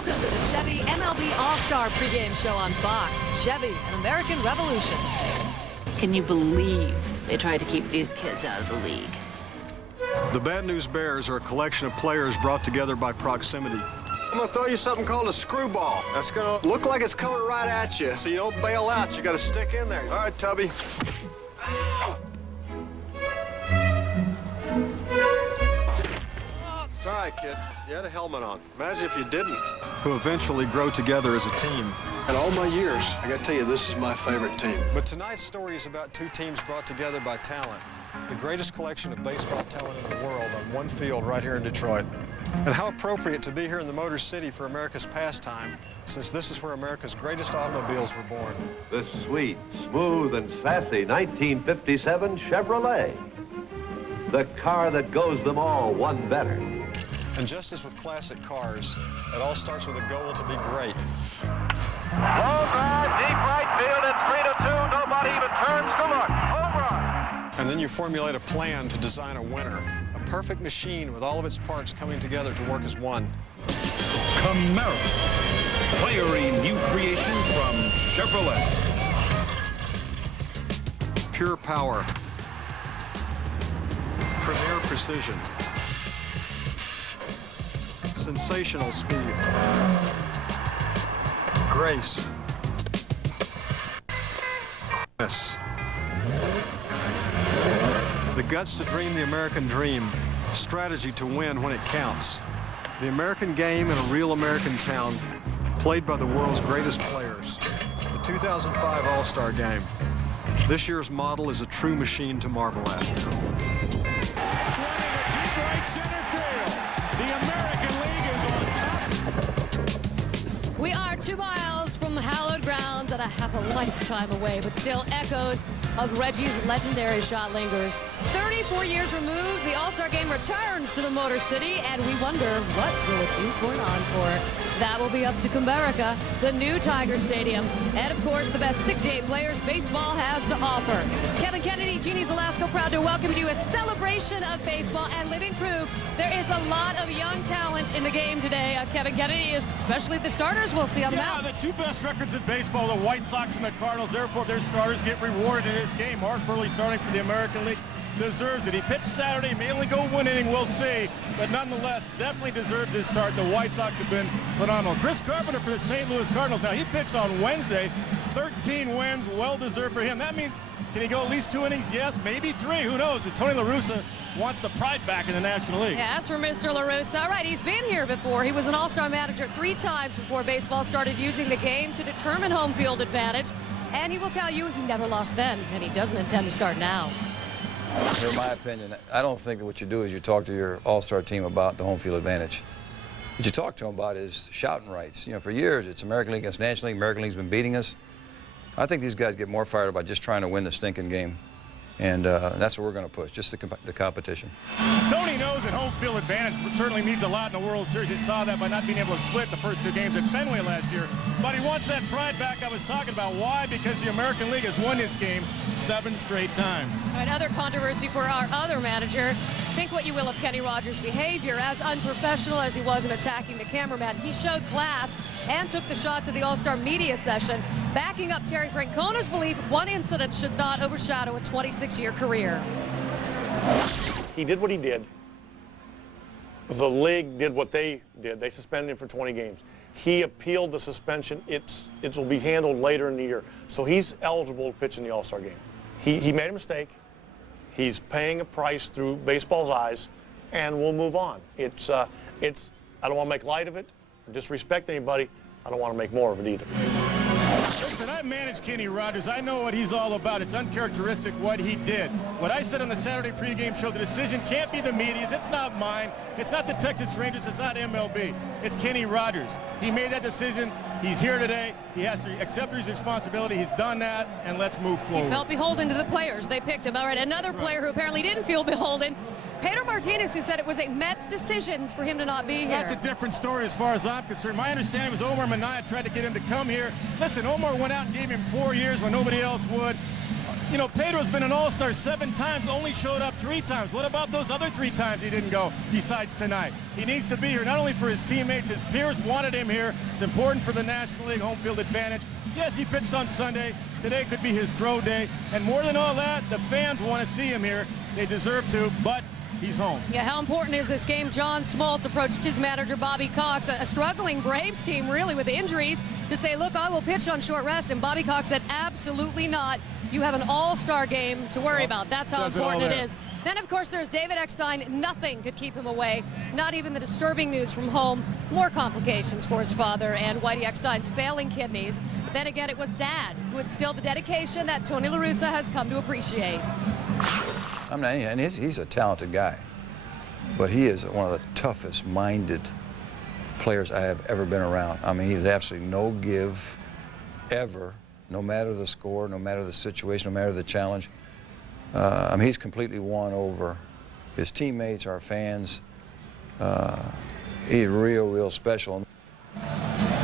Welcome to the Chevy MLB All Star pregame show on Fox. Chevy, an American revolution. Can you believe they tried to keep these kids out of the league? The Bad News Bears are a collection of players brought together by proximity. I'm gonna throw you something called a screwball. That's gonna look like it's coming right at you, so you don't bail out. You gotta stick in there. All right, Tubby. It's all right, kid. You had a helmet on. Imagine if you didn't. Who eventually grow together as a team. In all my years, I gotta tell you, this is my favorite team. But tonight's story is about two teams brought together by talent. The greatest collection of baseball talent in the world on one field right here in Detroit. And how appropriate to be here in the Motor City for America's pastime, since this is where America's greatest automobiles were born. The sweet, smooth, and sassy 1957 Chevrolet. The car that goes them all one better. And just as with classic cars, it all starts with a goal to be great. Low drive, deep right field, it's 3-2. Nobody even turns to look. Home run. And then you formulate a plan to design a winner. A perfect machine with all of its parts coming together to work as one. Comerica, playering new creation from Chevrolet. Pure power. Premier precision. Sensational speed. Grace. Yes. The guts to dream the American dream. Strategy to win when it counts. The American game in a real American town, played by the world's greatest players. The 2005 All Star Game. This year's model is a true machine to marvel at. Swinging a deep right center field. The American League is on top. We are 2 miles from the hallowed grounds and a half a lifetime away, but still echoes of Reggie's legendary shot lingers. 34 years removed, the All-Star Game returns to the Motor City, and we wonder, what will it do for an encore? That will be up to Comerica, the new Tiger Stadium, and of course, the best 68 players baseball has to offer. Kevin Kennedy, Jeannie Zelasco, proud to welcome you to a celebration of baseball and living proof there is a lot of young talent in the game today. Kevin Kennedy, especially the starters we'll see on the mound. Yeah, the two best records in baseball, the White Sox and the Cardinals. Therefore, their starters get rewarded in this game. Mark Burley starting for the American League deserves it. He pitched Saturday, may only go one inning, we'll see, but nonetheless, definitely deserves his start. The White Sox have been phenomenal. Chris Carpenter for the St. Louis Cardinals. Now, he pitched on Wednesday, 13 wins, well-deserved for him. That means, can he go at least 2 innings? Yes, maybe 3, who knows? Tony La Russa wants the pride back in the National League. Yeah, as for Mr. La Russa, all right, he's been here before. He was an all-star manager 3 times before baseball started using the game to determine home field advantage. And he will tell you he never lost then, and he doesn't intend to start now. In my opinion, I don't think that what you do is you talk to your all-star team about the home field advantage. What you talk to them about is shouting rights. You know, for years, it's American League against National League. American League's been beating us. I think these guys get more fired about just trying to win the stinking game. And that's what we're going to push, just the competition. Tony knows that home field advantage certainly means a lot in the World Series. He saw that by not being able to split the first 2 games at Fenway last year. But he wants that pride back I was talking about. Why? Because the American League has won this game 7 straight times. Another controversy for our other manager. Think what you will of Kenny Rogers' behavior. As unprofessional as he was in attacking the cameraman, he showed class and took the shots at the All-Star media session, backing up Terry Francona's belief one incident should not overshadow a 26-year career. He did what he did. The league did what they did. They suspended him for 20 games. He appealed the suspension. It will be handled later in the year. So he's eligible to pitch in the All-Star game. He made a mistake. He's paying a price through baseball's eyes, and we'll move on. I don't want to make light of it, or disrespect anybody. I don't want to make more of it either. Listen, I managed Kenny Rogers. I know what he's all about. It's uncharacteristic what he did. What I said on the Saturday pregame show, the decision can't be the media's. It's not mine. It's not the Texas Rangers. It's not MLB. It's Kenny Rogers. He made that decision. He's here today. He has to accept his responsibility. He's done that, and let's move forward. He felt beholden to the players. They picked him. All right, another player who apparently didn't feel beholden, Pedro Martinez, who said it was a Mets decision for him to not be here. That's a different story as far as I'm concerned. My understanding was Omar McKnight tried to get him to come here. Listen, Omar went out and gave him 4 years when nobody else would. You know, Pedro's been an All-Star 7 times, only showed up 3 times. What about those other 3 times he didn't go besides tonight? He needs to be here, not only for his teammates, his peers wanted him here. It's important for the National League home field advantage. Yes, he pitched on Sunday. Today could be his throw day. And more than all that, the fans want to see him here. They deserve to, but he's home. Yeah, how important is this game? John Smoltz approached his manager, Bobby Cox, a struggling Braves team, really, with injuries, to say, look, I will pitch on short rest. And Bobby Cox said, absolutely not. You have an all-star game to worry about. That's how important it is. Then, of course, there's David Eckstein. Nothing could keep him away, not even the disturbing news from home. More complications for his father and Whitey Eckstein's failing kidneys. But then again, it was Dad who instilled the dedication that Tony La Russa has come to appreciate. I mean, and he's a talented guy, but he is one of the toughest-minded players I have ever been around. I mean, he's absolutely no give, ever, no matter the score, no matter the situation, no matter the challenge. I mean, he's completely won over his teammates, our fans. He's real special.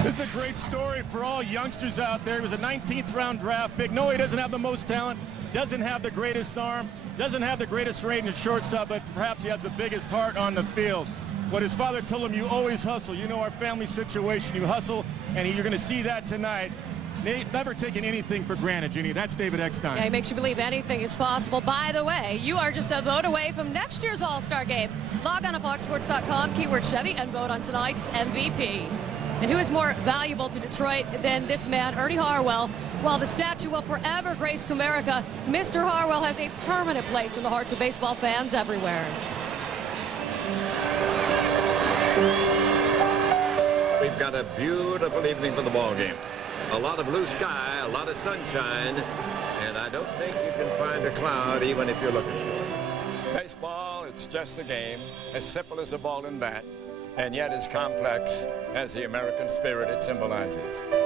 This is a great story for all youngsters out there. He was a 19th round draft pick. No, he doesn't have the most talent, doesn't have the greatest arm, doesn't have the greatest range at shortstop, but perhaps he has the biggest heart on the field. What his father told him, you always hustle. You know our family situation, you hustle, and you're going to see that tonight. Never taking anything for granted, Jeannie. That's David Eckstein. Yeah, he makes you believe anything is possible. By the way, you are just a vote away from next year's All-Star Game. Log on to foxsports.com, keyword Chevy, and vote on tonight's MVP. And who is more valuable to Detroit than this man, Ernie Harwell? While the statue will forever grace Comerica, Mr. Harwell has a permanent place in the hearts of baseball fans everywhere. We've got a beautiful evening for the ball game. A lot of blue sky, a lot of sunshine, and I don't think you can find a cloud even if you're looking for it. Baseball, it's just a game, as simple as a ball and bat, and yet as complex as the American spirit it symbolizes. Deep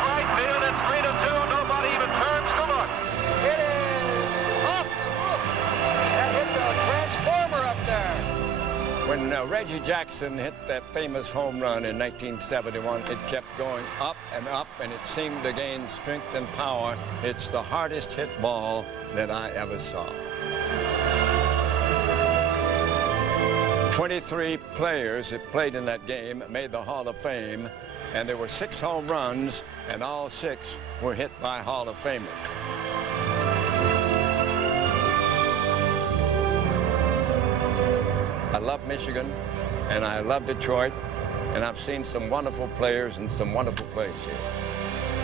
right field at 3-2. Nobody even turns to look. It is off the roof. That hit the transformer up there. When Reggie Jackson hit that famous home run in 1971, it kept going up, and it seemed to gain strength and power. It's the hardest hit ball that I ever saw. 23 players that played in that game made the Hall of Fame, and there were 6 home runs, and all 6 were hit by Hall of Famers. I love Michigan, and I love Detroit, and I've seen some wonderful players and some wonderful plays here.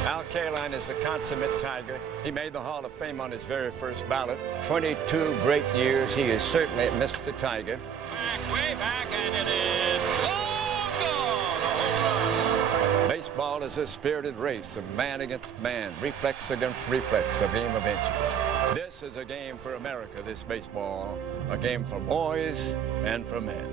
Al Kaline is a consummate Tiger. He made the Hall of Fame on his very first ballot. 22 great years. He is certainly Mr. Tiger. Way back, and it is gone. Baseball is a spirited race of man against man, reflex against reflex, a game of inches. This is a game for America, this baseball, a game for boys and for men.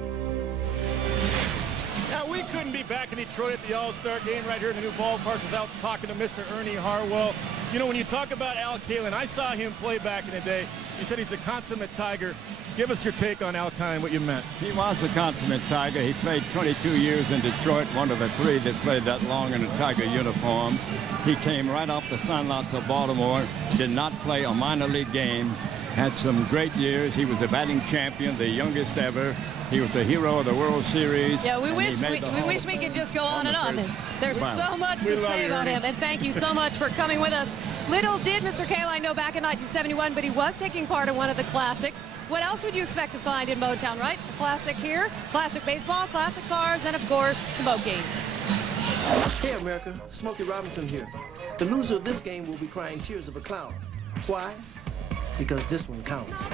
Now, we couldn't be back in Detroit at the All-Star Game right here in the new ballpark without talking to Mr. Ernie Harwell. You know, when you talk about Al Kaline, I saw him play back in the day. You said he's a consummate Tiger. Give us your take on Al Kaline, what you meant. He was a consummate Tiger. He played 22 years in Detroit, one of the 3 that played that long in a Tiger uniform. He came right off the Sandlot to Baltimore, did not play a minor league game, had some great years. He was a batting champion, the youngest ever. He was the hero of the World Series. Yeah, we wish we could just go on and on. There's so much to say about him, and thank you so much for coming with us. Little did Mr. Kaline know back in 1971, but he was taking part in one of the classics. What else would you expect to find in Motown, right? A classic here, classic baseball, classic cars, and of course, Smokey. Hey America, Smokey Robinson here. The loser of this game will be crying tears of a clown. Why? Because this one counts.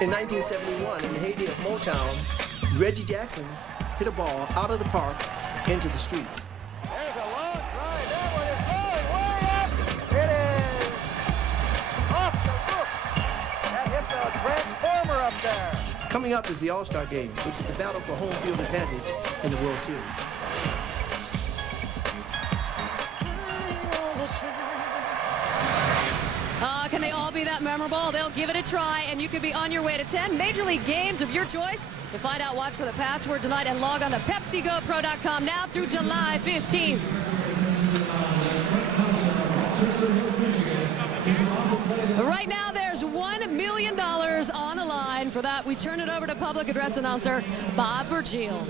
In 1971, in the heyday of Motown, Reggie Jackson hit a ball out of the park into the streets. There's a long drive. That one is going way up. It is off the roof. That hit the transformer up there. Coming up is the All-Star Game, which is the battle for home field advantage in the World Series. Can they all be that that memorable, they'll give it a try, and you could be on your way to 10 Major League games of your choice. To find out, watch for the password tonight and log on to PepsiGoPro.com now through July 15th. Right now, there's $1 million on the line. For that, we turn it over to public address announcer Bob Virgil.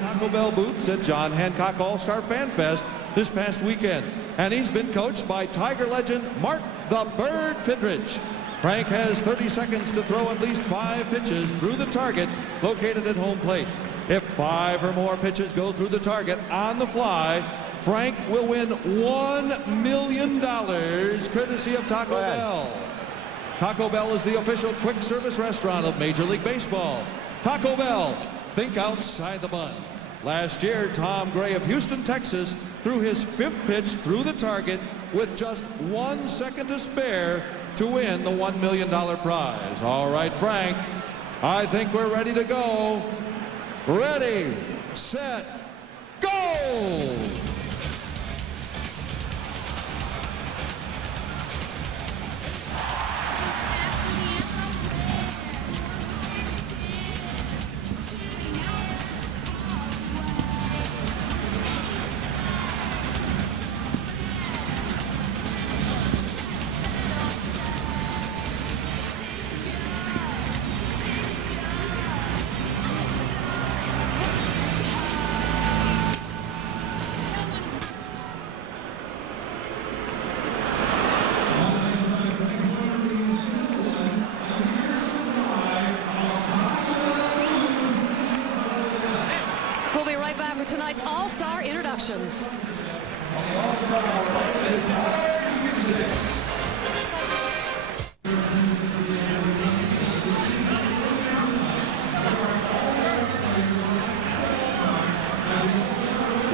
Taco Bell boots at John Hancock All-Star Fan Fest this past weekend. And he's been coached by Tiger legend Mark the Bird Fidrich. Frank has 30 seconds to throw at least 5 pitches through the target located at home plate. If 5 or more pitches go through the target on the fly, Frank will win $1 million courtesy of Taco Bell. Taco Bell is the official quick service restaurant of Major League Baseball. Taco Bell, think outside the bun. Last year, Tom Gray of Houston, Texas, threw his 5th pitch through the target with just 1 second to spare to win the $1 million prize. All right, Frank, I think we're ready to go. Ready, set, go! We'll be right back with tonight's All-Star introductions.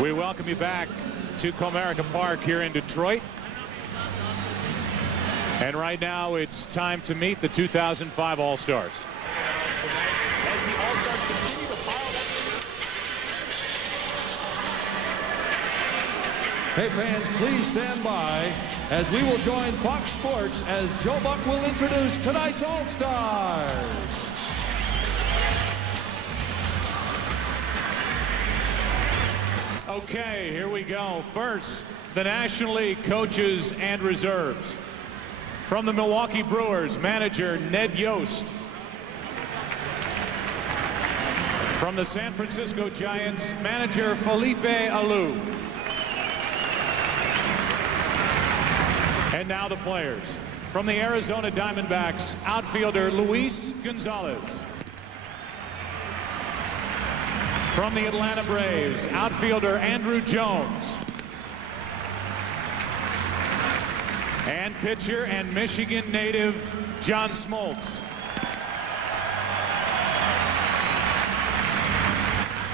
We welcome you back to Comerica Park here in Detroit. And right now it's time to meet the 2005 All-Stars. Hey fans, please stand by as we will join Fox Sports as Joe Buck will introduce tonight's All-Stars. Okay, here we go. First, the National League coaches and reserves. From the Milwaukee Brewers, manager Ned Yost. From the San Francisco Giants, manager Felipe Alou. And now the players. From the Arizona Diamondbacks, outfielder Luis Gonzalez. From the Atlanta Braves, outfielder Andrew Jones. And pitcher and Michigan native John Smoltz.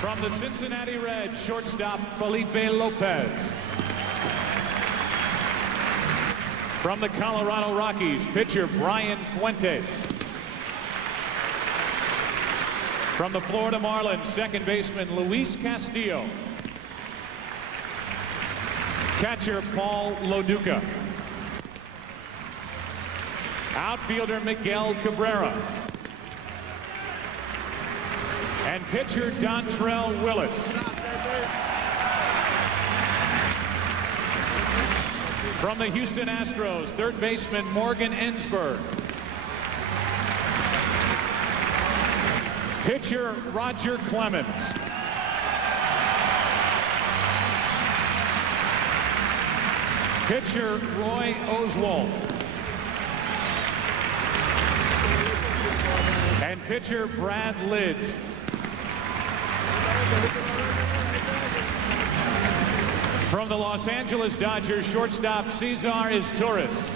From the Cincinnati Reds, shortstop Felipe Lopez. From the Colorado Rockies, pitcher Brian Fuentes. From the Florida Marlins, second baseman Luis Castillo. Catcher Paul Loduca. Outfielder Miguel Cabrera. And pitcher Dontrell Willis. From the Houston Astros, third baseman Morgan Ensberg. Pitcher Roger Clemens. Pitcher Roy Oswalt. And pitcher Brad Lidge. From the Los Angeles Dodgers, shortstop Cesar Izturis.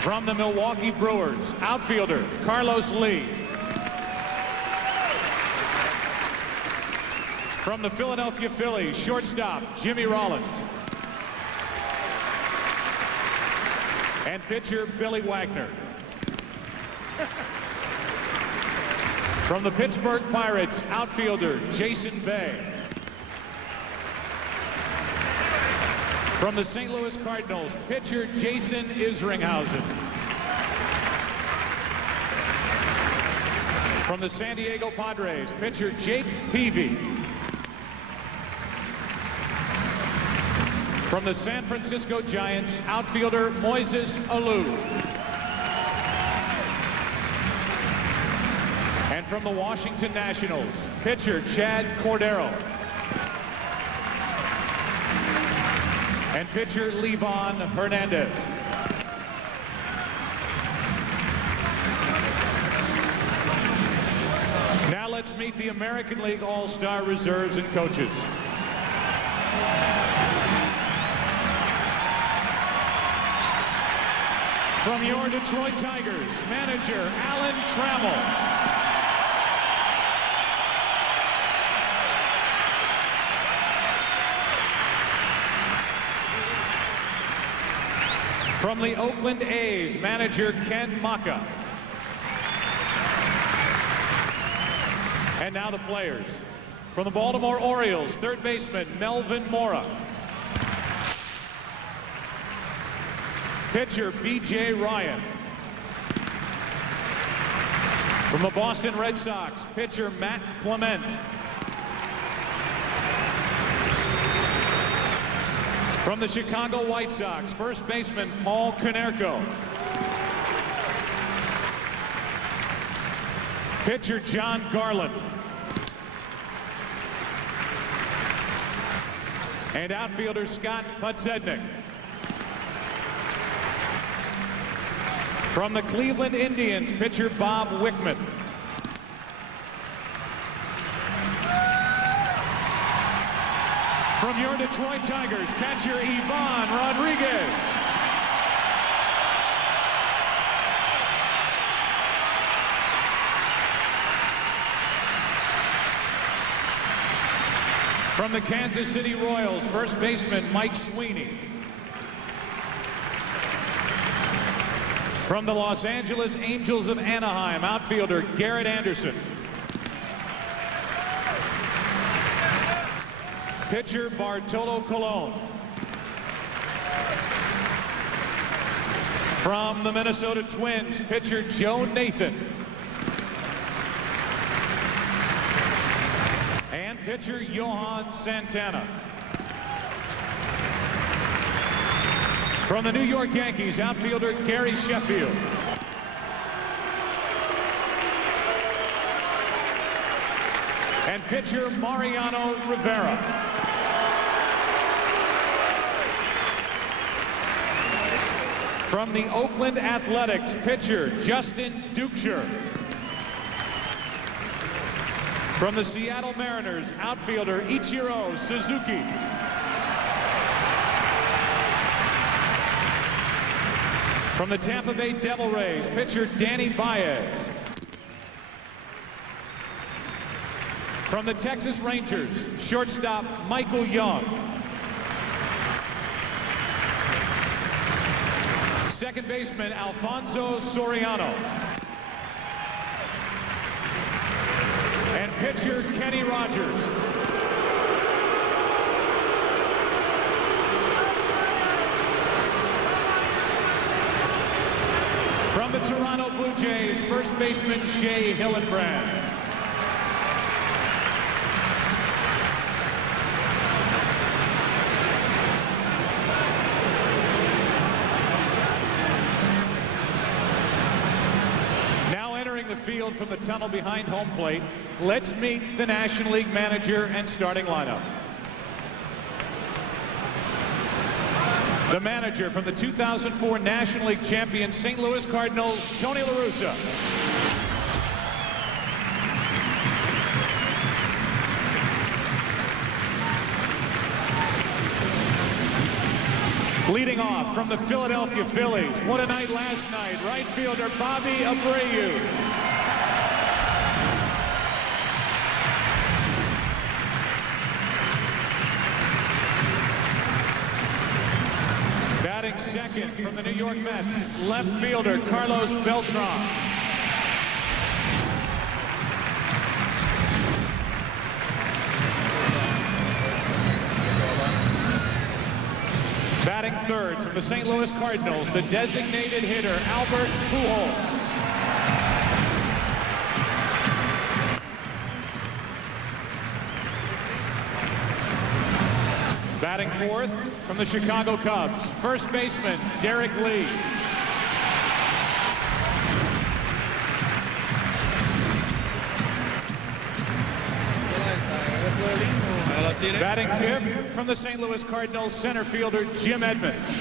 From the Milwaukee Brewers, outfielder Carlos Lee. From the Philadelphia Phillies, shortstop Jimmy Rawlings. And pitcher Billy Wagner. From the Pittsburgh Pirates, outfielder Jason Bay. From the St. Louis Cardinals, pitcher Jason Isringhausen. From the San Diego Padres, pitcher Jake Peavy. From the San Francisco Giants, outfielder Moises Alou. And from the Washington Nationals, pitcher Chad Cordero. And pitcher Levon Hernandez. Now let's meet the American League All-Star reserves and coaches. From your Detroit Tigers, manager Alan Trammell. From the Oakland A's, manager Ken Maka. And now the players. From the Baltimore Orioles, third baseman Melvin Mora. Pitcher B.J. Ryan. From the Boston Red Sox, pitcher Matt Clement. From the Chicago White Sox, first baseman Paul Konerko. Pitcher John Garland. And outfielder Scott Podsednik. From the Cleveland Indians, pitcher Bob Wickman. From your Detroit Tigers, catcher Ivan Rodriguez. From the Kansas City Royals, first baseman Mike Sweeney. From the Los Angeles Angels of Anaheim, outfielder Garrett Anderson. Pitcher Bartolo Colon. From the Minnesota Twins, pitcher Joe Nathan. And pitcher Johan Santana. From the New York Yankees, outfielder Gary Sheffield. And pitcher Mariano Rivera. From the Oakland Athletics, pitcher Justin Dukeshire. From the Seattle Mariners, outfielder Ichiro Suzuki. From the Tampa Bay Devil Rays, pitcher Danny Baez. From the Texas Rangers, shortstop Michael Young. Second baseman Alfonso Soriano. And pitcher Kenny Rogers. From the Toronto Blue Jays, first baseman Shea Hillenbrand. The field from the tunnel behind home plate. Let's meet the National League manager and starting lineup. The manager from the 2004 National League champion St. Louis Cardinals, Tony La Russa. Leading off from the Philadelphia Phillies, what a night last night, right fielder Bobby Abreu. Batting second from the New York Mets, left fielder Carlos Beltran. third from the St. Louis Cardinals, the designated hitter, Albert Pujols. Batting fourth from the Chicago Cubs, first baseman, Derek Lee. Batting fifth from the St. Louis Cardinals, center fielder Jim Edmonds.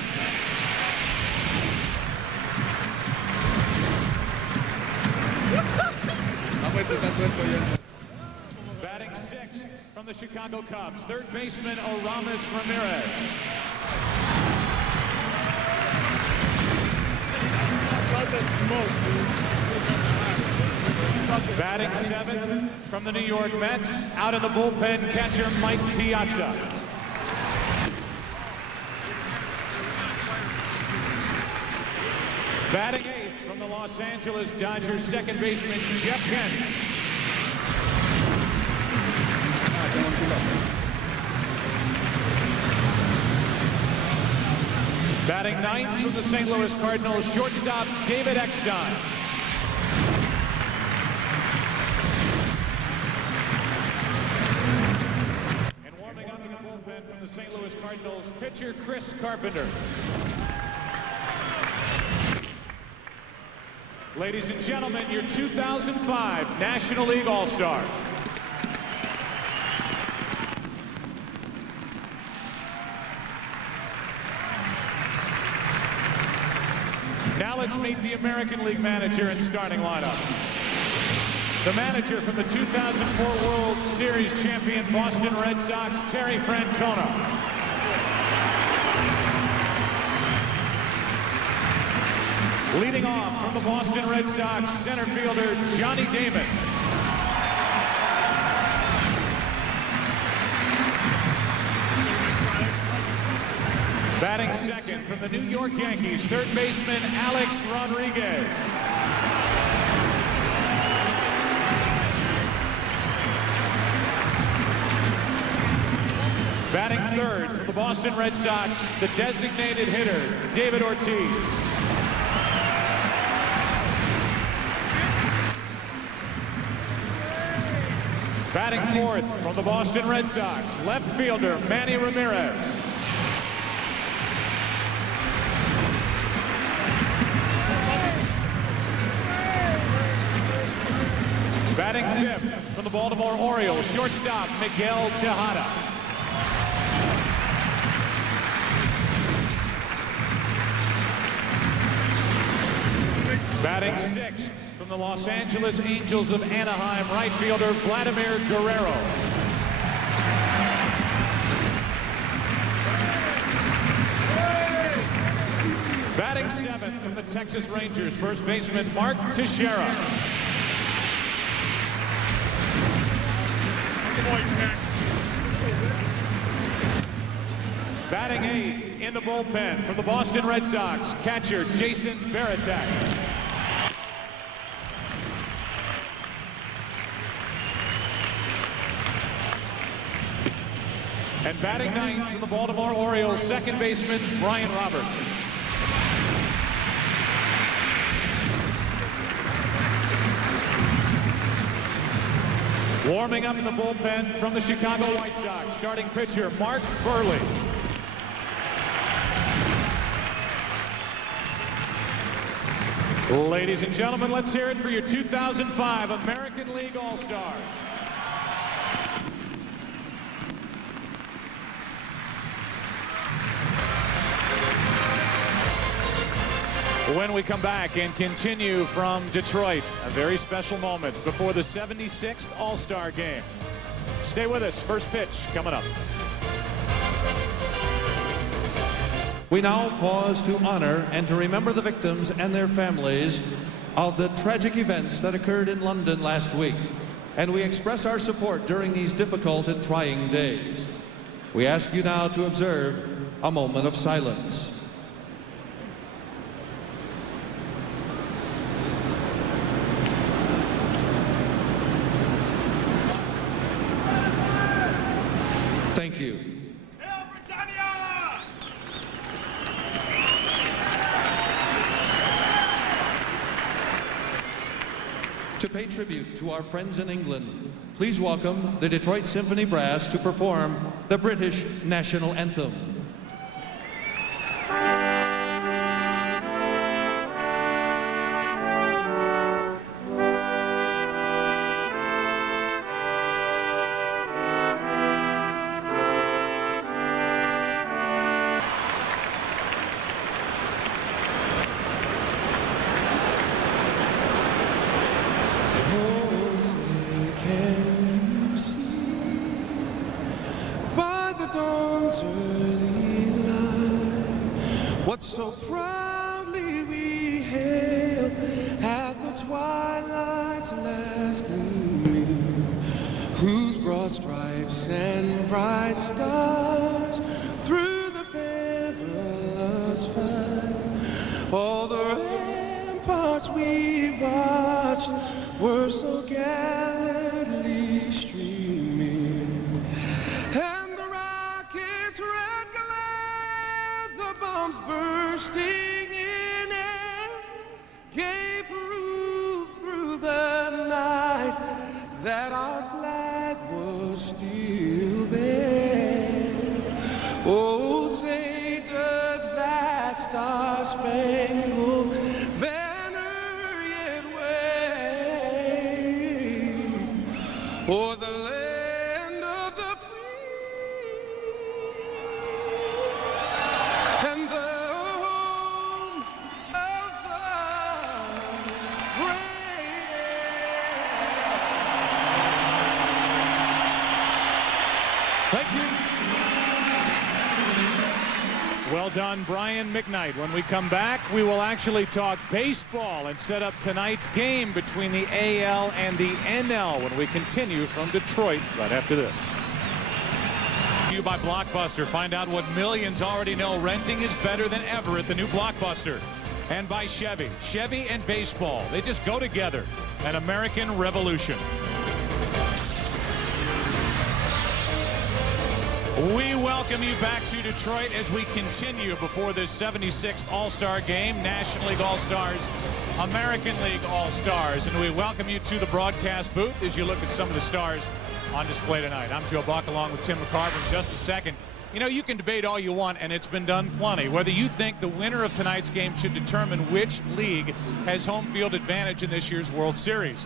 Batting sixth from the Chicago Cubs, third baseman Aramis Ramirez. Batting seventh from the New York Mets, out in the bullpen, catcher Mike Piazza. Batting eighth from the Los Angeles Dodgers, second baseman Jeff Kent. Batting ninth from the St. Louis Cardinals, shortstop David Eckstein. From the St. Louis Cardinals, pitcher Chris Carpenter. Ladies and gentlemen, your 2005 National League All-Stars. Now let's meet the American League manager and starting lineup. The manager from the 2004 World Series champion Boston Red Sox, Terry Francona. Leading off from the Boston Red Sox, center fielder Johnny Damon. Batting second from the New York Yankees, third baseman Alex Rodriguez. Batting third from the Boston Red Sox, the designated hitter, David Ortiz. Batting fourth from the Boston Red Sox, left fielder, Manny Ramirez. Batting fifth from the Baltimore Orioles, shortstop, Miguel Tejada. Batting sixth from the Los Angeles Angels of Anaheim, right fielder Vladimir Guerrero. Batting seventh from the Texas Rangers, first baseman Mark Teixeira. Batting eighth in the bullpen from the Boston Red Sox, catcher Jason Varitek. And batting ninth from the Baltimore Orioles, second baseman Brian Roberts. Warming up in the bullpen from the Chicago White Sox, starting pitcher Mark Burley. Ladies and gentlemen, let's hear it for your 2005 American League All-Stars. When we come back and continue from Detroit, a very special moment before the 76th All-Star Game. Stay with us. First pitch coming up. We now pause to honor and to remember the victims and their families of the tragic events that occurred in London last week. And we express our support during these difficult and trying days. We ask you now to observe a moment of silence. Thank you. To pay tribute to our friends in England, please welcome the Detroit Symphony Brass to perform the British National Anthem. What so proudly we hailed at the twilight's last gleaming, whose broad stripes and bright stars through the perilous fight, all the ramparts we watched were so gallantly streaming, and the rockets red glare, the bombs bursting in air, gave proof through the night that our flag was still there. Oh, say does that star-spangled banner yet wave o'er the land of the free and the home of the brave. Thank you. Well done, Brian McKnight. When we come back, we will actually talk baseball and set up tonight's game between the AL and the NL when we continue from Detroit right after this. You by Blockbuster. Find out what millions already know. Renting is better than ever at the new Blockbuster. And by Chevy. Chevy and baseball. They just go together. An American Revolution. We welcome you back to Detroit as we continue before this 76th All-Star Game, National League All-Stars, American League All-Stars, and we welcome you to the broadcast booth as you look at some of the stars on display tonight. I'm Joe Buck along with Tim McCarver in just a second. You know, you can debate all you want, and it's been done plenty. Whether you think the winner of tonight's game should determine which league has home field advantage in this year's World Series.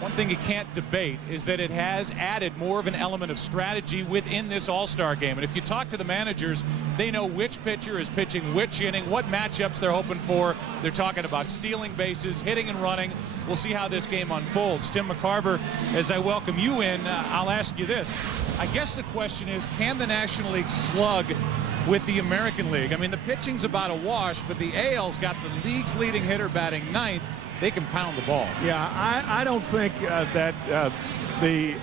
One thing you can't debate is that it has added more of an element of strategy within this All-Star game. And if you talk to the managers, they know which pitcher is pitching which inning, what matchups they're hoping for. They're talking about stealing bases, hitting and running. We'll see how this game unfolds. Tim McCarver, as I welcome you in, I'll ask you this. I guess the question is, can the National League slug with the American League? I mean, the pitching's about a wash, but the AL's got the league's leading hitter batting ninth. They can pound the ball. Yeah, I don't think that the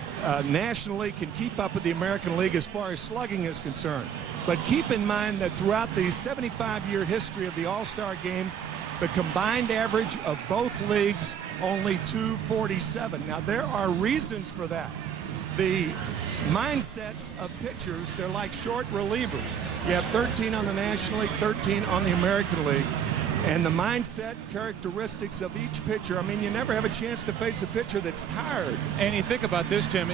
National League can keep up with the American League as far as slugging is concerned. But keep in mind that throughout the 75-year history of the All-Star Game, the combined average of both leagues only 247. Now, there are reasons for that. The mindsets of pitchers, they're like short relievers. You have 13 on the National League, 13 on the American League. And the mindset characteristics of each pitcher, I mean, you never have a chance to face a pitcher that's tired. And you think about this, Tim,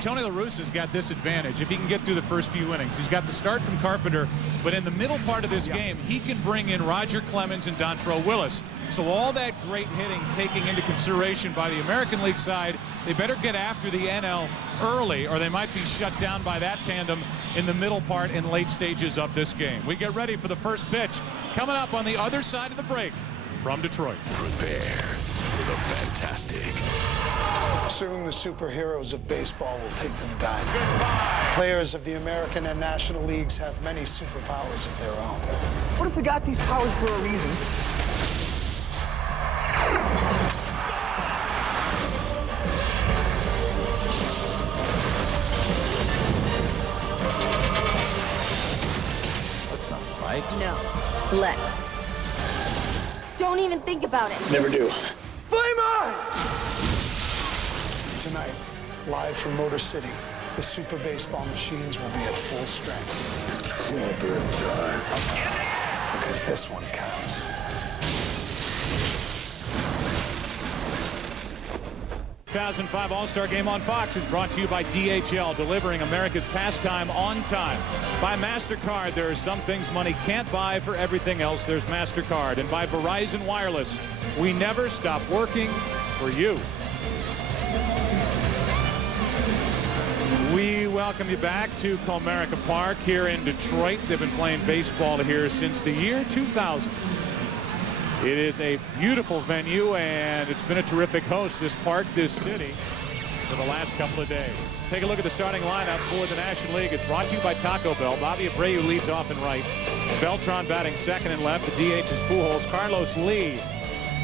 Tony La Russa's got this advantage if he can get through the first few innings. He's got the start from Carpenter, but in the middle part of this game, he can bring in Roger Clemens and Dontrelle Willis. So all that great hitting taking into consideration by the American League side, they better get after the NL early or they might be shut down by that tandem in the middle part and late stages of this game. We get ready for the first pitch coming up on the other side of the break from Detroit. Prepare for the fantastic. Soon the superheroes of baseball will take to the diamond. Players of the American and National Leagues have many superpowers of their own. What if we got these powers for a reason? Let's not fight. No. Let's. Don't even think about it. Never do. Flame on! Tonight, live from Motor City, the Super Baseball machines will be at full strength. It's clobbering time. Because this one counts. 2005 All-Star Game on Fox is brought to you by DHL, delivering America's pastime on time. By MasterCard, there are some things money can't buy. For everything else, there's MasterCard. And by Verizon Wireless, we never stop working for you. We welcome you back to Comerica Park here in Detroit. They've been playing baseball here since the year 2000. It is a beautiful venue, and it's been a terrific host, this park, this city, for the last couple of days. Take a look at the starting lineup for the National League. It's brought to you by Taco Bell. Bobby Abreu leads off and right. Beltran batting second and left. The DH is Pujols. Carlos Lee,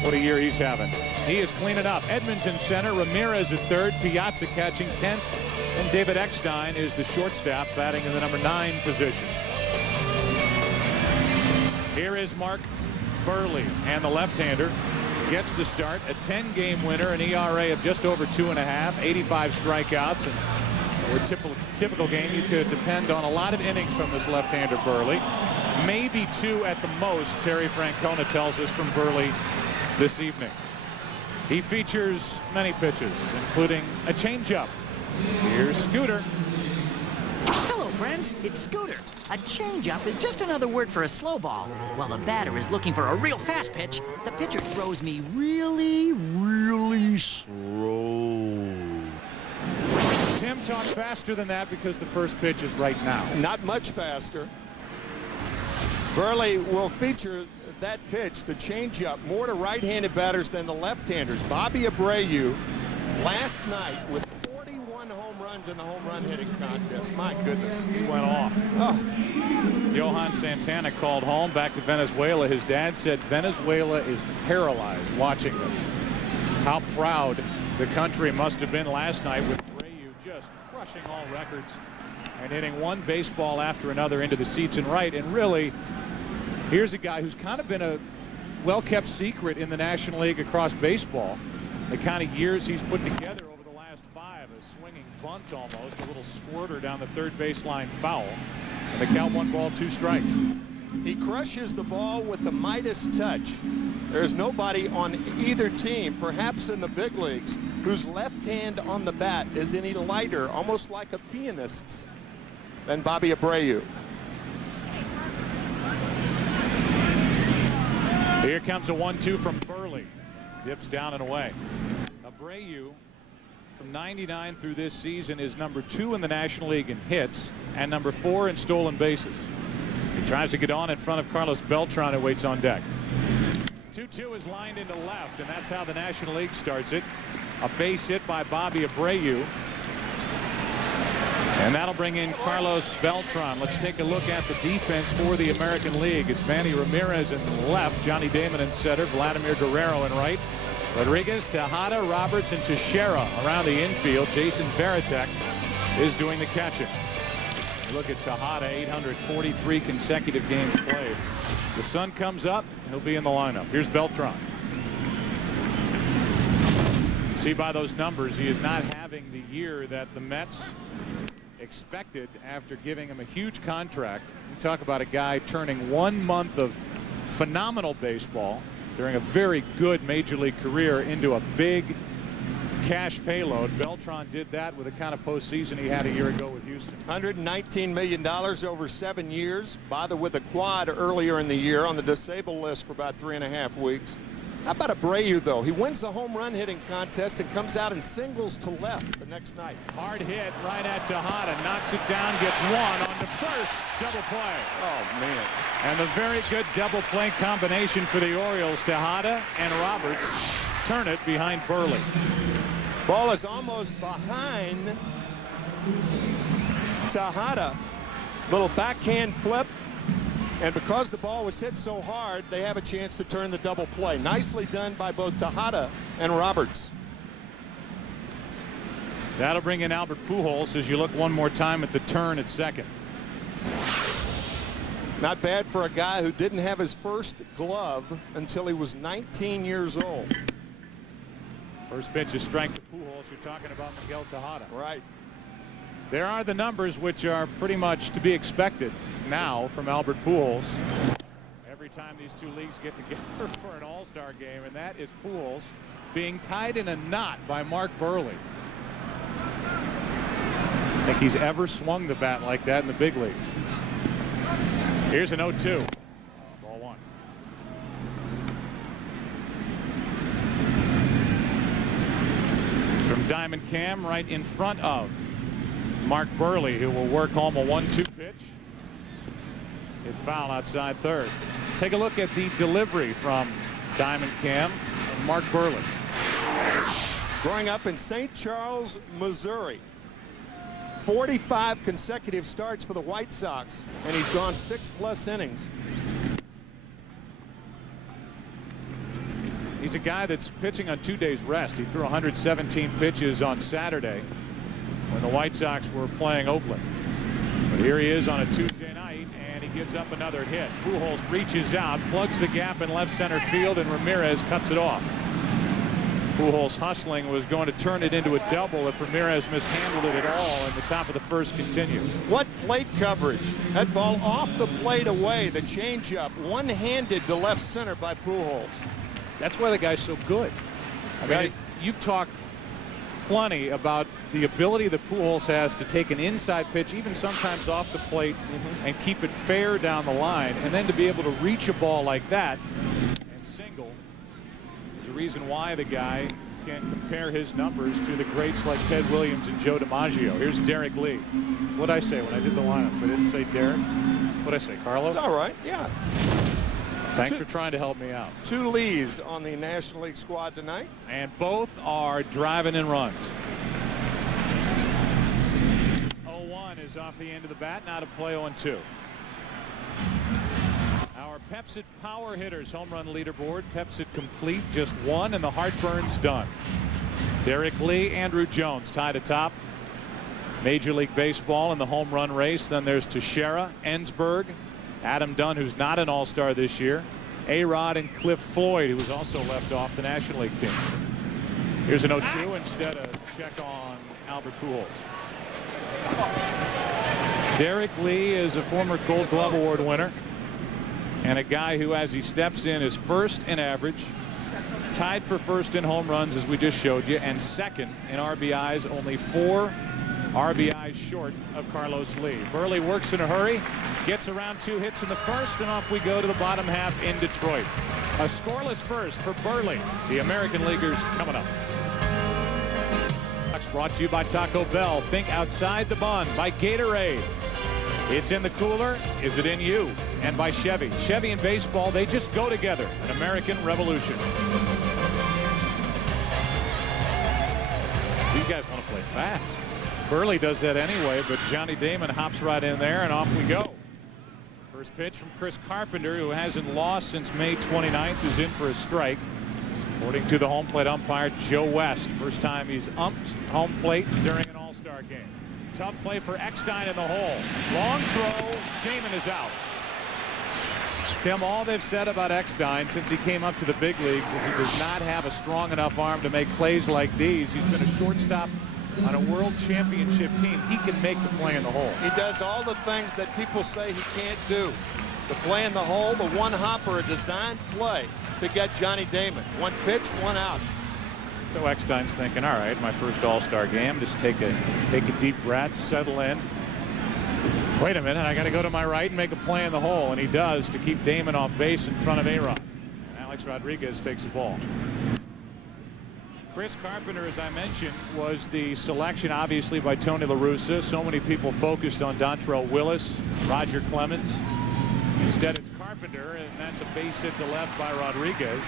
what a year he's having. He is cleaning up. Edmonds in center. Ramirez at third. Piazza catching. Kent and David Eckstein is the shortstop, batting in the number 9 position. Here is Mark Burley, and the left-hander gets the start. A 10-game winner, an ERA of just over 2.5, 85 strikeouts, and a typical game you could depend on a lot of innings from this left-hander Burley. Maybe 2 at the most, Terry Francona tells us from Burley this evening. He features many pitches, including a changeup. Here's Scooter. Hello, friends. It's Scooter. A changeup is just another word for a slow ball. While the batter is looking for a real fast pitch, the pitcher throws me really, really slow. Tim, talk faster than that because the first pitch is right now. Not much faster. Burley will feature that pitch, the changeup, more to right-handed batters than the left-handers. Bobby Abreu last night with 41 home runs in the home run hitting contest. My goodness. He went off. Oh. Johan Santana called home back to Venezuela. His dad said Venezuela is paralyzed watching this. How proud the country must have been last night with Abreu just crushing all records and hitting one baseball after another into the seats and right. And really, here's a guy who's kind of been a well-kept secret in the National League across baseball. The kind of years he's put together over the last 5, a swinging bunt almost, a little squirter down the third baseline foul, and the count 1 ball 2 strikes. He crushes the ball with the Midas touch. There's nobody on either team, perhaps in the big leagues, whose left hand on the bat is any lighter, almost like a pianist's, than Bobby Abreu. Here comes a 1-2 from Burley. Dips down and away. Abreu, from 99 through this season, is number 2 in the National League in hits and number 4 in stolen bases. He tries to get on in front of Carlos Beltran, who waits on deck. 2-2 is lined into left, and that's how the National League starts it. A base hit by Bobby Abreu. And that'll bring in Carlos Beltran. Let's take a look at the defense for the American League. It's Manny Ramirez in left, Johnny Damon in center, Vladimir Guerrero in right, Rodriguez, Tejada, Roberts, and Teixeira around the infield. Jason Varitek is doing the catching. Look at Tejada, 843 consecutive games played. The sun comes up, he'll be in the lineup. Here's Beltran. See by those numbers, he is not having the year that the Mets expected after giving him a huge contract. You talk about a guy turning 1 month of phenomenal baseball during a very good major league career into a big cash payload. Beltran did that with the kind of postseason he had a year ago with Houston. $119 million over 7 years. Bothered with a quad earlier in the year, on the disabled list for about 3.5 weeks. How about Abreu, though? He wins the home run hitting contest and comes out and singles to left the next night. Hard hit right at Tejada, knocks it down, gets one on the first double play. Oh, man. And the very good double play combination for the Orioles. Tejada and Roberts turn it behind Burley. Ball is almost behind Tejada. Little backhand flip. And because the ball was hit so hard, they have a chance to turn the double play. Nicely done by both Tejada and Roberts. That'll bring in Albert Pujols as you look one more time at the turn at second. Not bad for a guy who didn't have his first glove until he was 19 years old. First pitch is strike to Pujols. You're talking about Miguel Tejada. Right. There are the numbers which are pretty much to be expected now from Albert Pujols. Every time these two leagues get together for an All-Star game, and that is Pujols being tied in a knot by Mark Burley. I think he's ever swung the bat like that in the big leagues. Here's an 0-2. Ball one. From Diamond Cam, right in front of Mark Burley, who will work home a 1-2 pitch. Hit foul outside third. Take a look at the delivery from Diamond Cam and Mark Burley. Growing up in St. Charles, Missouri. 45 consecutive starts for the White Sox, and he's gone 6+ innings. He's a guy that's pitching on 2 days rest. He threw 117 pitches on Saturday when the White Sox were playing Oakland. But here he is on a Tuesday night, and he gives up another hit. Pujols reaches out, plugs the gap in left center field, and Ramirez cuts it off. Pujols hustling was going to turn it into a double if Ramirez mishandled it at all, and the top of the first continues. What plate coverage. That ball off the plate away. The changeup one-handed to left center by Pujols. That's why the guy's so good. I mean, you've talked plenty about the ability that Pujols has to take an inside pitch, even sometimes off the plate, and keep it fair down the line, and then to be able to reach a ball like that and single. The reason why the guy can compare his numbers to the greats like Ted Williams and Joe DiMaggio. Here's Derek Lee. What'd I say when I did the lineups? I didn't say Derek. What'd I say, Carlos? It's all right, yeah. Thanks for trying to help me out. 2 Lees on the National League squad tonight. And both are driving in runs. 0-1 is off the end of the bat. Now to play 0-2. Our Pepsi power hitters home run leaderboard. Pepsi complete, just 1, and the heartburn's done. Derek Lee, Andrew Jones tied atop Major League Baseball in the home run race. Then there's Teixeira, Ensberg, Adam Dunn, who's not an All-Star this year, A-Rod, and Cliff Floyd, who was also left off the National League team. Here's an 0-2 instead of check on Albert Pujols. Derek Lee is a former Gold Glove Award winner, and a guy who, as he steps in, is first in average, tied for first in home runs, as we just showed you, and second in RBIs, only 4 RBIs short of Carlos Lee. Burley works in a hurry, gets around 2 hits in the first, and off we go to the bottom half in Detroit. A scoreless first for Burley. The American Leaguers coming up. Brought to you by Taco Bell. Think outside the bun. By Gatorade. It's in the cooler. Is it in you? And by Chevy. Chevy and baseball, they just go together. An American revolution. These guys want to play fast. Burley does that anyway, but Johnny Damon hops right in there, and off we go. First pitch from Chris Carpenter, who hasn't lost since May 29th, is in for a strike. According to the home plate umpire, Joe West. First time he's umped home plate during an All-Star game. Tough play for Eckstein in the hole. Long throw. Damon is out. Tim, all they've said about Eckstein since he came up to the big leagues is he does not have a strong enough arm to make plays like these. He's been a shortstop on a world championship team. He can make the play in the hole. He does all the things that people say he can't do. The play in the hole, the one hopper, a designed play to get Johnny Damon. 1 pitch, 1 out. So Eckstein's thinking, all right, my first All-Star game, just take a deep breath, settle in. Wait a minute, I got to go to my right and make a play in the hole, and he does, to keep Damon off base in front of A-Rod. Alex Rodriguez takes the ball. Chris Carpenter, as I mentioned, was the selection, obviously, by Tony La Russa. So many people focused on Dontrelle Willis, Roger Clemens. Instead, it's Carpenter, and that's a base hit to left by Rodriguez.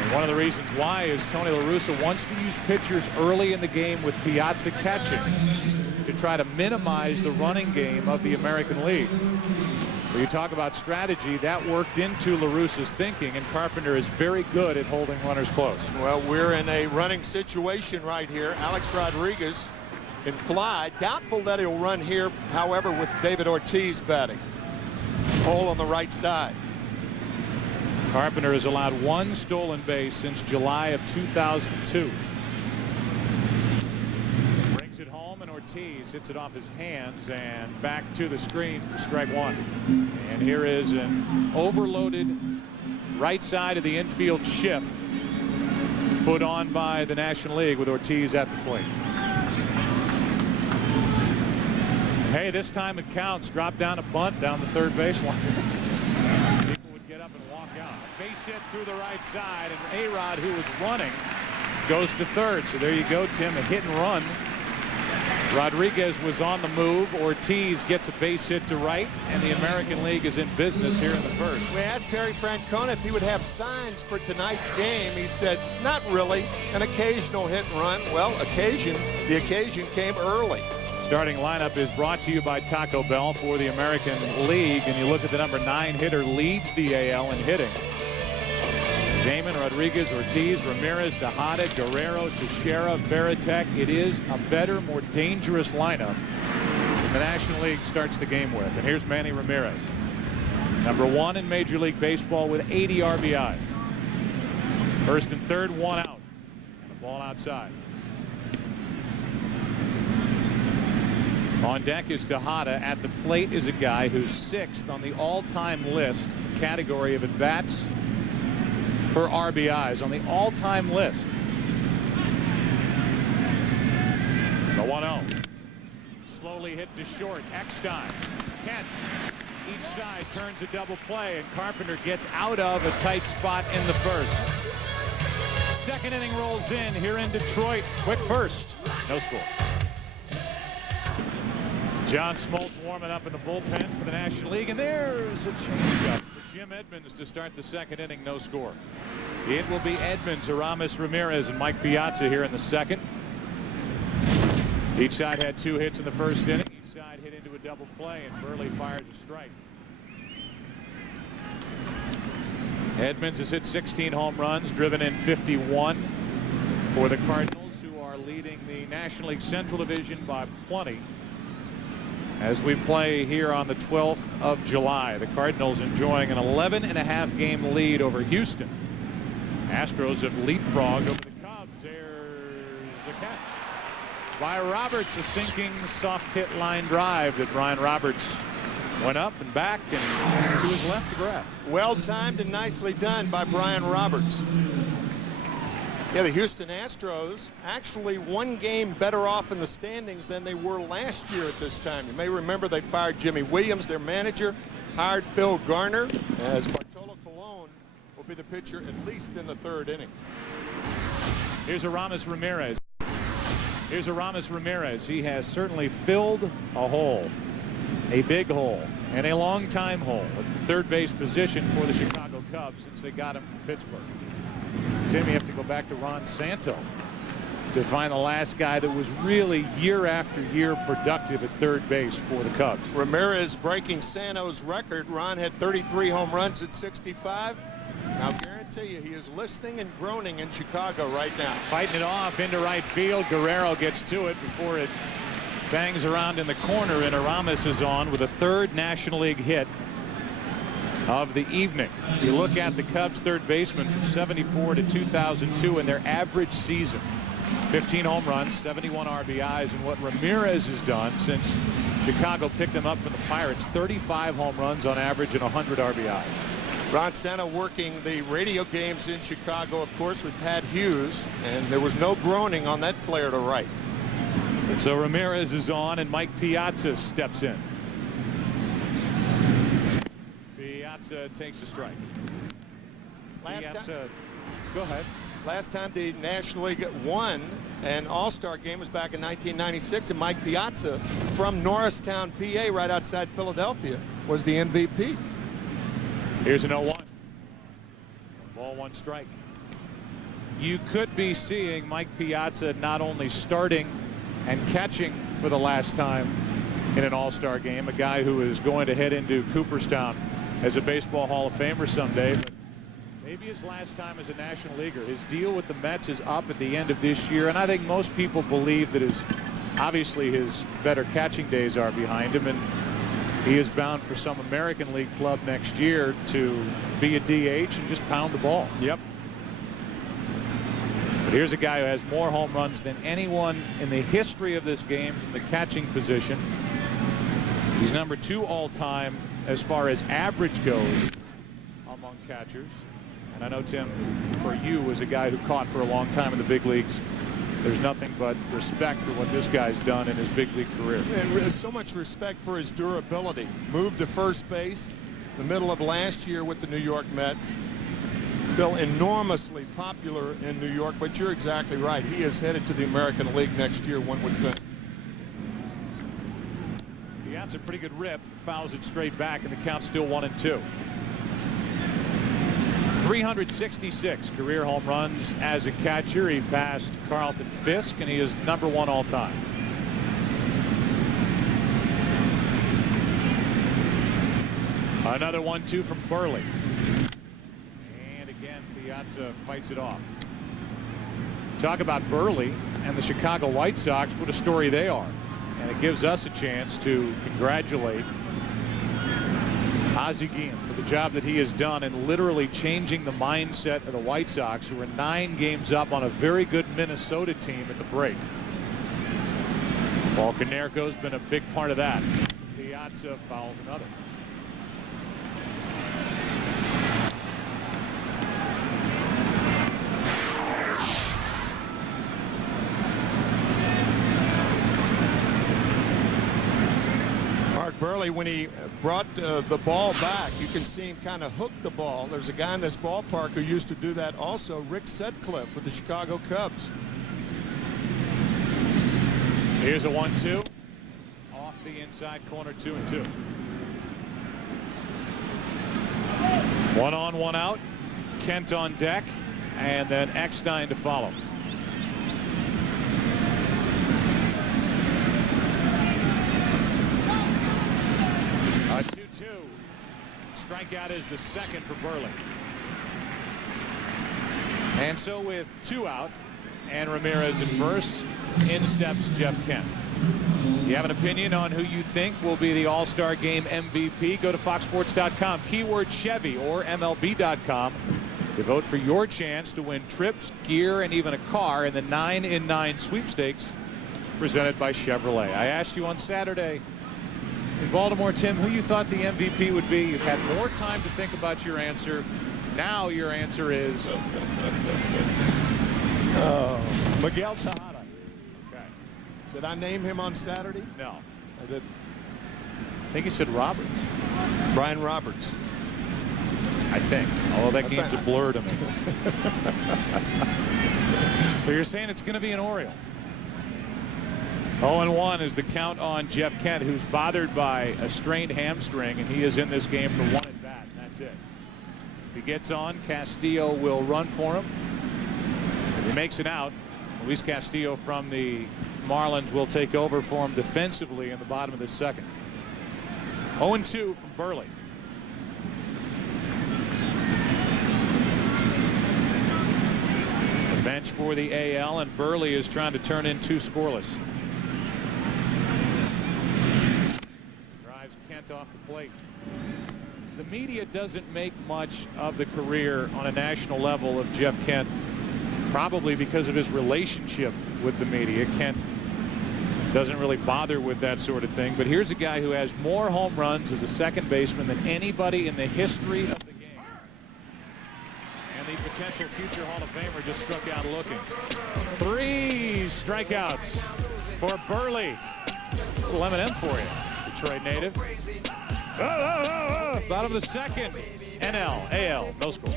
And one of the reasons why is Tony La Russa wants to use pitchers early in the game with Piazza catching to try to minimize the running game of the American League. So you talk about strategy, that worked into La Russa's thinking, and Carpenter is very good at holding runners close. Well, we're in a running situation right here. Alex Rodriguez in fly. Doubtful that he'll run here, however, with David Ortiz batting. Hole on the right side. Carpenter has allowed 1 stolen base since July of 2002. Brings it home, and Ortiz hits it off his hands and back to the screen for strike 1. And here is an overloaded right side of the infield shift. put on by the National League with Ortiz at the plate. Hey, this time it counts. Drop down a bunt down the third baseline. People would get up and walk out. Base hit through the right side, and A-Rod, who was running, goes to third. So there you go, Tim, a hit and run. Rodriguez was on the move. Ortiz gets a base hit to right, and the American League is in business here in the first. We asked Terry Francona if he would have signs for tonight's game. He said, not really. An occasional hit and run. Well, the occasion came early. Starting lineup is brought to you by Taco Bell for the American League, and you look at the number 9 hitter, leads the AL in hitting. Damon, Rodriguez, Ortiz, Ramirez, Tejada, Guerrero, Teixeira, Veritek. It is a better, more dangerous lineup than the National League starts the game with. And here's Manny Ramirez, number 1 in Major League Baseball with 80 RBIs. First and third, 1 out. The ball outside. On deck is Tejada. At the plate is a guy who's 6th on the all-time list, category of at-bats per RBIs on the all-time list. The 1-0. Slowly hit to short. Eckstein. Kent. Each side turns a double play, and Carpenter gets out of a tight spot in the first. Second inning rolls in here in Detroit. Quick first. No score. John Smoltz warming up in the bullpen for the National League, and there's a changeup for Jim Edmonds to start the second inning. No score. It will be Edmonds, Aramis, Ramirez, and Mike Piazza here in the second. Each side had 2 hits in the first inning. Each side hit into a double play, and Burley fires a strike. Edmonds has hit 16 home runs, driven in 51 for the Cardinals, who are leading the National League Central Division by plenty. As we play here on the 12th of July, the Cardinals enjoying an 11.5 game lead over Houston. Astros have leapfrogged over the Cubs. There's a catch by Roberts, a sinking soft hit line drive that Brian Roberts went up and back and to his left to grab. Well timed and nicely done by Brian Roberts. Yeah, the Houston Astros actually 1 game better off in the standings than they were last year at this time. You may remember they fired Jimmy Williams, their manager, hired Phil Garner, as Bartolo Colon will be the pitcher at least in the 3rd inning. Here's Aramis Ramirez. Here's Aramis Ramirez. He has certainly filled a hole, a big hole, and a long time hole at the third base position for the Chicago Cubs since they got him from Pittsburgh. Tim, you have to go back to Ron Santo to find the last guy that was really year after year productive at third base for the Cubs. Ramirez breaking Santo's record. Ron had 33 home runs at 65. I'll guarantee you he is listening and groaning in Chicago right now. Fighting it off into right field. Guerrero gets to it before it bangs around in the corner, and Aramis is on with a 3rd National League hit of the evening. You look at the Cubs third baseman from 74 to 2002 in their average season. 15 home runs, 71 RBIs, and what Ramirez has done since Chicago picked him up from the Pirates, 35 home runs on average and 100 RBIs. Ron Santo working the radio games in Chicago, of course, with Pat Hughes, and there was no groaning on that flare to right. So Ramirez is on, and Mike Piazza steps in. Piazza takes a strike. Go ahead. Last time the National League won an All-Star game was back in 1996, and Mike Piazza from Norristown, PA, right outside Philadelphia, was the MVP. Here's an 0-1. Ball 1 strike. You could be seeing Mike Piazza not only starting and catching for the last time in an All-Star game, a guy who is going to head into Cooperstown as a Baseball Hall of Famer someday, but maybe his last time as a National Leaguer. His deal with the Mets is up at the end of this year, and I think most people believe that obviously his better catching days are behind him, and he is bound for some American League club next year to be a DH and just pound the ball. Yep. But here's a guy who has more home runs than anyone in the history of this game from the catching position. He's number 2 all-time as far as average goes among catchers. And I know, Tim, for you as a guy who caught for a long time in the big leagues, there's nothing but respect for what this guy's done in his big league career. And so much respect for his durability. Moved to first base the middle of last year with the New York Mets. Still enormously popular in New York, but you're exactly right. He is headed to the American League next year, one would think. He has a pretty good rip, fouls it straight back, and the count's still 1-2. 366 career home runs as a catcher. He passed Carlton Fisk, and he is #1 all time. Another 1-2 from Burley. And again, Piazza fights it off. Talk about Burley and the Chicago White Sox. What a story they are. And it gives us a chance to congratulate Ozzie Guillen for the job that he has done in literally changing the mindset of the White Sox, who were 9 games up on a very good Minnesota team at the break. Paul Konerko's been a big part of that. Piazza fouls another. Burley, when he brought the ball back, you can see him kind of hook the ball. There's a guy in this ballpark who used to do that also, Rick Sutcliffe with the Chicago Cubs. Here's a 1-2 off the inside corner, 2-2. 1 on, 1 out. Kent on deck, and then Eckstein to follow. A 2-2. Strikeout is the second for Burley. And so with 2 out and Ramirez at first, in steps Jeff Kent. You have an opinion on who you think will be the All-Star Game MVP? Go to foxsports.com, keyword Chevy, or MLB.com to vote for your chance to win trips, gear, and even a car in the 9 in 9 sweepstakes presented by Chevrolet. I asked you on Saturday in Baltimore, Tim, who you thought the MVP would be. You've had more time to think about your answer. Now your answer is Miguel Tejada. Okay. Did I name him on Saturday? No. I did. I think you said Roberts. Brian Roberts. I think. Although that game's a blur to me. So you're saying it's going to be an Oriole. 0-1 is the count on Jeff Kent, who's bothered by a strained hamstring, and he is in this game for 1 at bat, and that's it. If he gets on, Castillo will run for him. If he makes it out, Luis Castillo from the Marlins will take over for him defensively in the bottom of the second. 0-2 from Burley. The bench for the AL, and Burley is trying to turn in 2 scoreless. Off the plate. The media doesn't make much of the career on a national level of Jeff Kent, probably because of his relationship with the media. Kent doesn't really bother with that sort of thing, but here's a guy who has more home runs as a second baseman than anybody in the history of the game. And the potential future Hall of Famer just struck out looking. 3 strikeouts for Burley. A little M&M for you. Detroit native. Bottom of the second. NL, AL, no score.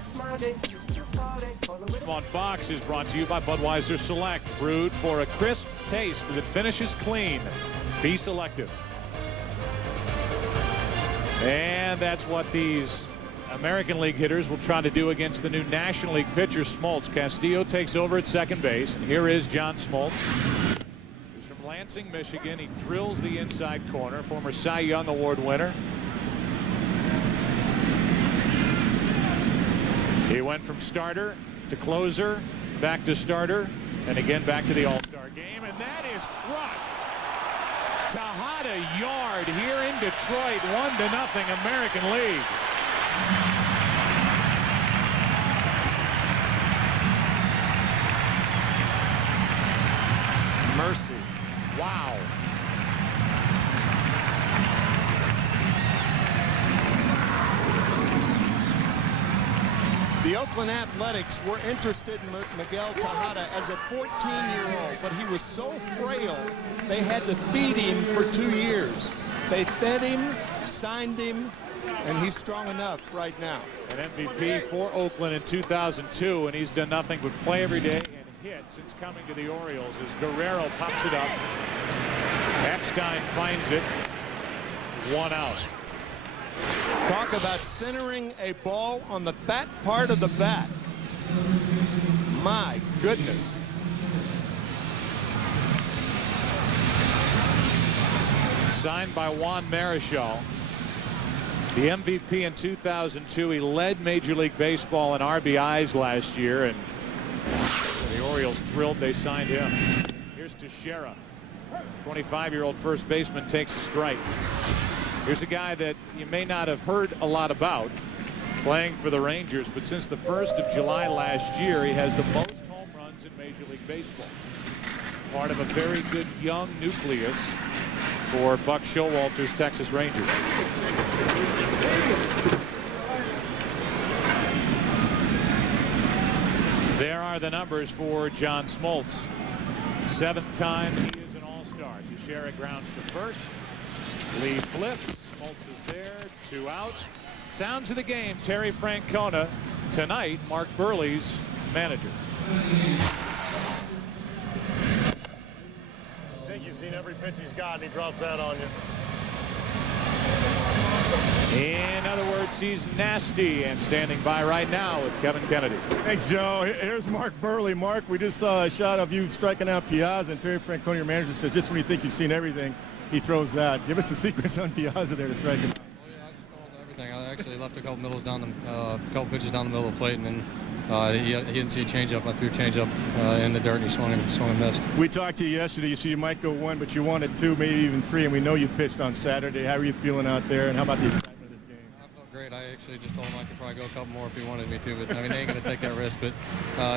On Fox is brought to you by Budweiser Select, brewed for a crisp taste that finishes clean. Be selective. And that's what these American League hitters will try to do against the new National League pitcher, Smoltz. Castillo takes over at second base, and here is John Smoltz. Lansing, Michigan. He drills the inside corner. Former Cy Young Award winner. He went from starter to closer, back to starter, and again back to the All-Star Game, and that is crushed. Tejada yard here in Detroit, 1-0 American League. Mercy. Wow. The The Oakland Athletics were interested in Miguel Tejada as a 14-year-old, but he was so frail, they had to feed him for 2 years. They fed him, signed him, and he's strong enough right now. An MVP for Oakland in 2002, and he's done nothing but play every day and hit since coming to the Orioles as Guerrero pops it up. Eckstein finds it. 1 out. Talk about centering a ball on the fat part of the bat. My goodness. Signed by Juan Marichal. The MVP in 2002. He led Major League Baseball in RBIs last year, and the Orioles thrilled they signed him. Here's Teixeira. 25-year-old first baseman takes a strike. Here's a guy that you may not have heard a lot about playing for the Rangers, but since the 1st of July last year, he has the most home runs in Major League Baseball. Part of a very good young nucleus for Buck Showalter's Texas Rangers. There are the numbers for John Smoltz. 7th time he is an All-Star. Teixeira grounds to first. Lee flips. Smoltz is there. 2 out. Sounds of the game. Terry Francona. Tonight, Mark Burley's manager. I think you've seen every pitch he's got, and he drops that on you. In other words, he's nasty, and standing by right now with Kevin Kennedy. Thanks, Joe. Here's Mark Burley. Mark, we just saw a shot of you striking out Piazza, and Terry Francona, your manager, says just when you think you've seen everything, he throws that. Give us a sequence on Piazza there to strike him. Well, yeah, I just throw everything. I actually left a couple pitches down the middle of the plate, and then he didn't see a changeup. I threw a changeup in the dirt, and he swung and missed. We talked to you yesterday. You said you might go 1, but you wanted 2, maybe even 3, and we know you pitched on Saturday. How are you feeling out there, and how about the excitement of this game? I felt great. I actually just told him I could probably go a couple more if he wanted me to, but I mean, they ain't going to take that risk. But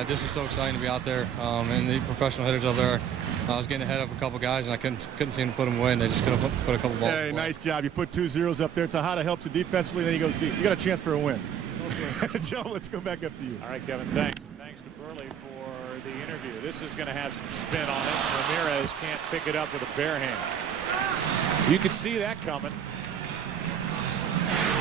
this is so exciting to be out there, and the professional hitters over there. I was getting ahead of a couple guys, and I couldn't seem to put them away, and they just couldn't put a couple balls. Hey, nice job. You put 2 zeros up there. Tejada helps you defensively, then he goes deep. You got a chance for a win. Joe, let's go back up to you. All right, Kevin, thanks. Thanks to Burley for the interview. This is going to have some spin on it. Ramirez can't pick it up with a bare hand. You could see that coming.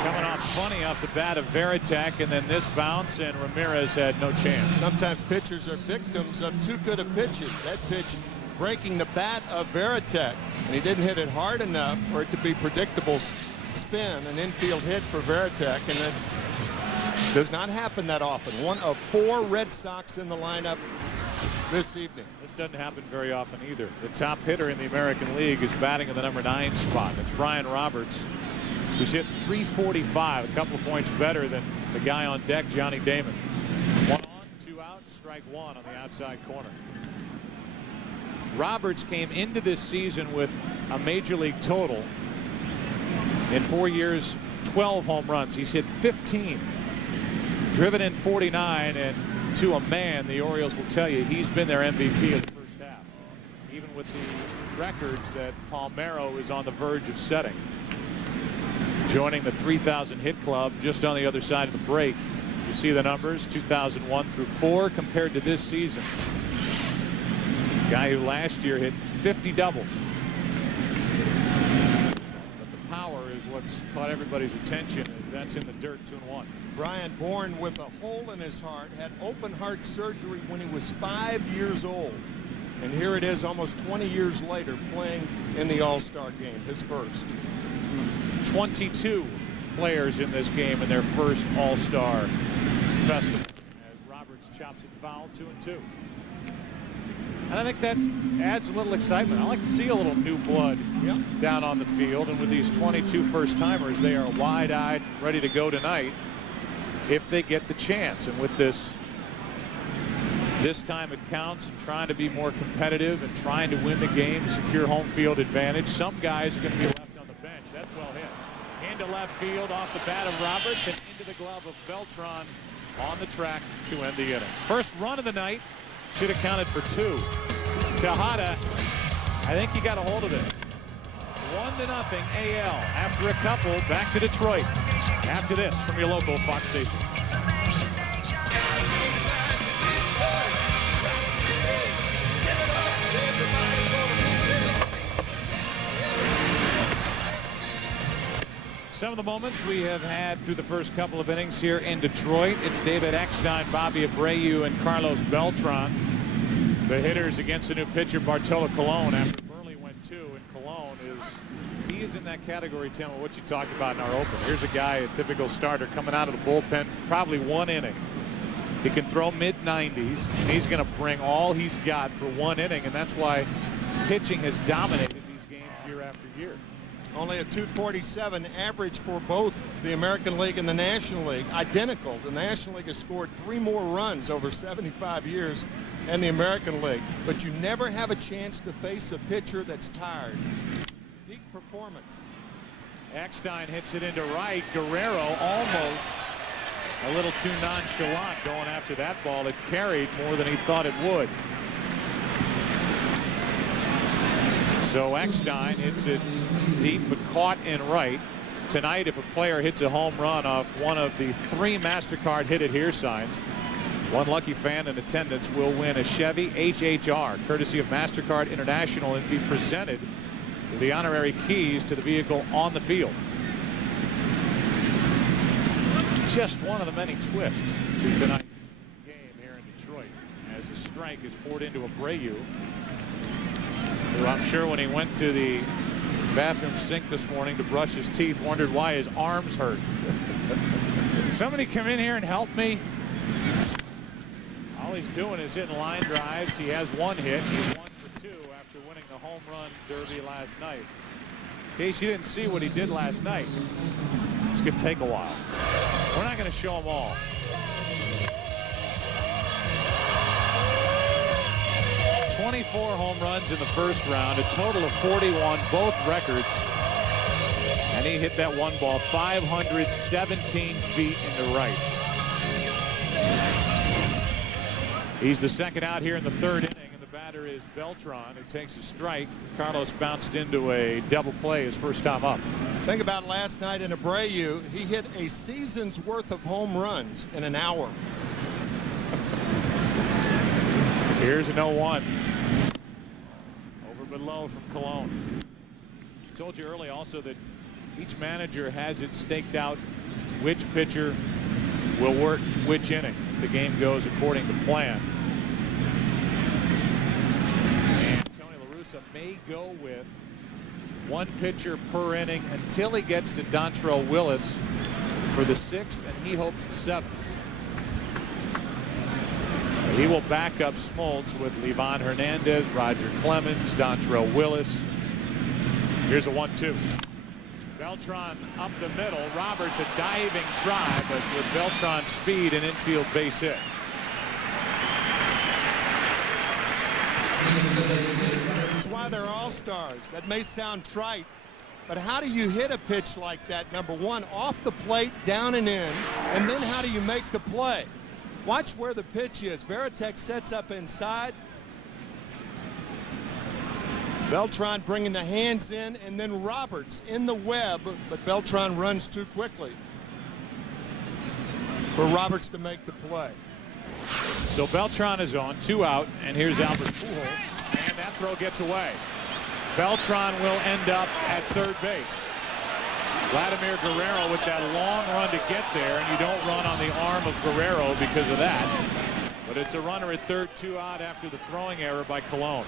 Coming off funny off the bat of Varitek, and then this bounce, and Ramirez had no chance. Sometimes pitchers are victims of too good a pitches. That pitch breaking the bat of Varitek, and he didn't hit it hard enough for it to be predictable spin, an infield hit for Varitek, and that does not happen that often. 1 of 4 Red Sox in the lineup this evening. This doesn't happen very often either. The top hitter in the American League is batting in the number 9 spot. That's Brian Roberts, who's hit .345, a couple of points better than the guy on deck, Johnny Damon. 1 on, 2 out, strike 1 on the outside corner. Roberts came into this season with a major league total in 4 years, 12 home runs. He's hit 15, driven in 49, and to a man, the Orioles will tell you he's been their MVP of the first half, even with the records that Palmeiro is on the verge of setting. Joining the 3,000 hit club just on the other side of the break. You see the numbers, 2001 through 4 compared to this season. Guy who last year hit 50 doubles. But the power is what's caught everybody's attention, as that's in the dirt, 2-1. Brian, born with a hole in his heart, had open heart surgery when he was 5 years old. And here it is almost 20 years later playing in the All-Star game, his first. 22 players in this game in their first All-Star festival, as Roberts chops it foul, 2-2. And I think that adds a little excitement. I like to see a little new blood down on the field, and with these 22 first-timers, they are wide-eyed, ready to go tonight if they get the chance. And with this time it counts, and trying to be more competitive and trying to win the game, secure home field advantage. Some guys are going to be left on the bench. That's well hit. Into left field off the bat of Roberts and into the glove of Beltran on the track to end the inning. First run of the night, should have counted for 2. Tejada, I think he got a hold of it. 1-0 AL. After a couple, back to Detroit. After this from your local Fox station. Some of the moments we have had through the first couple of innings here in Detroit. It's David Eckstein, Bobby Abreu, and Carlos Beltran. The hitters against the new pitcher Bartolo Colon after Burley went 2, and Colon he is in that category, Tim, of what you talked about in our open. Here's a guy, a typical starter, coming out of the bullpen for probably 1 inning. He can throw mid-90s, and he's going to bring all he's got for 1 inning, and that's why pitching has dominated these games year after year. Only a 247 average for both the American League and the National League. Identical. The National League has scored 3 more runs over 75 years than the American League. But you never have a chance to face a pitcher that's tired. Peak performance. Eckstein hits it into right. Guerrero almost a little too nonchalant going after that ball. It carried more than he thought it would. So Eckstein hits it deep but caught in right. Tonight, if a player hits a home run off one of the 3 MasterCard Hit It Here signs, one lucky fan in attendance will win a Chevy HHR, courtesy of MasterCard International, and be presented with the honorary keys to the vehicle on the field. Just one of the many twists to tonight's game here in Detroit, as a strike is poured into Abreu, who I'm sure when he went to the bathroom sink this morning to brush his teeth wondered why his arms hurt. Somebody come in here and help me. All he's doing is hitting line drives. He has 1 hit. He's 1 for 2 after winning the home run derby last night. In case you didn't see what he did last night, this could take a while. We're not going to show them all. 24 home runs in the first round, a total of 41, both records. And he hit that 1 ball 517 feet into right. He's the second out here in the 3rd inning, and the batter is Beltran, who takes a strike. Carlos bounced into a double play his first time up. Think about last night in Abreu. He hit a season's worth of home runs in an hour. Here's an 0-1. Over below from Colon. I told you early also that each manager has it staked out which pitcher will work which inning if the game goes according to plan. And Tony La Russa may go with 1 pitcher per inning until he gets to Dontrell Willis for the 6th, and he hopes the 7th. He will back up Smoltz with Livan Hernandez, Roger Clemens, Dontrell Willis. Here's a 1-2. Beltran up the middle. Roberts a diving try, but with Beltran's speed, an infield base hit. That's why they're all-stars. That may sound trite, but how do you hit a pitch like that? Number 1, off the plate, down and in, and then how do you make the play? Watch where the pitch is. Veritek sets up inside. Beltran bringing the hands in, and then Roberts in the web, but Beltran runs too quickly for Roberts to make the play. So Beltran is on, 2 out, and here's Albert Pujols, and that throw gets away. Beltran will end up at 3rd base. Vladimir Guerrero with that long run to get there, and you don't run on the arm of Guerrero because of that. But it's a runner at 3rd, 2 out after the throwing error by Colon.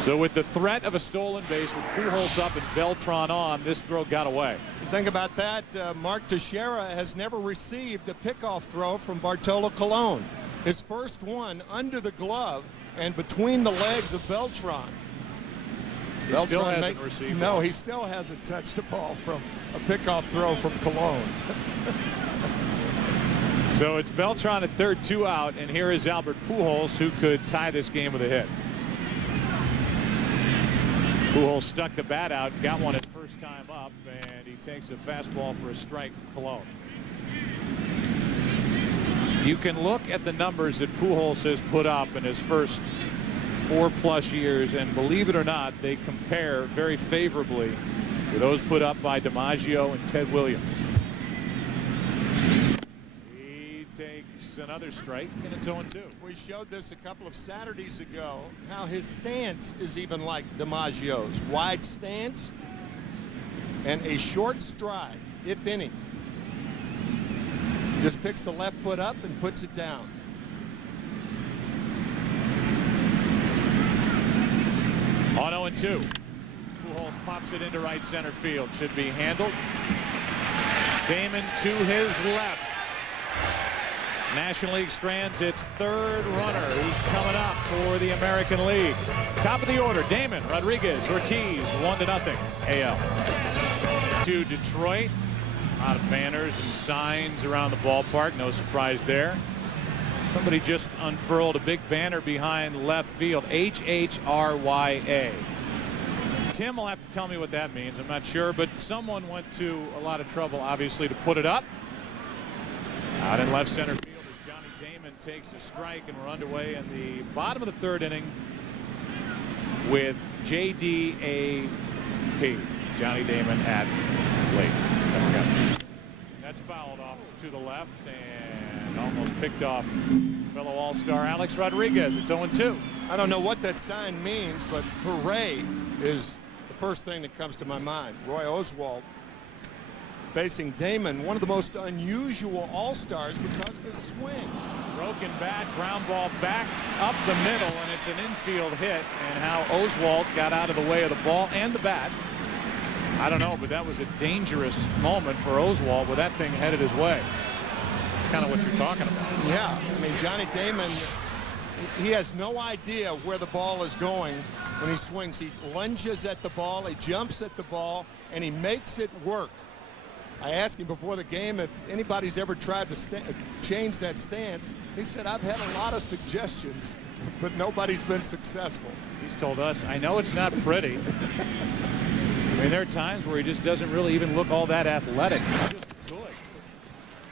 So with the threat of a stolen base with Pujols up and Beltran on, this throw got away. Think about that. Mark Teixeira has never received a pickoff throw from Bartolo Colon. His first one under the glove and between the legs of Beltran. He still hasn't received. No, he still hasn't touched the ball from a pickoff throw from Colon. So it's Beltran at 3rd, 2 out, and here is Albert Pujols, who could tie this game with a hit. Pujols stuck the bat out, got one his first time up, and he takes a fastball for a strike from Colon. You can look at the numbers that Pujols has put up in his first 4+ years, and believe it or not, they compare very favorably to those put up by DiMaggio and Ted Williams. He takes takes another strike, and it's 0-2. We showed this a couple of Saturdays ago, how his stance is even like DiMaggio's. Wide stance and a short stride, if any. Just picks the left foot up and puts it down. On 0-2. Pujols pops it into right center field. Should be handled. Damon to his left. National League strands its third runner who's coming up for the American League. Top of the order, Damon, Rodriguez, Ortiz, 1-0 AL. To Detroit. A lot of banners and signs around the ballpark. No surprise there. Somebody just unfurled a big banner behind left field. HHRYA. Tim will have to tell me what that means. I'm not sure, but someone went to a lot of trouble, obviously, to put it up. Out in left center field as Johnny Damon takes a strike, and we're underway in the bottom of the third inning with JDAP. Johnny Damon at plate. I forgot. That's fouled off to the left and almost picked off fellow All-Star Alex Rodriguez. It's 0-2. I don't know what that sign means, but hooray is the first thing that comes to my mind. Roy Oswalt facing Damon, one of the most unusual All-Stars because of his swing. Broken bat, ground ball back up the middle, and it's an infield hit. And how Oswalt got out of the way of the ball and the bat, I don't know, but that was a dangerous moment for Oswalt with that thing headed his way. It's kind of what you're talking about. Yeah, I mean, Johnny Damon, he has no idea where the ball is going when he swings. He lunges at the ball, he jumps at the ball, and he makes it work. I asked him before the game if anybody's ever tried to change that stance. He said, I've had a lot of suggestions, but nobody's been successful. He's told us, I know it's not pretty. I mean, there are times where he just doesn't really even look all that athletic. He's just good.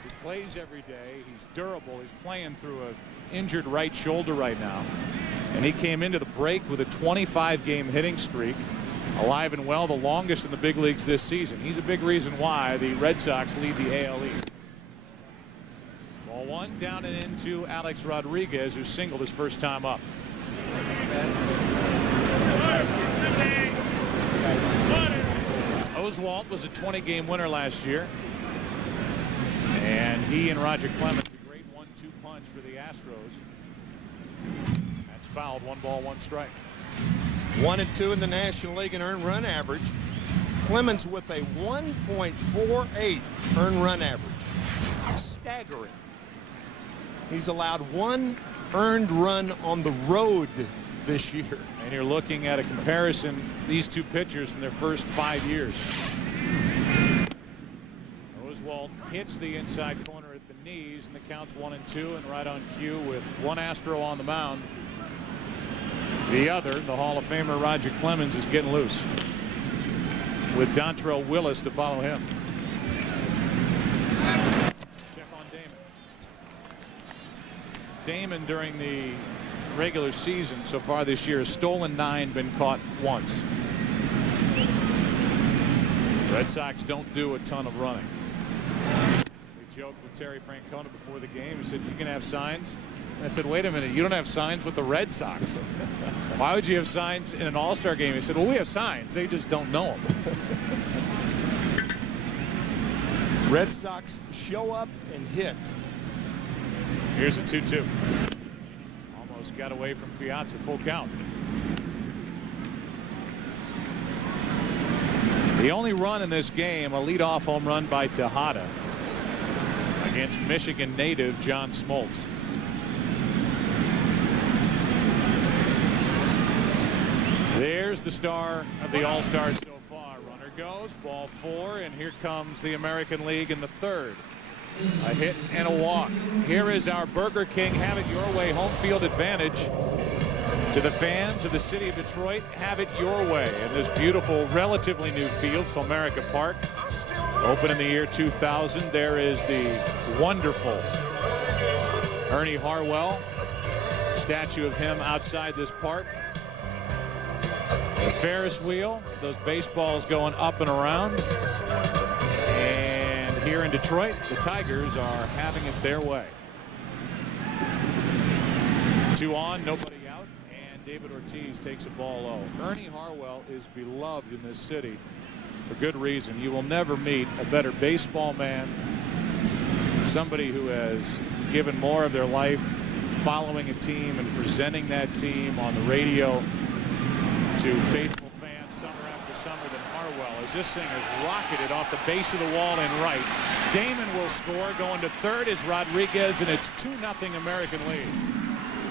He plays every day. He's durable. He's playing through an injured right shoulder right now. And he came into the break with a 25-game hitting streak. Alive and well, the longest in the big leagues this season. He's a big reason why the Red Sox lead the AL East. Ball one down and into Alex Rodriguez, who singled his first time up. Oswalt was a 20-game winner last year. And he and Roger Clemens, a great 1-2 punch for the Astros. That's fouled. 1 ball, 1 strike. 1 and 2 in the National League in earned run average. Clemens with a 1.48 earned run average. Staggering. He's allowed 1 earned run on the road this year. And you're looking at a comparison, these two pitchers in their first 5 years. Oswalt hits the inside corner at the knees, and the count's 1-2, and right on cue with one Astro on the mound. The other, the Hall of Famer Roger Clemens, is getting loose with Dontrell Willis to follow him. Check on Damon. Damon during the regular season so far this year has stolen 9, been caught once. Red Sox don't do a ton of running. We joked with Terry Francona before the game. He said, you can have signs. And I said, wait a minute, you don't have signs with the Red Sox. Why would you have signs in an All-Star game? He said, well, we have signs. They just don't know them. Red Sox show up and hit. Here's a 2-2. Almost got away from Piazza. Full count. The only run in this game, a leadoff home run by Tejada against Michigan native John Smoltz. There's the star of the All-Stars so far. Runner goes, ball 4, and here comes the American League in the third. A hit and a walk. Here is our Burger King Have It Your Way home field advantage to the fans of the city of Detroit. Have it your way in this beautiful, relatively new field, Comerica Park. Open in the year 2000. There is the wonderful Ernie Harwell statue of him outside this park. The Ferris wheel, those baseballs going up and around. And here in Detroit, the Tigers are having it their way. 2 on, nobody out, and David Ortiz takes a ball low. Ernie Harwell is beloved in this city for good reason. You will never meet a better baseball man, somebody who has given more of their life following a team and presenting that team on the radio to faithful fans summer after summer than Harwell, as this thing is rocketed off the base of the wall in right. Damon will score. Going to third is Rodriguez, and it's 2-0 American League.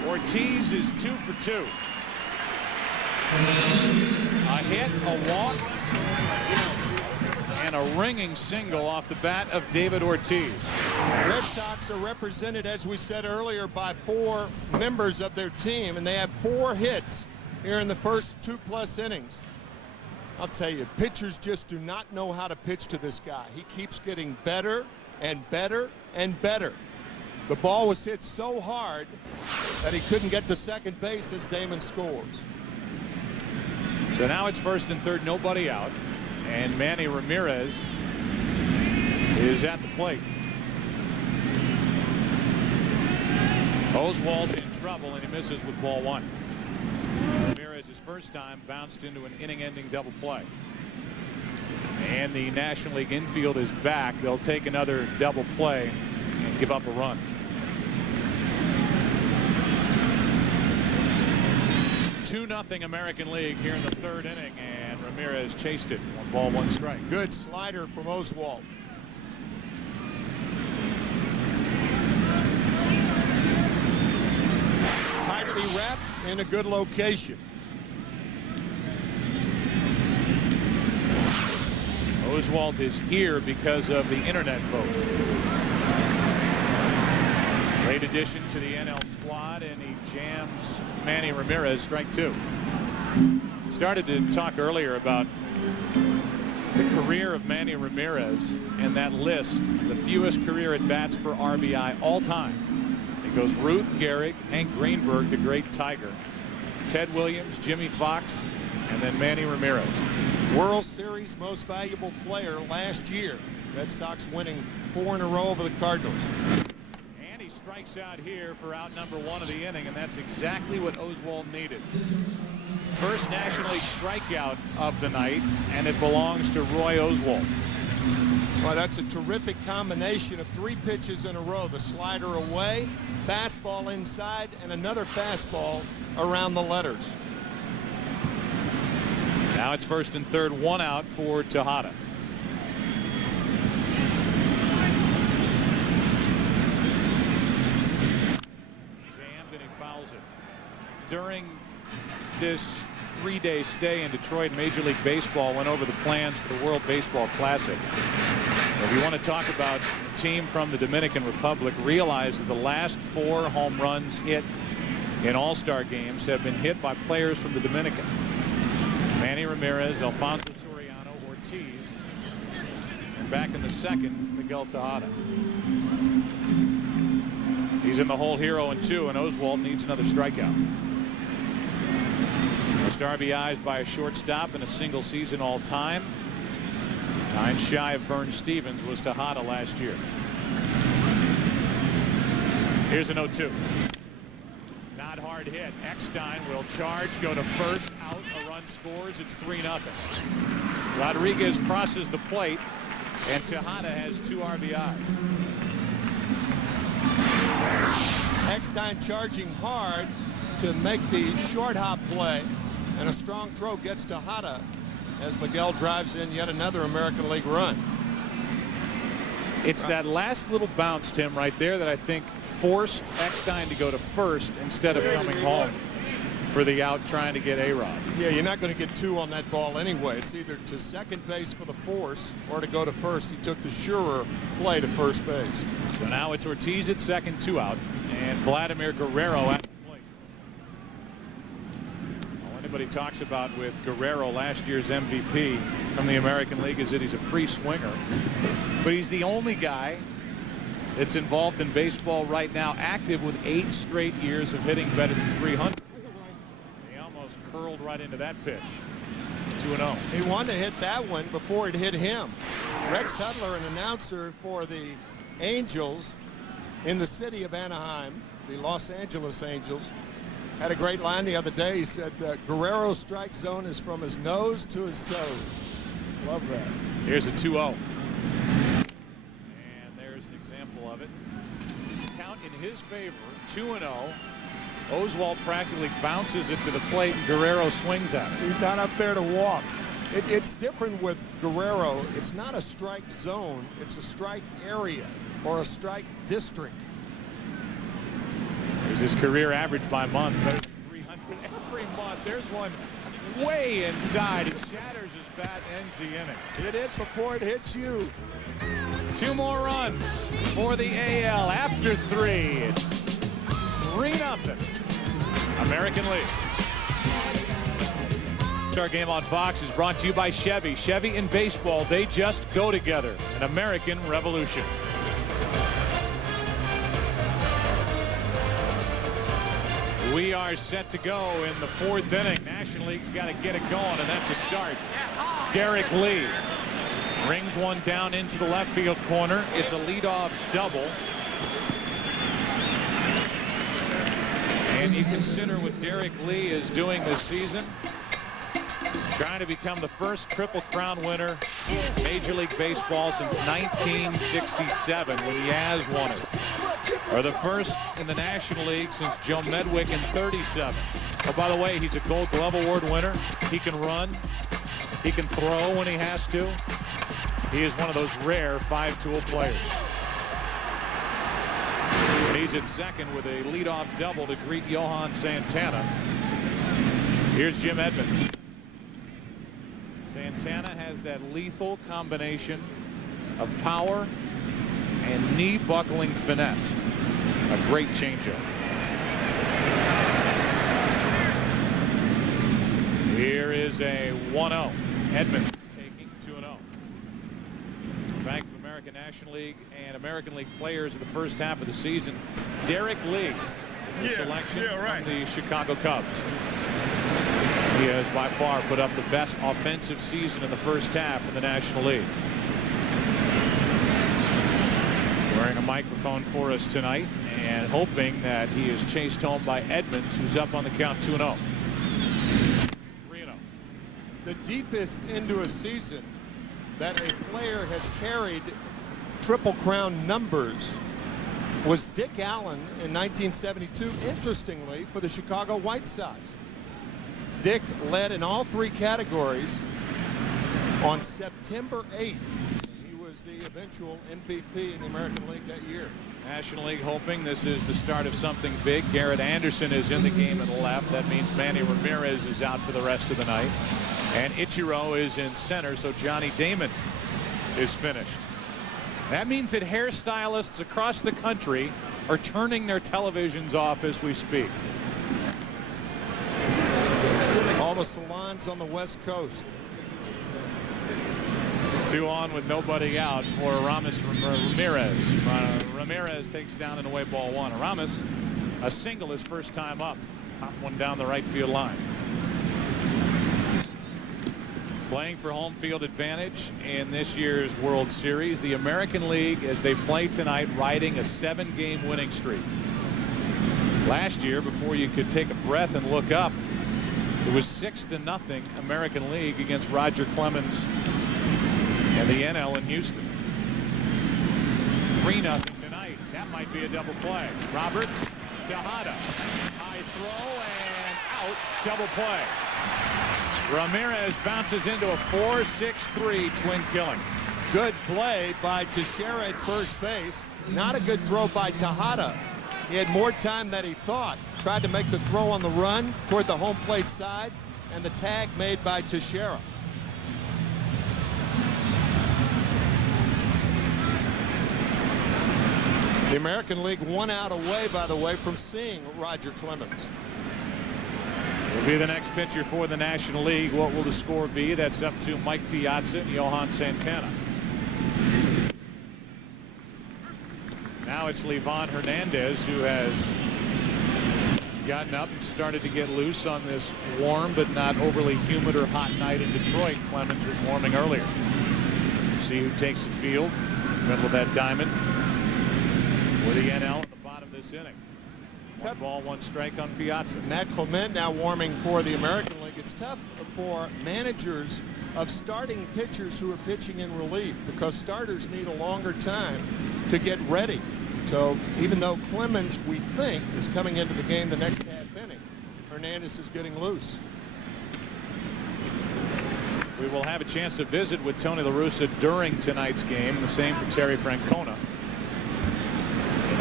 Ortiz is 2 for 2. A hit, a walk, and a ringing single off the bat of David Ortiz. Red Sox are represented, as we said earlier, by 4 members of their team, and they have 4 hits here in the first 2+ innings. I'll tell you, pitchers just do not know how to pitch to this guy. He keeps getting better and better and better. The ball was hit so hard that he couldn't get to second base as Damon scores. So now it's first and third, nobody out, and Manny Ramirez is at the plate. Oswalt in trouble, and he misses with ball 1. Ramirez, his first time, bounced into an inning-ending double play. And the National League infield is back. They'll take another double play and give up a run. 2-0 American League here in the 3rd inning, and Ramirez chased it. 1 ball, 1 strike. Good slider from Oswalt. Tightly wrapped in a good location. Oswalt is here because of the internet vote. Late addition to the NL squad, and he jams Manny Ramirez, strike 2. Started to talk earlier about the career of Manny Ramirez and that list, the fewest career at bats per RBI all time. It goes Ruth Gehrig, Hank Greenberg, the great Tiger, Ted Williams, Jimmy Fox, and then Manny Ramirez. World Series most valuable player last year. Red Sox winning 4 in a row over the Cardinals. And he strikes out here for out number 1 of the inning, and that's exactly what Oswalt needed. First National League strikeout of the night, and it belongs to Roy Oswalt. Well, that's a terrific combination of 3 pitches in a row. The slider away, fastball inside, and another fastball around the letters. Now it's first and third, 1 out for Tejada. Jammed, and he fouls it. During this 3-day stay in Detroit, Major League Baseball went over the plans for the World Baseball Classic. If you want to talk about a team from the Dominican Republic, realize that the last 4 home runs hit in All-Star games have been hit by players from the Dominican. Manny Ramirez, Alfonso Soriano, Ortiz, and back in the 2nd, Miguel Tejada. He's in the hole here 0-2, and Oswalt needs another strikeout. Most RBIs by a shortstop in a single season all time. 9 shy of Vern Stevens was Tejada last year. Here's an 0-2. Not hard hit. Eckstein will charge, go to first, out, a run scores. It's 3-0. Rodriguez crosses the plate, and Tejada has 2 RBIs. Eckstein charging hard to make the short hop play, and a strong throw gets Tejada as Miguel drives in yet another American League run. It's that last little bounce, Tim, right there that I think forced Eckstein to go to first instead of coming home for the out trying to get A-Rod. Yeah, you're not going to get 2 on that ball anyway. It's either to second base for the force or to go to first. He took the surer play to first base. So now it's Ortiz at second, 2 out, and Vladimir Guerrero at the plate. All anybody talks about with Guerrero, last year's MVP from the American League, is that he's a free swinger. But he's the only guy that's involved in baseball right now active with 8 straight years of hitting better than 300. He almost curled right into that pitch. 2-0. He wanted to hit that one before it hit him. Rex Hudler, an announcer for the Angels in the city of Anaheim, the Los Angeles Angels, had a great line the other day. He said, Guerrero's strike zone is from his nose to his toes. Love that. Here's a 2-0. And there's an example of it. Count in his favor, 2-0. Oswald practically bounces it to the plate, and Guerrero swings at it. He's not up there to walk. It's different with Guerrero. It's not a strike zone. It's a strike area or a strike district. There's his career average by month. Better than 300 every month. There's one way inside. He shatters his bat, ends the inning. Hit it before it hits you. 2 more runs for the AL after 3. It's 3-0. American League. All-Star Game on Fox is brought to you by Chevy. Chevy and baseball, they just go together. An American revolution. We are set to go in the 4th inning. National League's got to get it going, and that's a start. Derek Lee rings one down into the left field corner. It's a leadoff double. And you consider what Derek Lee is doing this season. Trying to become the first Triple Crown winner in Major League Baseball since 1967 when the Yaz won it. Or the first in the National League since Joe Medwick in 37. Oh, by the way, he's a Gold Glove Award winner. He can run. He can throw when he has to. He is one of those rare 5-tool players. And he's at second with a leadoff double to greet Johan Santana. Here's Jim Edmonds. Santana has that lethal combination of power and knee buckling finesse. A great changeup. Here is a 1-0. Edmonds taking 2-0. Bank of America National League and American League players of the first half of the season. Derek Lee is the selection from the Chicago Cubs. He has by far put up the best offensive season in the first half in the National League. Wearing a microphone for us tonight and hoping that he is chased home by Edmonds, who's up on the count 2-0. 3-0. The deepest into a season that a player has carried Triple Crown numbers was Dick Allen in 1972, interestingly, for the Chicago White Sox. Dick led in all 3 categories on September 8th. He was the eventual MVP in the American League that year. National League hoping this is the start of something big. Garrett Anderson is in the game in the left. That means Manny Ramirez is out for the rest of the night. And Ichiro is in center, so Johnny Damon is finished. That means that hairstylists across the country are turning their televisions off as we speak. All the salons on the West Coast. 2 on with nobody out for Aramis Ramirez. Ramirez takes down and away ball 1. Aramis, a single his first time up. Hop one down the right field line. Playing for home field advantage in this year's World Series. The American League, as they play tonight, riding a 7-game winning streak. Last year, before you could take a breath and look up, it was 6-0 American League against Roger Clemens and the NL in Houston. 3-0 tonight. That might be a double play. Roberts, Tejada. High throw and out. Double play. Ramirez bounces into a 4-6-3 twin killing. Good play by Teixeira at first base. Not a good throw by Tejada. He had more time than he thought. Tried to make the throw on the run toward the home plate side, and the tag made by Teixeira. The American League 1 out away, by the way, from seeing Roger Clemens. Will be the next pitcher for the National League. What will the score be? That's up to Mike Piazza and Johan Santana. Now it's Livan Hernandez, who has gotten up and started to get loose on this warm but not overly humid or hot night in Detroit. Clemens was warming earlier. See who takes the field. Middle of that diamond with the NL at the bottom of this inning. One ball, one strike on Piazza. Matt Clement now warming for the American League. It's tough for managers of starting pitchers who are pitching in relief because starters need a longer time to get ready. So even though Clemens, we think, is coming into the game the next half inning, Hernandez is getting loose. We will have a chance to visit with Tony La Russa during tonight's game. The same for Terry Francona.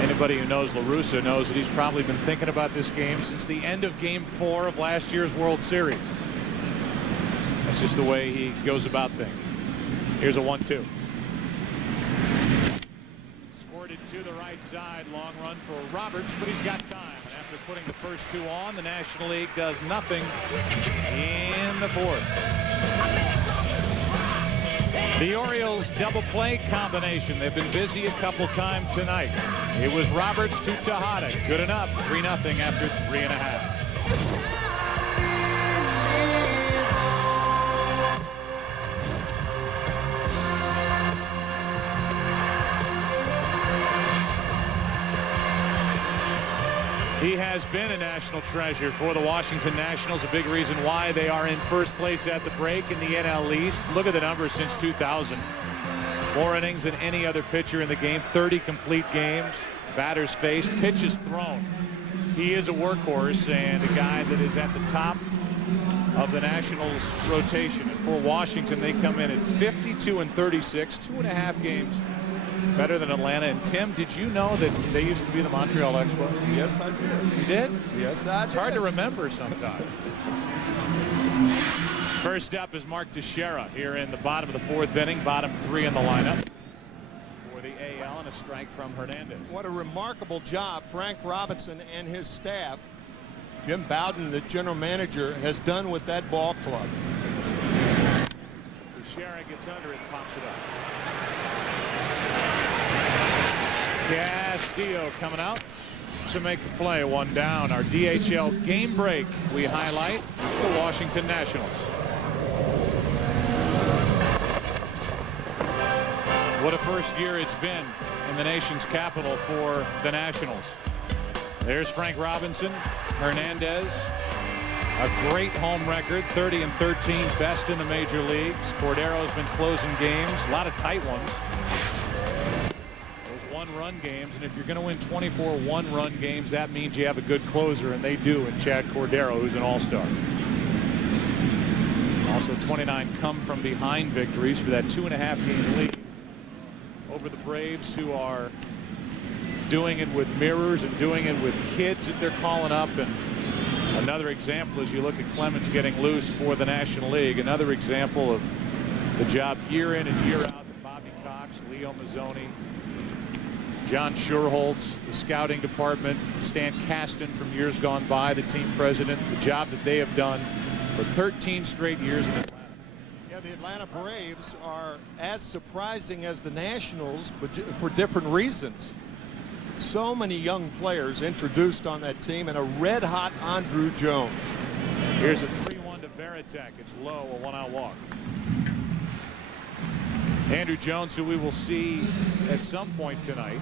Anybody who knows La Russa knows that he's probably been thinking about this game since the end of Game 4 of last year's World Series. That's just the way he goes about things. Here's a 1-2. Squirted to the right side. Long run for Roberts, but he's got time. And after putting the first two on, the National League does nothing in the fourth. The Orioles double play combination. They've been busy a couple times tonight. It was Roberts to Tejada. Good enough. 3-0 after 3.5. He has been a national treasure for the Washington Nationals, a big reason why they are in first place at the break in the NL East. Look at the numbers since 2000. More innings than any other pitcher in the game, 30 complete games, batters faced, pitches thrown. He is a workhorse and a guy that is at the top of the Nationals rotation. And for Washington, they come in at 52-36, 2.5 games better than Atlanta. And Tim, did you know that they used to be the Montreal Expos? Yes, I did. You did? Yes, I did. It's hard to remember sometimes. First up is Mark Teixeira here in the bottom of the fourth inning, bottom three in the lineup for the AL, and a strike from Hernandez. What a remarkable job Frank Robinson and his staff, Jim Bowden, the general manager, has done with that ball club. Teixeira gets under it, pops it up. Castillo coming out to make the play. One down. Our DHL game break we highlight the Washington Nationals. What a first year it's been in the nation's capital for the Nationals. There's Frank Robinson, Hernandez, a great home record, 30-13, best in the major leagues. Cordero's been closing games, a lot of tight ones. One-run games, and if you're going to win 24 one-run games, that means you have a good closer, and they do in Chad Cordero, who's an all-star. Also 29 come-from-behind victories for that 2.5-game lead over the Braves, who are doing it with mirrors and doing it with kids that they're calling up. And another example, as you look at Clemens getting loose for the National League, another example of the job year in and year out that Bobby Cox, Leo Mazzoni, John Schuerholz, the scouting department, Stan Kasten from years gone by, the team president, the job that they have done for 13 straight years in Atlanta. Yeah, the Atlanta Braves are as surprising as the Nationals, but for different reasons. So many young players introduced on that team, and a red-hot Andrew Jones. Here's a 3-1 to Varitek. It's low, a one-out walk. Andrew Jones, who we will see at some point tonight,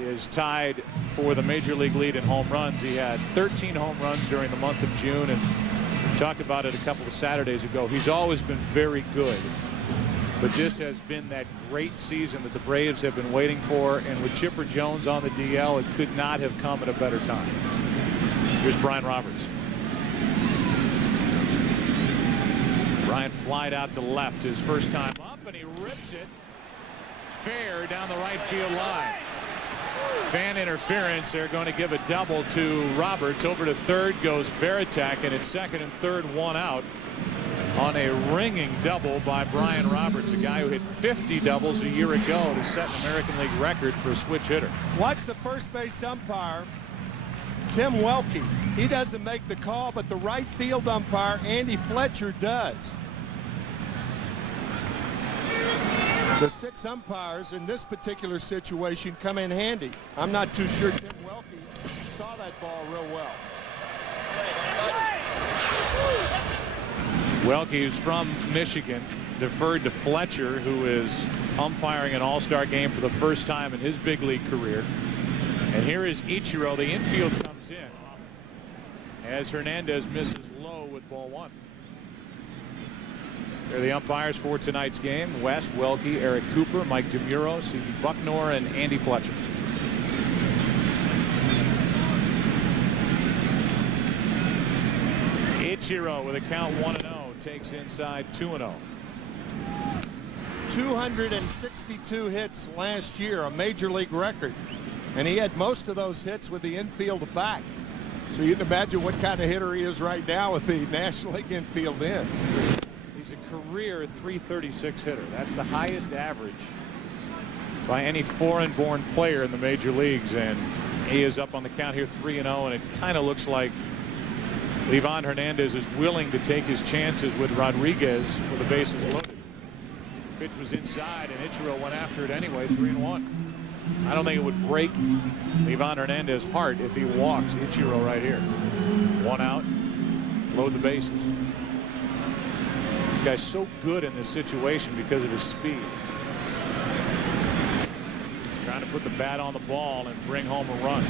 is tied for the major league lead in home runs. He had 13 home runs during the month of June, and we talked about it a couple of Saturdays ago. He's always been very good, but this has been that great season that the Braves have been waiting for, and with Chipper Jones on the DL, it could not have come at a better time. Here's Brian Roberts. Brian flied out to left his first time up, and he rips it fair down the right field line. Fan interference. They're going to give a double to Roberts. Over to third goes Varitek, and it's second and third, one out on a ringing double by Brian Roberts, a guy who hit 50 doubles a year ago to set an American League record for a switch hitter. Watch the first base umpire, Tim Welke. He doesn't make the call, but the right field umpire, Andy Fletcher, does. The 6 umpires in this particular situation come in handy. I'm not too sure Tim Welke saw that ball real well. Welke, who's from Michigan, deferred to Fletcher, who is umpiring an all-star game for the first time in his big league career. And here is Ichiro. The infield comes is in, as Hernandez misses low with ball 1. They're the umpires for tonight's game. West, Welke, Eric Cooper, Mike DeMuro, C.B. Bucknor, and Andy Fletcher. Ichiro with a count 1-0 takes inside 2-0. 262 hits last year, a major league record, and he had most of those hits with the infield back. So you can imagine what kind of hitter he is right now with the National League infield in. He's a career .336 hitter. That's the highest average by any foreign-born player in the major leagues, and he is up on the count here 3-0, and it kind of looks like Livan Hernandez is willing to take his chances with Rodriguez with the bases loaded. Pitch was inside, and Ichiro went after it anyway, 3-1. I don't think it would break Livan Hernandez's heart if he walks Ichiro right here. 1 out, load the bases. This guy's so good in this situation because of his speed. He's trying to put the bat on the ball and bring home a run.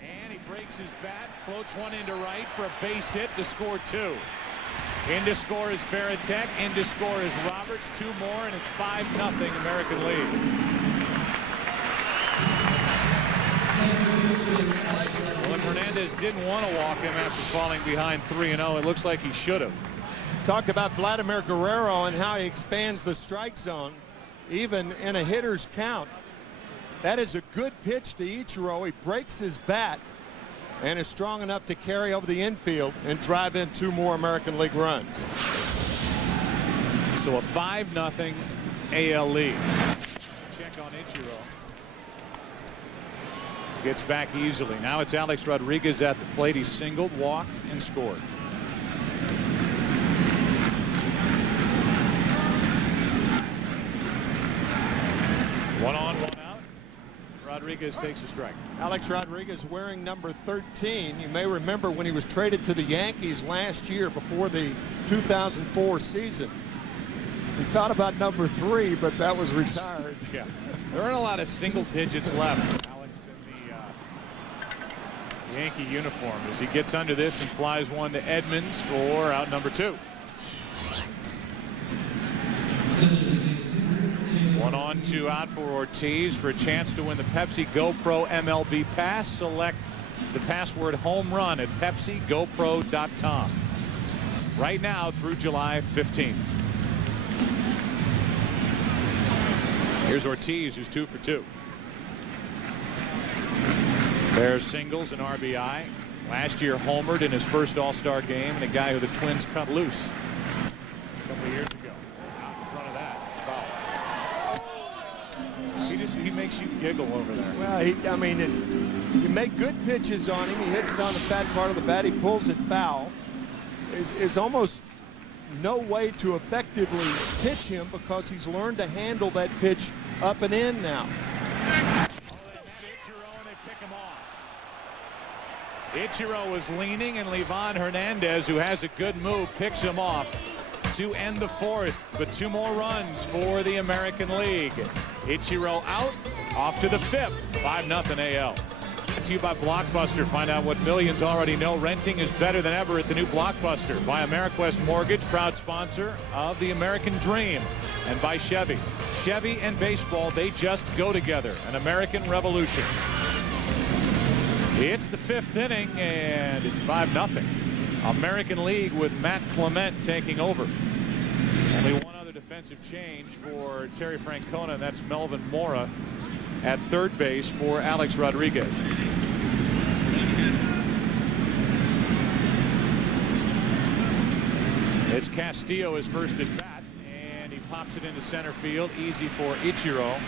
And he breaks his bat, floats one into right for a base hit to score 2. In to score is Veritek. In to score is Roberts. 2 more, and it's 5-0 American League. Well, if Hernandez didn't want to walk him after falling behind 3-0, it looks like he should have. Talked about Vladimir Guerrero and how he expands the strike zone, even in a hitter's count. That is a good pitch to Ichiro. He breaks his bat and is strong enough to carry over the infield and drive in 2 more American League runs. So a 5-0 AL lead. Check on Ichiro. Gets back easily. Now it's Alex Rodriguez at the plate. He singled, walked, and scored. One on, 1 out. Rodriguez takes a strike. Alex Rodriguez wearing number 13. You may remember when he was traded to the Yankees last year before the 2004 season. He thought about number 3, but that was retired. Yeah. There aren't a lot of single digits left, Alex, in the Yankee uniform, as he gets under this and flies one to Edmonds for out number 2. 1 on, 2 out for Ortiz for a chance to win the Pepsi GoPro MLB Pass. Select the password home run at PepsiGoPro.com. Right now through July 15th. Here's Ortiz, who's 2 for 2. There's singles and RBI. Last year homered in his first All-Star game, and a guy who the Twins cut loose a couple of years ago. Out in front of that, foul. He makes you giggle over there. Well, I mean, you make good pitches on him. He hits it on the fat part of the bat. He pulls it foul. There's almost no way to effectively pitch him because he's learned to handle that pitch up and in now. Ichiro is leaning, and Livan Hernandez, who has a good move, picks him off to end the 4th. But 2 more runs for the American League. Ichiro out, off to the 5th. 5-0 AL. To you by Blockbuster. Find out what millions already know. Renting is better than ever at the new Blockbuster. By AmeriQuest Mortgage, proud sponsor of the American Dream. And by Chevy. Chevy and baseball, they just go together. An American revolution. It's the 5th inning, and it's 5-0. American League with Matt Clement taking over. Only one other defensive change for Terry Francona, and that's Melvin Mora at third base for Alex Rodriguez. It's Castillo is first at bat, and he pops it into center field. Easy for Ichiro.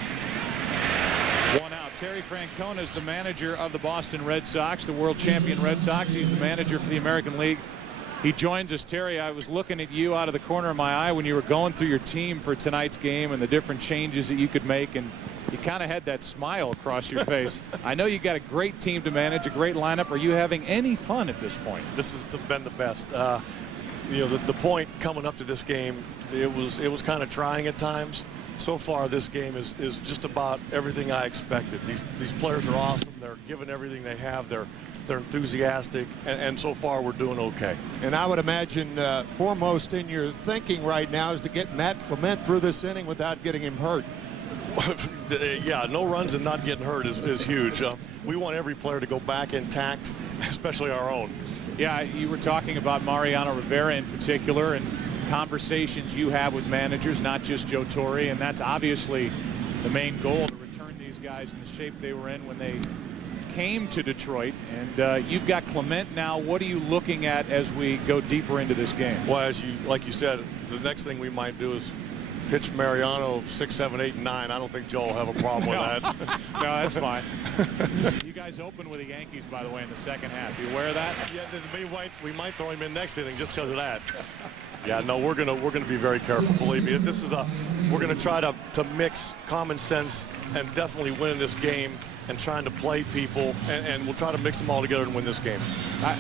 1 out. Terry Francona is the manager of the Boston Red Sox, the world champion Red Sox. He's the manager for the American League. He joins us. Terry, I was looking at you out of the corner of my eye when you were going through your team for tonight's game and the different changes that you could make, and you kind of had that smile across your face. I know you got a great team to manage, a great lineup. Are you having any fun at this point? This has been the best. You know, the point coming up to this game, it was kind of trying at times. So far, this game is just about everything I expected. These players are awesome. They're giving everything they have. They're They're enthusiastic, and so far we're doing okay. And I would imagine foremost in your thinking right now is to get Matt Clement through this inning without getting him hurt. Yeah, no runs and not getting hurt is huge. We want every player to go back intact, especially our own. Yeah, you were talking about Mariano Rivera in particular and conversations you have with managers, not just Joe Torre, and that's obviously the main goal, to return these guys in the shape they were in when they came to Detroit. And you've got Clement now. What are you looking at as we go deeper into this game? Well, like you said, the next thing we might do is pitch Mariano 6, 7, 8, and 9. I don't think Joe will have a problem with that. No, that's fine. You guys open with the Yankees, by the way, in the second half. You aware of that? Yeah, we might throw him in next inning just because of that. Yeah, no, we're gonna be very careful. Believe me, we're gonna try to mix common sense and definitely winning this game and trying to play people, and we'll try to mix them all together and win this game.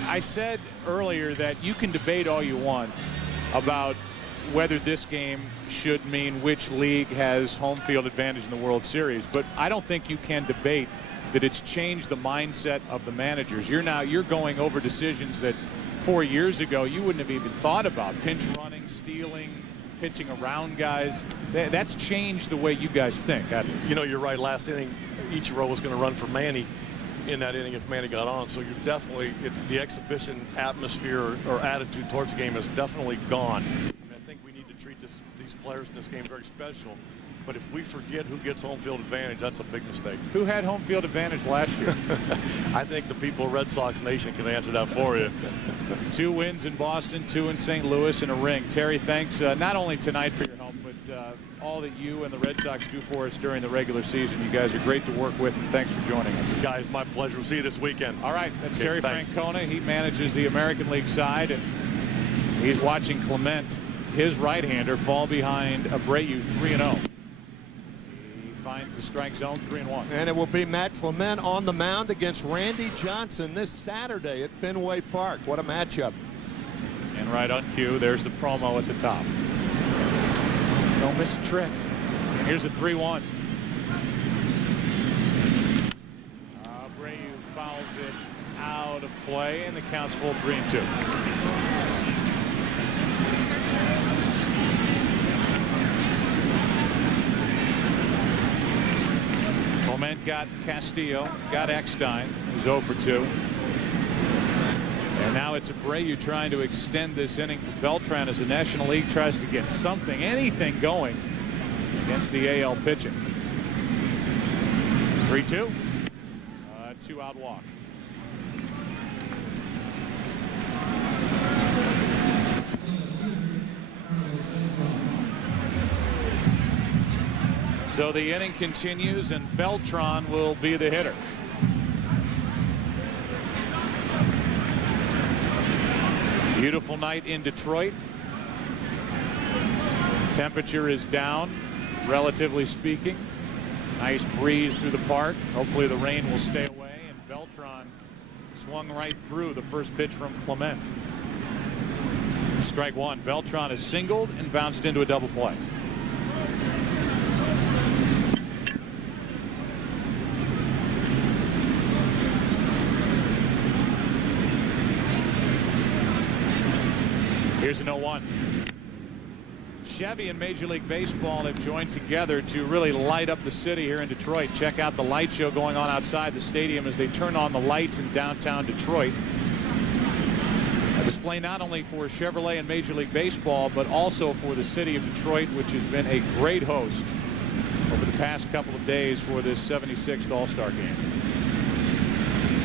I said earlier that you can debate all you want about whether this game should mean which league has home field advantage in the World Series, but I don't think you can debate that it's changed the mindset of the managers. You're going over decisions that 4 years ago you wouldn't have even thought about. Pinch running, stealing, pitching around guys. That's changed the way you guys think. You know, you're right. Last inning, Ichiro was going to run for Manny in that inning if Manny got on. So you're definitely, the exhibition atmosphere or attitude towards the game is definitely gone. I mean, I think we need to treat these players in this game very special. But if we forget who gets home field advantage, that's a big mistake. Who had home field advantage last year? I think the people of Red Sox Nation can answer that for you. 2 wins in Boston, 2 in St. Louis, and a ring. Terry, thanks not only tonight for your help, but all that you and the Red Sox do for us during the regular season. You guys are great to work with, and thanks for joining us. Guys, my pleasure. We'll see you this weekend. All right, that's Terry thanks. Francona. He manages the American League side, and he's watching Clement, his right-hander, fall behind Abreu 3-0. Finds the strike zone, 3-1. And it will be Matt Clement on the mound against Randy Johnson this Saturday at Fenway Park. What a matchup. And right on cue, there's the promo at the top. Don't miss a trick. And here's a 3-1. Abreu fouls it out of play, and the count's full 3-2. Clement got Castillo, got Eckstein, who's 0 for 2. And now it's Abreu trying to extend this inning for Beltran as the National League tries to get something, anything going against the AL pitching. 3-2. 2-out walk. So the inning continues, and Beltran will be the hitter. Beautiful night in Detroit. Temperature is down, relatively speaking. Nice breeze through the park. Hopefully the rain will stay away, and Beltran swung right through the first pitch from Clement. Strike one. Beltran is singled and bounced into a double play. Here's an 0-1. Chevy and Major League Baseball have joined together to really light up the city here in Detroit. Check out the light show going on outside the stadium as they turn on the lights in downtown Detroit. A display not only for Chevrolet and Major League Baseball, but also for the city of Detroit, which has been a great host over the past couple of days for this 76th All Star Game.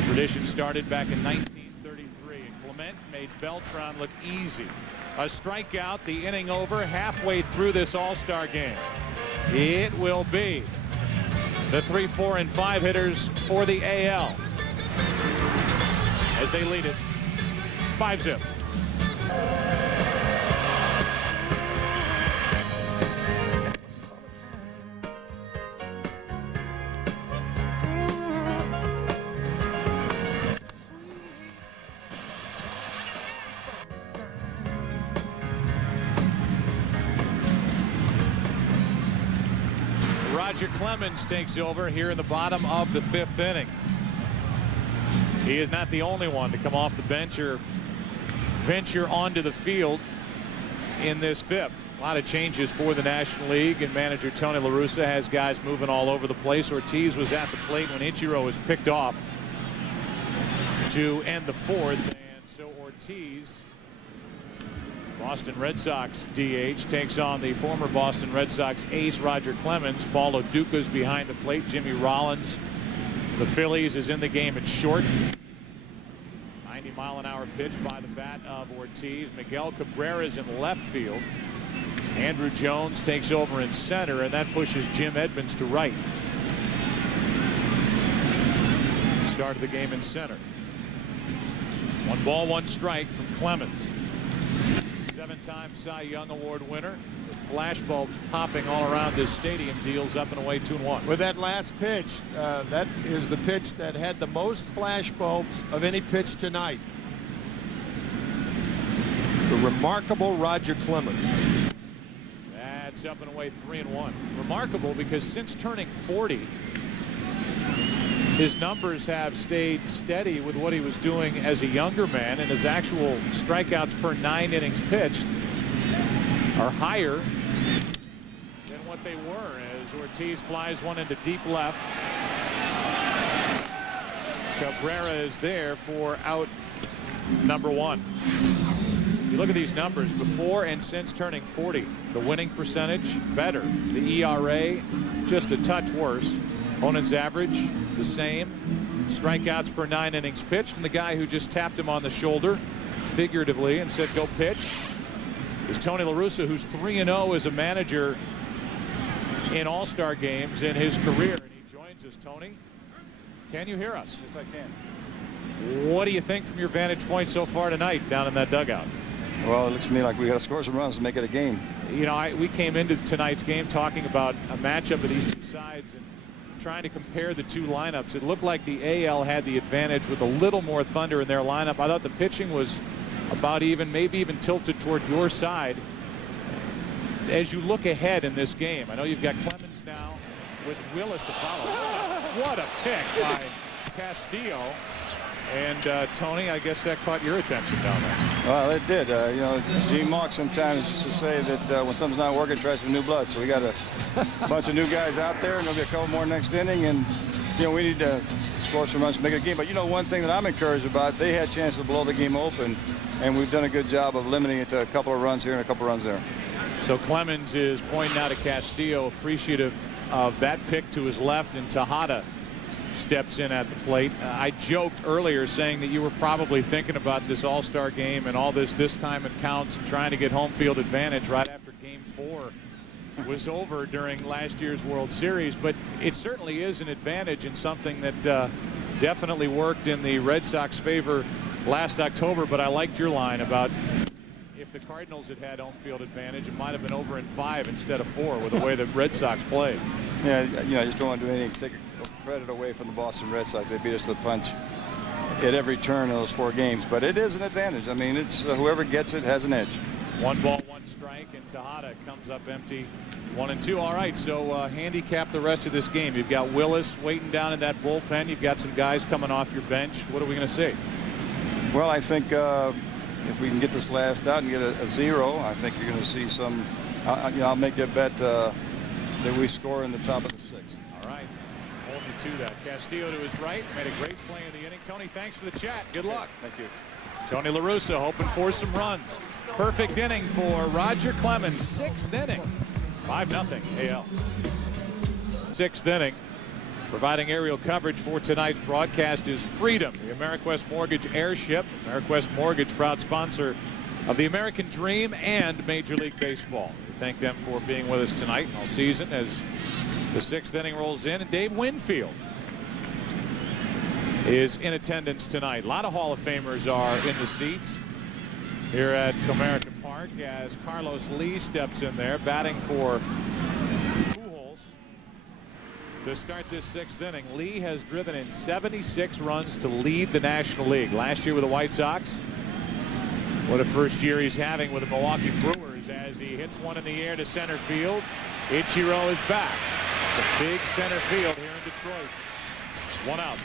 Tradition started back in 1933, and Clement made Beltran look easy. A strikeout, the inning over, halfway through this All-Star game. It will be the 3, 4, and 5 hitters for the AL as they lead it 5-0. Roger Clemens takes over here in the bottom of the 5th inning. He is not the only one to come off the bench or venture onto the field in this fifth. A lot of changes for the National League, and manager Tony La Russa has guys moving all over the place. Ortiz was at the plate when Ichiro was picked off to end the fourth, and so Ortiz, Boston Red Sox DH, takes on the former Boston Red Sox ace Roger Clemens. Paul O'Duca's behind the plate. Jimmy Rawlings, the Phillies, is in the game at short. 90-mile-an-hour pitch by the bat of Ortiz. Miguel Cabrera's in left field. Andrew Jones takes over in center, and that pushes Jim Edmonds to right. Start of the game in center. 1 ball, 1 strike from Clemens. 7-time Cy Young Award winner. With flashbulbs popping all around this stadium, deals up and away 2-1. With that last pitch, that is the pitch that had the most flashbulbs of any pitch tonight. The remarkable Roger Clemens. That's up and away 3-1. Remarkable because since turning 40, his numbers have stayed steady with what he was doing as a younger man, and his actual strikeouts per 9 innings pitched are higher than what they were, as Ortiz flies one into deep left. Cabrera is there for out number 1. You look at these numbers before and since turning 40. The winning percentage better. The ERA just a touch worse. Opponent's average the same. Strikeouts per 9 innings pitched, and the guy who just tapped him on the shoulder figuratively and said go pitch is Tony La Russa, who's 3-0 as a manager in All-Star games in his career. And he joins us. Tony, can you hear us? Yes, I can. What do you think from your vantage point so far tonight down in that dugout? Well, it looks to me like we got to score some runs to make it a game. You know, we came into tonight's game talking about a matchup of these two sides and trying to compare the two lineups. It looked like the AL had the advantage with a little more thunder in their lineup. I thought the pitching was about even, maybe even tilted toward your side. As you look ahead in this game, I know you've got Clemens now with Willis to follow. What a pick by Castillo. And Tony, I guess that caught your attention down there. Well, it did. You know, Gene Mark sometimes used to say that when something's not working, try some new blood. So we got a bunch of new guys out there, and there'll be a couple more next inning. And, you know, we need to score some runs to make it a game. But, you know, one thing that I'm encouraged about, they had chances to blow the game open, and we've done a good job of limiting it to a couple of runs here and a couple of runs there. So Clemens is pointing out to Castillo, appreciative of that pick to his left, and Tejada steps in at the plate. I joked earlier saying that you were probably thinking about this All-Star game and all this time it counts and trying to get home field advantage right after Game 4 was over during last year's World Series. But it certainly is an advantage and something that definitely worked in the Red Sox favor last October. But I liked your line about if the Cardinals had had home field advantage, it might have been over in 5 instead of 4 with the way the Red Sox played. Yeah, you know, I just don't want to do anything to take credit away from the Boston Red Sox. They beat us to the punch at every turn in those 4 games. But it is an advantage. I mean, it's whoever gets it has an edge. 1 ball, 1 strike, and Tejada comes up empty. 1-2. All right, so handicap the rest of this game. You've got Willis waiting down in that bullpen. You've got some guys coming off your bench. What are we going to see? Well, I think if we can get this last out and get a 0, I think you're going to see some. You know, I'll make a bet that we score in the top of the 6th. All right, hold me to that. Castillo to his right, made a great play in the inning. Tony, thanks for the chat. Good luck. Thank you. Tony La Russa hoping for some runs. Perfect inning for Roger Clemens. 6th inning. 5-0 AL. 6th inning. Providing aerial coverage for tonight's broadcast is Freedom, the AmeriQuest Mortgage airship. AmeriQuest Mortgage, proud sponsor of the American Dream and Major League Baseball. We thank them for being with us tonight all season as the 6th inning rolls in. And Dave Winfield is in attendance tonight. A lot of Hall of Famers are in the seats here at Comerica Park as Carlos Lee steps in there, batting for to start this 6th inning. Lee has driven in 76 runs to lead the National League. Last year with the White Sox. What a first year he's having with the Milwaukee Brewers as he hits one in the air to center field. Ichiro is back. It's a big center field here in Detroit. 1 out.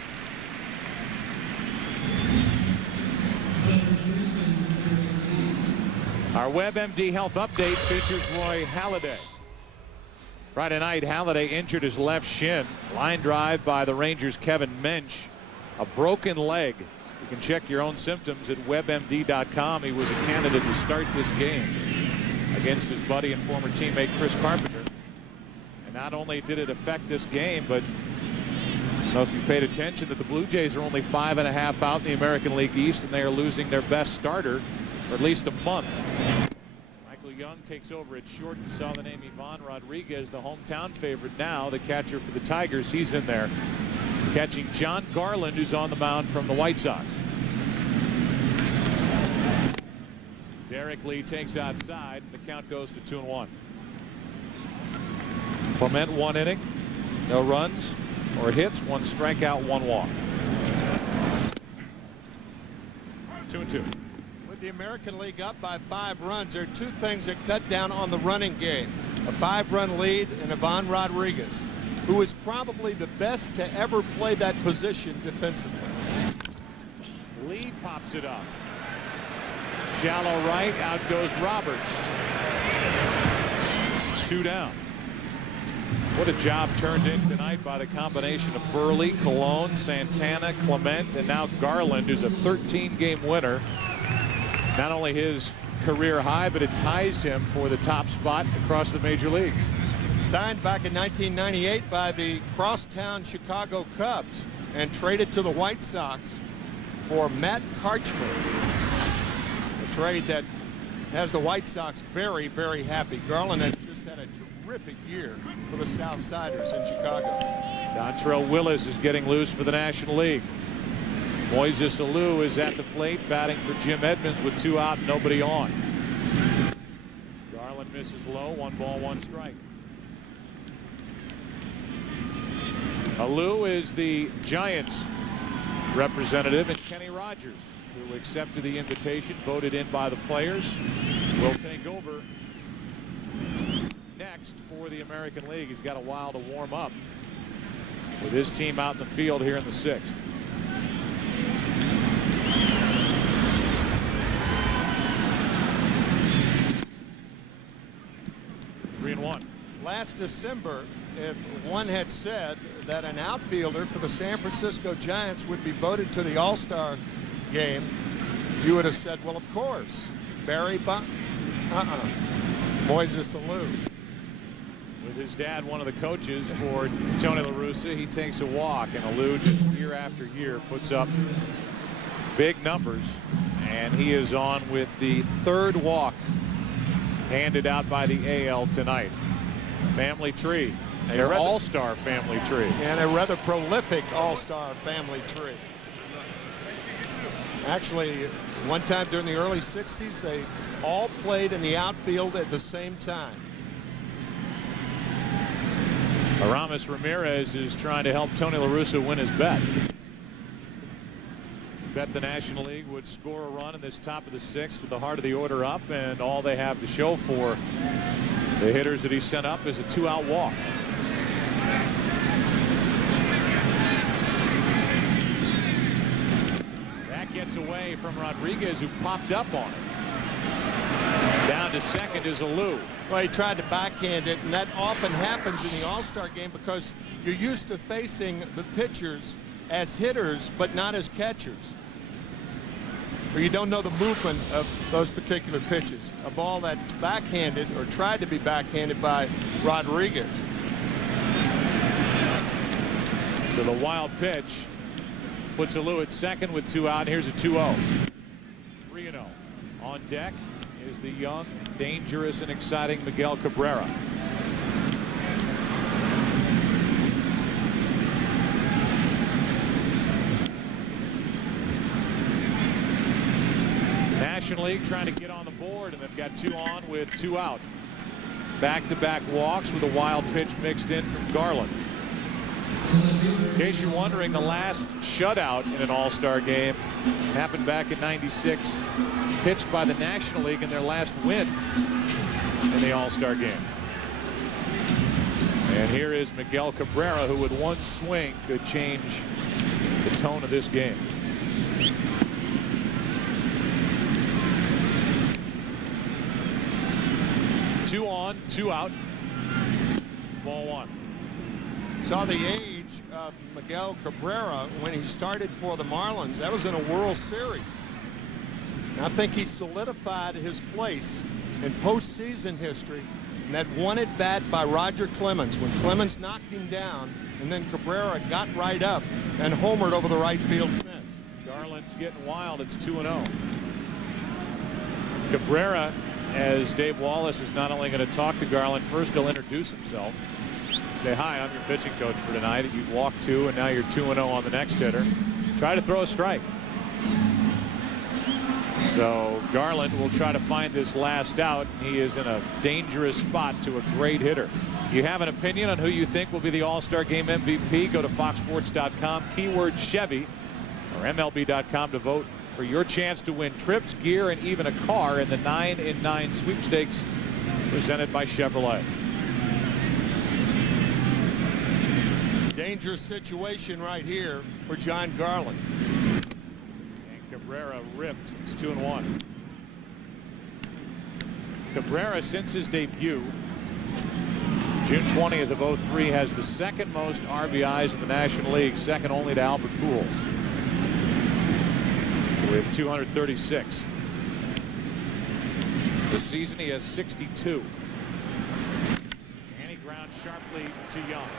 Our WebMD Health Update features Roy Halladay. Friday night, Halladay injured his left shin. Line drive by the Rangers' Kevin Mensch. A broken leg. You can check your own symptoms at webmd.com. He was a candidate to start this game against his buddy and former teammate Chris Carpenter. And not only did it affect this game, but I don't know if you paid attention that the Blue Jays are only 5.5 out in the American League East, and they are losing their best starter for at least a month. Michael Young takes over at short. You saw the name Ivan Rodriguez, the hometown favorite now, the catcher for the Tigers. He's in there catching John Garland, who's on the mound from the White Sox. Derek Lee takes outside. The count goes to 2-1. Clement 1 inning. No runs or hits. 1 strikeout, 1 walk. 2-2. With the American League up by 5 runs, there are 2 things that cut down on the running game. A 5-run lead and Ivan Rodriguez, who is probably the best to ever play that position defensively. Lee pops it up. Shallow right, out goes Roberts. 2 down. What a job turned in tonight by the combination of Burley, Colon, Santana, Clement, and now Garland, who's a 13-game winner. Not only his career high, but it ties him for the top spot across the major leagues. Signed back in 1998 by the crosstown Chicago Cubs and traded to the White Sox for Matt Karchmer. A trade that has the White Sox very, very happy. Garland has just had a terrific year for the Southsiders in Chicago. Dontrell Willis is getting loose for the National League. Moises Alou is at the plate batting for Jim Edmonds with 2 out, nobody on. Garland misses low, 1 ball, 1 strike. Alou is the Giants representative, and Kenny Rogers, who accepted the invitation, voted in by the players, will take over next for the American League. He's got a while to warm up with his team out in the field here in the 6th. 3-1. Last December, if one had said that an outfielder for the San Francisco Giants would be voted to the All-Star game, you would have said, well, of course, Barry Moises Alou. With his dad, one of the coaches for Tony La Russa, he takes a walk, and Alou just year after year puts up big numbers, and he is on with the 3rd walk handed out by the AL tonight. Family tree, their all-star family tree. And a rather prolific all-star family tree. Actually, one time during the early 60s, they all played in the outfield at the same time. Aramis Ramirez is trying to help Tony La Russa win his bet. Bet the National League would score a run in this top of the 6th with the heart of the order up, and all they have to show for the hitters that he sent up is a 2-out walk. That gets away from Rodriguez, who popped up on it. Down to second is Alou. Well, he tried to backhand it, and that often happens in the All-Star game because you're used to facing the pitchers as hitters, but not as catchers. Or you don't know the movement of those particular pitches. A ball that's backhanded or tried to be backhanded by Rodriguez. So the wild pitch puts Alou at second with 2 out. Here's a 2-0. 3-0. On deck is the young, dangerous, and exciting Miguel Cabrera. National League trying to get on the board, and they've got 2 on with 2 out. Back-to-back walks with a wild pitch mixed in from Garland. In case you're wondering, the last shutout in an All-Star game happened back in '96, pitched by the National League in their last win in the All-Star game. And here is Miguel Cabrera, who with one swing could change the tone of this game. 1, 2 out. Ball 1. Saw the age of Miguel Cabrera when he started for the Marlins. That was in a World Series. And I think he solidified his place in postseason history in that one at bat by Roger Clemens when Clemens knocked him down, and then Cabrera got right up and homered over the right field fence. Garland's getting wild. It's 2-0. Cabrera, as Dave Wallace is not only going to talk to Garland, first he'll introduce himself. Say, hi, I'm your pitching coach for tonight. You've walked 2, and now you're 2-0 on the next hitter. Try to throw a strike. So Garland will try to find this last out. He is in a dangerous spot to a great hitter. You have an opinion on who you think will be the All-Star Game MVP? Go to foxsports.com, keyword Chevy, or MLB.com to vote for your chance to win trips, gear, and even a car in the 9 in 9 sweepstakes presented by Chevrolet. Dangerous situation right here for John Garland. And Cabrera ripped. It's 2-1. Cabrera, since his debut, June 20th of 03, has the second most RBIs in the National League, second only to Albert Pujols, with 236. This season he has 62. And he grounds sharply to Young.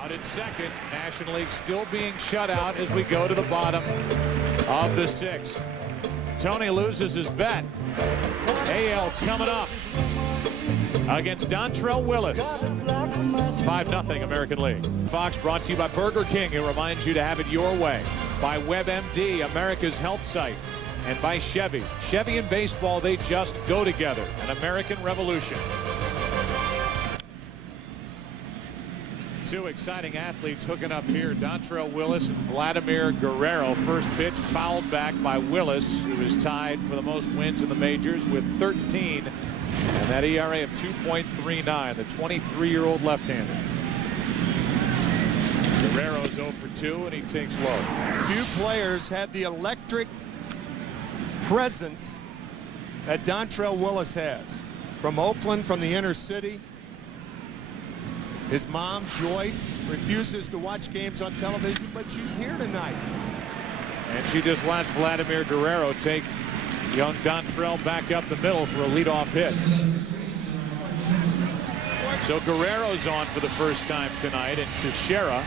Out at second. National League still being shut out as we go to the bottom of the 6th. Tony loses his bet. AL coming up against Dontrell Willis. 5-0 American League. Fox brought to you by Burger King. It reminds you to have it your way. By WebMD, America's health site. And by Chevy. Chevy and baseball, they just go together. An American revolution. Two exciting athletes hooking up here. Dontrell Willis and Vladimir Guerrero. First pitch fouled back by Willis, who is tied for the most wins in the majors with 13. And that ERA of 2.39, the 23-year-old left-hander. Guerrero's 0 for 2, and he takes low. Few players have the electric presence that Dontrell Willis has. From Oakland, from the inner city. His mom, Joyce, refuses to watch games on television, but she's here tonight. And she just watched Vladimir Guerrero take young Dontrell back up the middle for a leadoff hit. So Guerrero's on for the first time tonight, and Teixeira,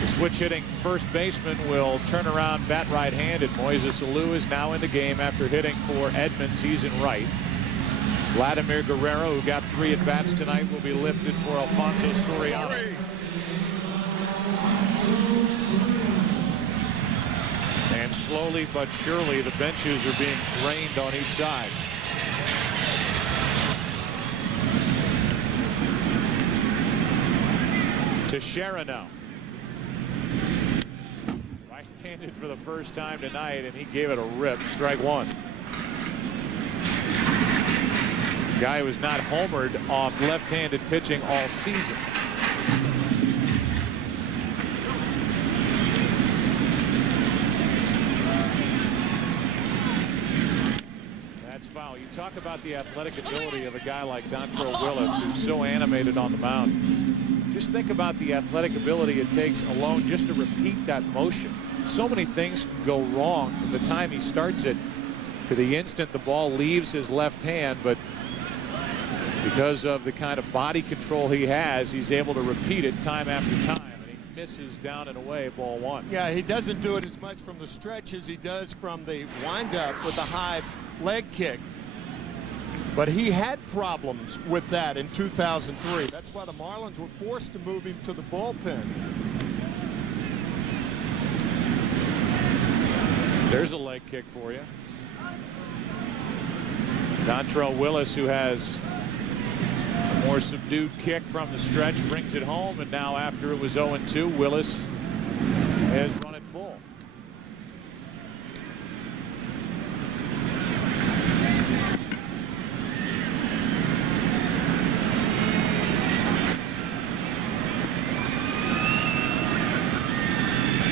the switch-hitting first baseman, will turn around bat right-handed. Moises Alou is now in the game after hitting for Edmonds. He's in right. Vladimir Guerrero, who got 3 at-bats tonight, will be lifted for Alfonso Soriano. And slowly but surely, the benches are being drained on each side. Teixeira now. Right-handed for the first time tonight, and he gave it a rip. Strike 1. Guy who was not homered off left-handed pitching all season. That's foul. You talk about the athletic ability of a guy like Dontrell Willis, who's so animated on the mound. Just think about the athletic ability it takes alone just to repeat that motion. So many things can go wrong from the time he starts it to the instant the ball leaves his left hand, but because of the kind of body control he has, he's able to repeat it time after time, and he misses down and away, ball 1. Yeah, he doesn't do it as much from the stretch as he does from the windup with the high leg kick. But he had problems with that in 2003. That's why the Marlins were forced to move him to the bullpen. There's a leg kick for you. Dontrell Willis, who has a more subdued kick from the stretch, brings it home, and now after it was 0-2, Willis has run it full.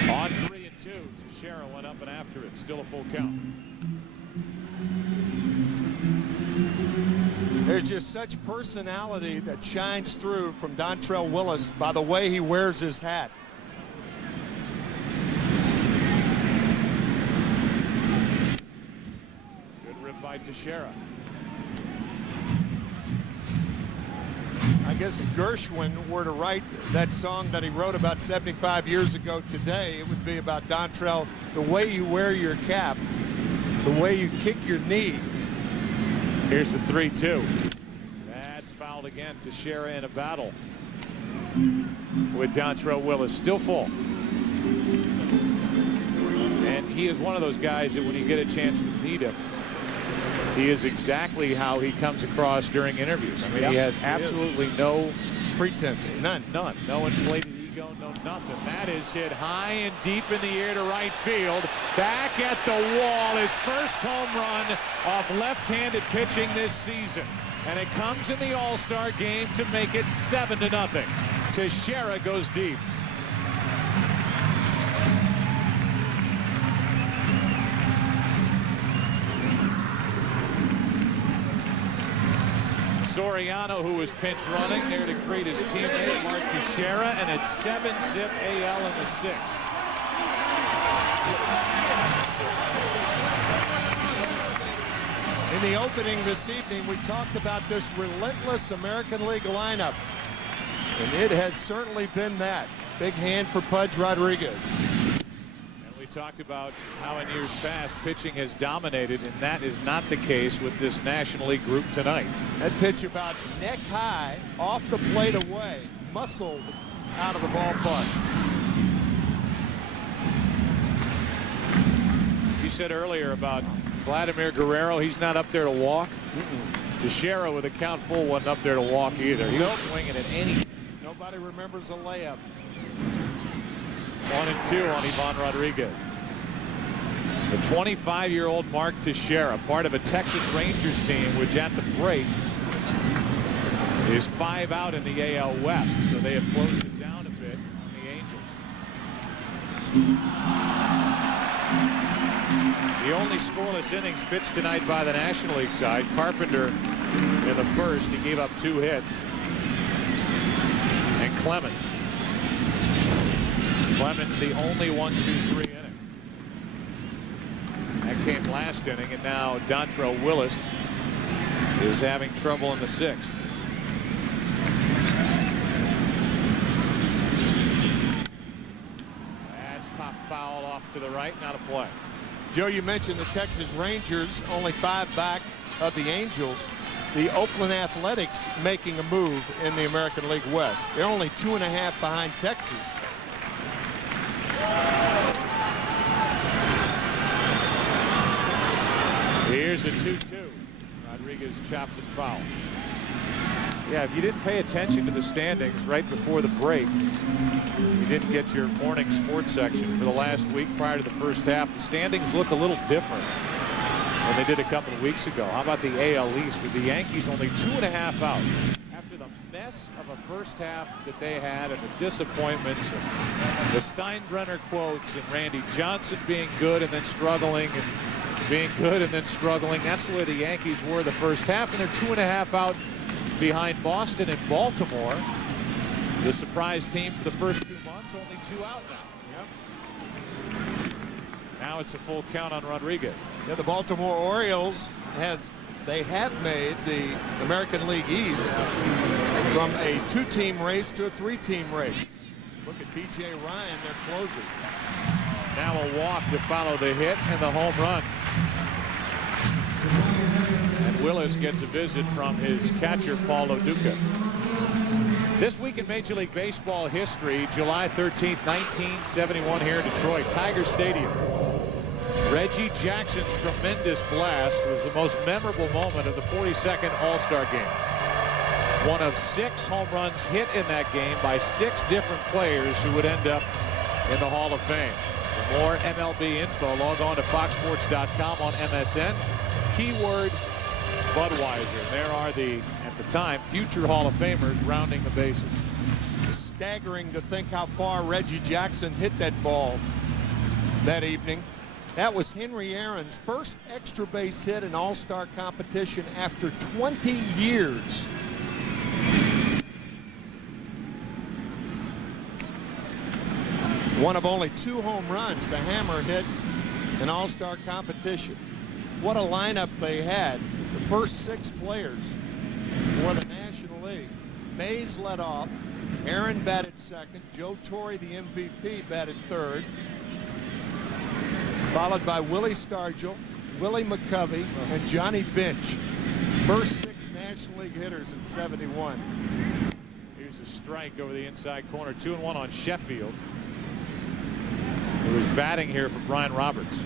On 3-2, Teixeira went up and after it. Still a full count. There's just such personality that shines through from Dontrell Willis by the way he wears his hat. Good rip by Teixeira. I guess if Gershwin were to write that song that he wrote about 75 years ago today, it would be about Dontrell, the way you wear your cap, the way you kick your knee. Here's the 3-2. That's fouled again. Teixeira in a battle with Dontrell Willis. Still full. And he is one of those guys that when you get a chance to meet him, he is exactly how he comes across during interviews. I mean, he has absolutely no pretense. None. None. No inflated ego, no nothing. That is hit high and deep in the air to right field. Back at the wall. His first home run off left-handed pitching this season. And it comes in the All-Star game to make it 7-0. Teixeira goes deep. Soriano, who was pinch running there to greet his teammate Mark Teixeira, and it's 7-zip AL in the 6th. In the opening this evening, we talked about this relentless American League lineup, and it has certainly been that. Big hand for Pudge Rodriguez. We talked about how in years past pitching has dominated, and that is not the case with this National League group tonight. That pitch about neck high, off the plate away, muscled out of the ballpark. You said earlier about Vladimir Guerrero, he's not up there to walk. Teixeira with a count full wasn't up there to walk either. He was swinging at any. Nobody remembers a layup. 1-2 on Ivan Rodriguez. The 25-year-old Mark Teixeira, part of a Texas Rangers team, which at the break is 5 out in the AL West, so they have closed it down a bit on the Angels. The only scoreless innings pitched tonight by the National League side. Carpenter in the first, he gave up 2 hits. And Clemens the only 1-2-3 inning. That came last inning, and now Dontrell Willis is having trouble in the 6th. That's pop foul off to the right, not a play. Joe, you mentioned the Texas Rangers, only 5 back of the Angels. The Oakland Athletics making a move in the American League West. They're only 2.5 behind Texas. Here's a 2-2. Rodriguez chops it foul. Yeah, if you didn't pay attention to the standings right before the break, you didn't get your morning sports section for the last week prior to the first half, the standings look a little different than they did a couple of weeks ago. How about the AL East with the Yankees only 2.5 out? After the mess of a first half that they had and the disappointments and the Steinbrenner quotes and Randy Johnson being good and then struggling and being good and then struggling. That's the way the Yankees were the first half, and they're 2.5 out behind Boston and Baltimore. The surprise team for the first 2 months, only 2 out now. Yep. Now it's a full count on Rodriguez. Yeah, the Baltimore Orioles they have made the American League East from a 2-team race to a 3-team race. Look at B.J. Ryan, their closer. Now a walk to follow the hit and the home run. And Willis gets a visit from his catcher, Paul Loduca. This week in Major League Baseball history, July 13th, 1971 here in Detroit, Tiger Stadium. Reggie Jackson's tremendous blast was the most memorable moment of the 42nd All-Star Game. One of 6 home runs hit in that game by 6 different players who would end up in the Hall of Fame. For more MLB info, log on to foxsports.com on MSN. Keyword Budweiser. There are the, at the time, future Hall of Famers rounding the bases. It's staggering to think how far Reggie Jackson hit that ball that evening. That was Henry Aaron's first extra base hit in All-Star competition after 20 years. One of only 2 home runs the Hammer hit in All-Star competition. What a lineup they had. The first 6 players for the National League. Mays led off. Aaron batted second. Joe Torre, the MVP, batted third. Followed by Willie Stargell, Willie McCovey, and Johnny Bench. First 6 National League hitters in '71. Here's a strike over the inside corner. 2-1 on Sheffield. It was batting here for Brian Roberts.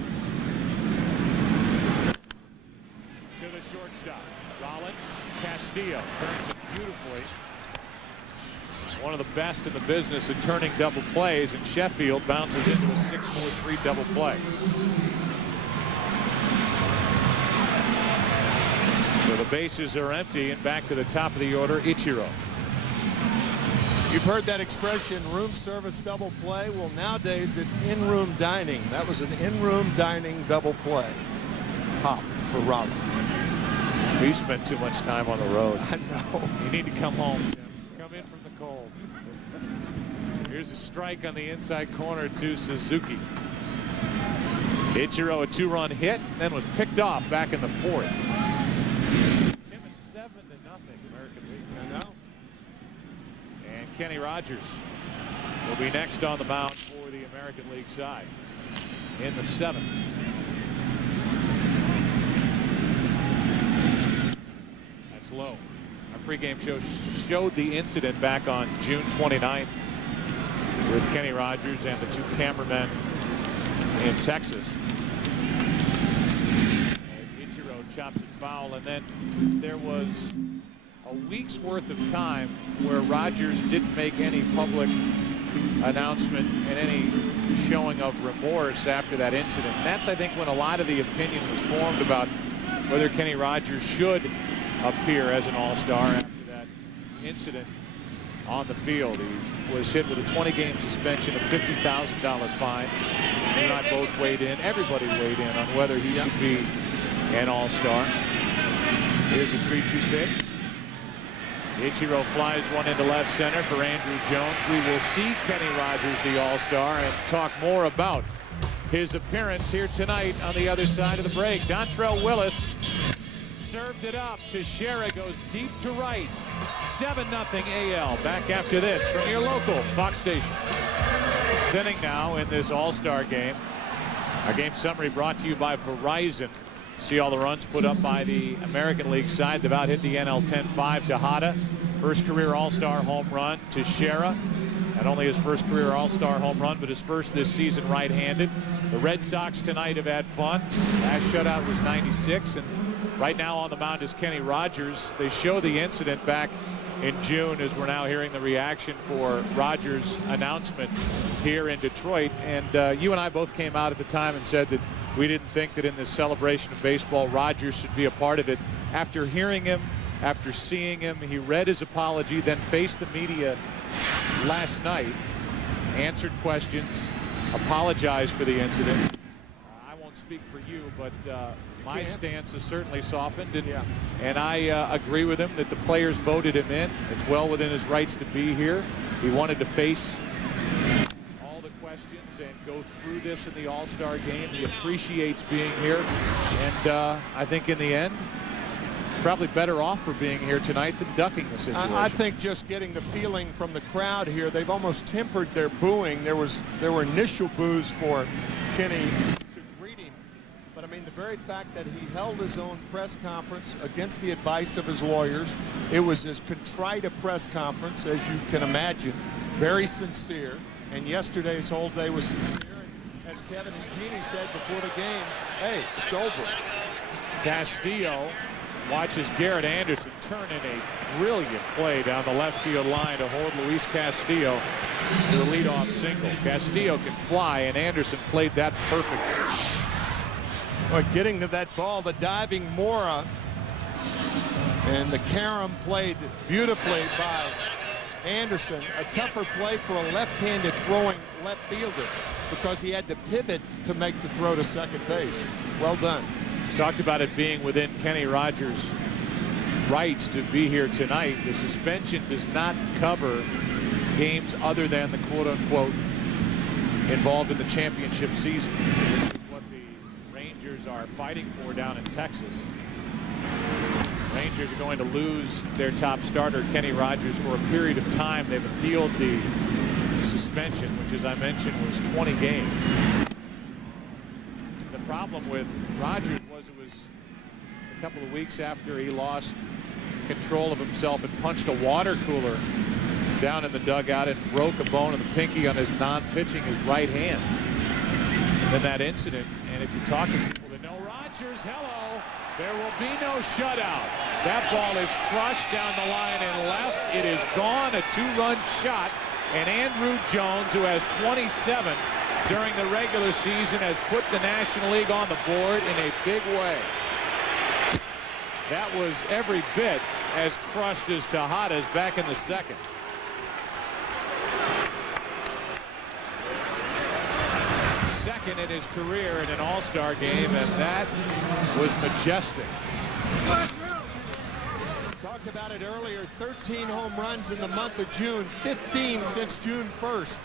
To the shortstop. Rawlings, Castillo turns it beautifully. One of the best in the business at turning double plays, and Sheffield bounces into a 6-4-3 double play. So the bases are empty, and back to the top of the order, Ichiro. You've heard that expression, room service double play. Well, nowadays it's in-room dining. That was an in-room dining double play. Hot for Rawlings. We spent too much time on the road. I know. You need to come home, Tim. Come in from the cold. Here's a strike on the inside corner to Suzuki. Ichiro, a 2-run hit, then was picked off back in the 4th. Tim, it's 7-0 American League. I know. And Kenny Rogers will be next on the mound for the American League side in the 7th. That's low. Our pregame show showed the incident back on June 29th with Kenny Rogers and the 2 cameramen in Texas. As Ichiro chops it foul, and then there was a week's worth of time where Rogers didn't make any public announcement and any showing of remorse after that incident. And that's, I think, when a lot of the opinion was formed about whether Kenny Rogers should appear as an All-Star after that incident on the field. He was hit with a 20-game suspension, a $50,000 fine. You and I both weighed in. Everybody weighed in on whether he should be an All-Star. Here's a 3-2 pitch. Ichiro flies one into left center for Andrew Jones. We will see Kenny Rogers, the All-Star, and talk more about his appearance here tonight on the other side of the break. Dontrell Willis served it up. Teixeira goes deep to right. 7-0 AL. Back after this from your local Fox station. Inning now in this All-Star game. Our game summary brought to you by Verizon. See all the runs put up by the American League side. They've out hit the NL 10-5. Tejada, first career All-Star home run. Teixeira, not only his first career All-Star home run, but his first this season right-handed. The Red Sox tonight have had fun. Last shutout was 96, and right now on the mound is Kenny Rogers. They show the incident back in June as we're now hearing the reaction for Rogers' announcement here in Detroit. And you and I both came out at the time and said that we didn't think that in this celebration of baseball, Rogers should be a part of it. After hearing him, after seeing him, he read his apology, then faced the media last night, answered questions, apologized for the incident. I won't speak for you, but my stance has certainly softened, and I agree with him that the players voted him in. It's well within his rights to be here. He wanted to face all the questions and go through this in the All-Star game. He appreciates being here, and I think in the end, he's probably better off for being here tonight than ducking the situation. I think just getting the feeling from the crowd here, they've almost tempered their booing. There were initial boos for Kenny to greet him, but I mean the very fact that he held his own press conference against the advice of his lawyers, it was as contrite a press conference as you can imagine, very sincere, and yesterday's whole day was sincere. And as Kevin and Jeannie said before the game, hey, it's over. Castillo watches Garrett Anderson turn in a brilliant play down the left field line to hold Luis Castillo to the leadoff single. Castillo can fly, and Anderson played that perfectly. Well, getting to that ball, the diving Mora, and the carom played beautifully by Anderson, a tougher play for a left-handed throwing left fielder because he had to pivot to make the throw to second base. Well done. Talked about it being within Kenny Rogers' rights to be here tonight. The suspension does not cover games other than the quote-unquote involved in the championship season, which is what the Rangers are fighting for down in Texas. Rangers are going to lose their top starter, Kenny Rogers, for a period of time. They've appealed the suspension, which, as I mentioned, was 20 games. The problem with Rogers was it was a couple of weeks after he lost control of himself and punched a water cooler down in the dugout and broke a bone in the pinky on his non-pitching, his right hand. And then that incident, and if you talk to people that know Rogers, hello, there will be no shutout. That ball is crushed down the line and left. It is gone, a two-run shot. And Andrew Jones, who has 27 during the regular season, has put the National League on the board in a big way. That was every bit as crushed as Tejada's back in the second. Second in his career in an All-Star game, and that was majestic. Talked about it earlier, 13 home runs in the month of June, 15 since June 1st.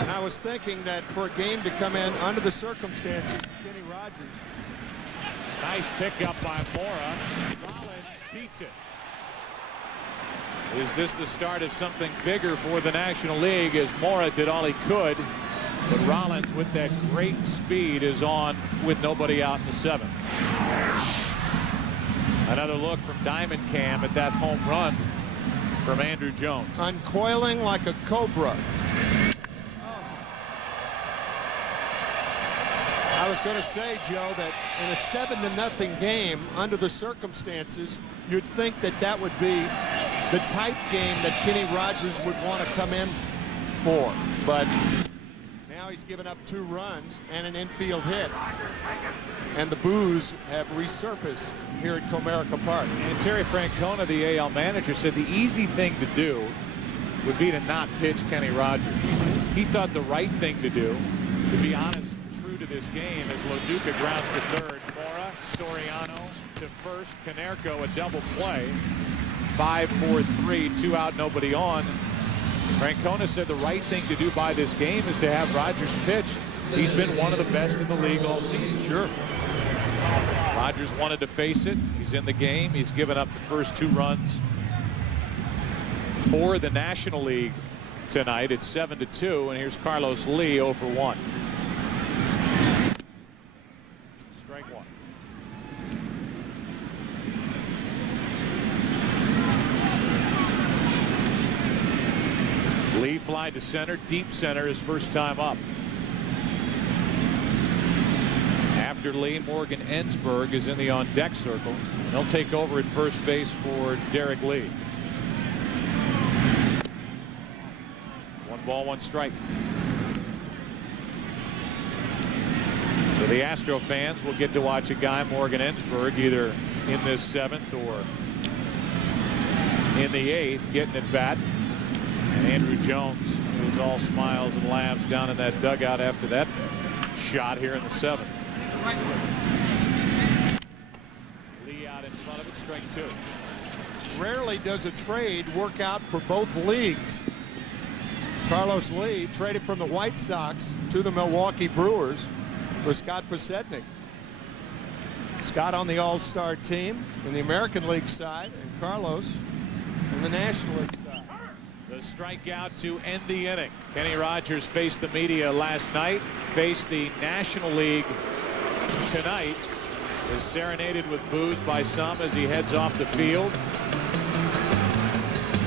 And I was thinking that for a game to come in under the circumstances, Kenny Rogers. Nice pickup by Mora. Rawlings beats it. Is this the start of something bigger for the National League, as Mora did all he could, but Rawlings with that great speed is on with nobody out in the seventh. Another look from Diamond Cam at that home run from Andrew Jones. Uncoiling like a cobra. I was going to say, Joe, that in a 7-0 game, under the circumstances, you'd think that that would be the type game that Kenny Rogers would want to come in for. But now he's given up 2 runs and an infield hit. And the boos have resurfaced here at Comerica Park. And Terry Francona, the AL manager, said the easy thing to do would be to not pitch Kenny Rogers. He thought the right thing to do, to be honest, true to this game, as Loduca grounds to third. Mora, Soriano to first. Konerko a double play. 5-4-3, 2 out, nobody on. Francona said the right thing to do by this game is to have Rogers pitch. He's been one of the best in the league all season. Sure. Rogers wanted to face it. He's in the game. He's given up the first 2 runs for the National League tonight. It's 7-2, and here's Carlos Lee 0 for 1. Strike 1. Lee fly to center, deep center, his first time up. After Lee, Morgan Ensberg is in the on-deck circle. He'll take over at first base for Derek Lee. 1 ball, 1 strike. So the Astro fans will get to watch a guy, Morgan Ensberg, either in this 7th or in the 8th, getting at bat. And Andrew Jones is all smiles and laughs down in that dugout after that shot here in the 7th. Lee out in front of it, strike 2. Rarely does a trade work out for both leagues. Carlos Lee traded from the White Sox to the Milwaukee Brewers for Scott Podsednik. Scott on the All-Star team in the American League side, and Carlos in the National League side. The strikeout to end the inning. Kenny Rogers faced the media last night, faced the National League tonight, is serenaded with boos by some as he heads off the field.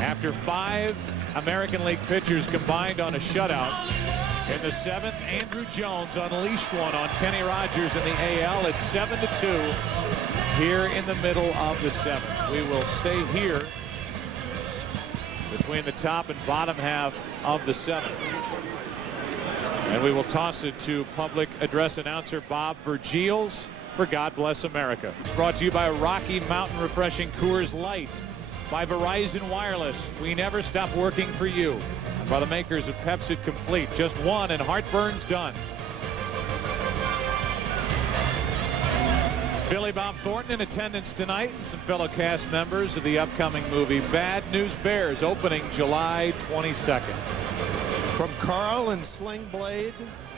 After 5 American League pitchers combined on a shutout, in the 7th, Andrew Jones unleashed one on Kenny Rogers in the AL. It's 7-2 here in the middle of the 7th. We will stay here between the top and bottom half of the 7th. And we will toss it to public address announcer Bob Vergils for God Bless America. It's brought to you by Rocky Mountain Refreshing Coors Light, by Verizon Wireless, we never stop working for you, and by the makers of Pepsi Complete, just one and heartburn's done. Billy Bob Thornton in attendance tonight, and some fellow cast members of the upcoming movie Bad News Bears, opening July 22nd. From Carl and Sling Blade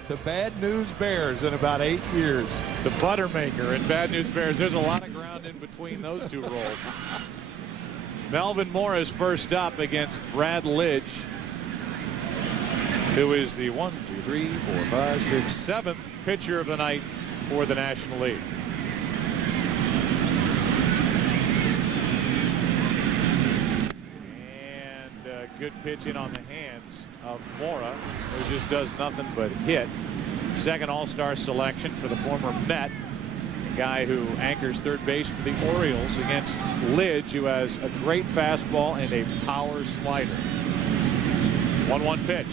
to Bad News Bears in about 8 years. To Buttermaker and Bad News Bears. There's a lot of ground in between those two roles. Melvin Morris first up against Brad Lidge, who is the 7th pitcher of the night for the National League. Good pitch in on the hands of Mora, who just does nothing but hit. Second All-Star selection for the former Met, a guy who anchors third base for the Orioles, against Lidge, who has a great fastball and a power slider. 1-1 pitch.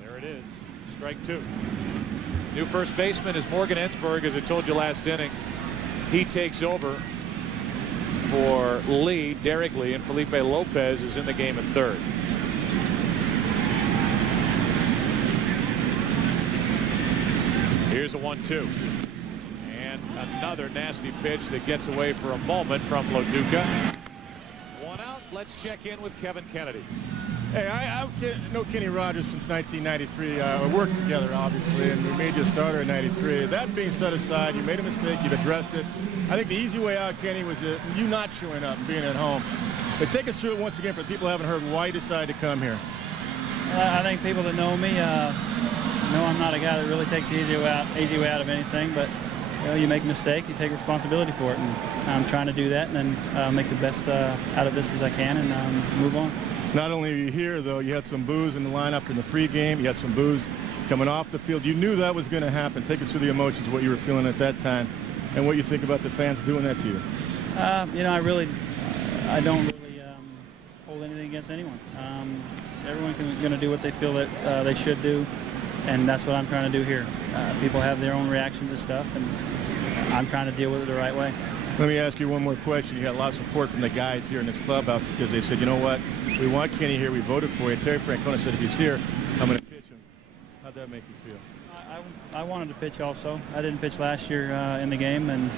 There it is, strike two. New first baseman is Morgan Ensberg, as I told you last inning. He takes over for Lee, Derek Lee, and Felipe Lopez is in the game at third. Here's a 1-2. And another nasty pitch that gets away for a moment from Loduca. One out. Let's check in with Kevin Kennedy. Hey, I know Kenny Rogers since 1993. We worked together, obviously, and we made you a starter in '93. That being set aside, you made a mistake, you've addressed it. I think the easy way out, Kenny, was you not showing up and being at home. But take us through it once again for the people who haven't heard why you decided to come here. I think people that know me know I'm not a guy that really takes the easy way out of anything, but you make a mistake, you take responsibility for it, and I'm trying to do that and then make the best out of this as I can and move on. Not only are you here, though, you had some boos in the lineup in the pregame. You had some boos coming off the field. You knew that was going to happen. Take us through the emotions, what you were feeling at that time, and what you think about the fans doing that to you. I don't really hold anything against anyone. Everyone's going to do what they feel that they should do, and that's what I'm trying to do here. People have their own reactions to stuff, and I'm trying to deal with it the right way. Let me ask you one more question. You got a lot of support from the guys here in this clubhouse because they said, you know what, we want Kenny here, we voted for you. Terry Francona said if he's here, I'm going to pitch him. How'd that make you feel? I wanted to pitch also. I didn't pitch last year in the game, and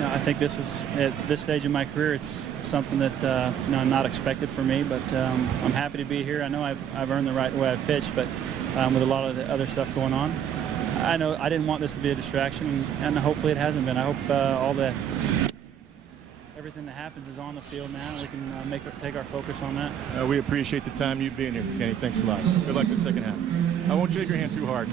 I think this was, at this stage of my career, it's something that not expected for me, but I'm happy to be here. I know I've earned the right way I pitched, but with a lot of the other stuff going on, I know I didn't want this to be a distraction, and hopefully it hasn't been. I hope everything that happens is on the field now, and we can take our focus on that. We appreciate the time you being here, Kenny. Thanks a lot. Good luck in the second half. I won't shake your hand too hard.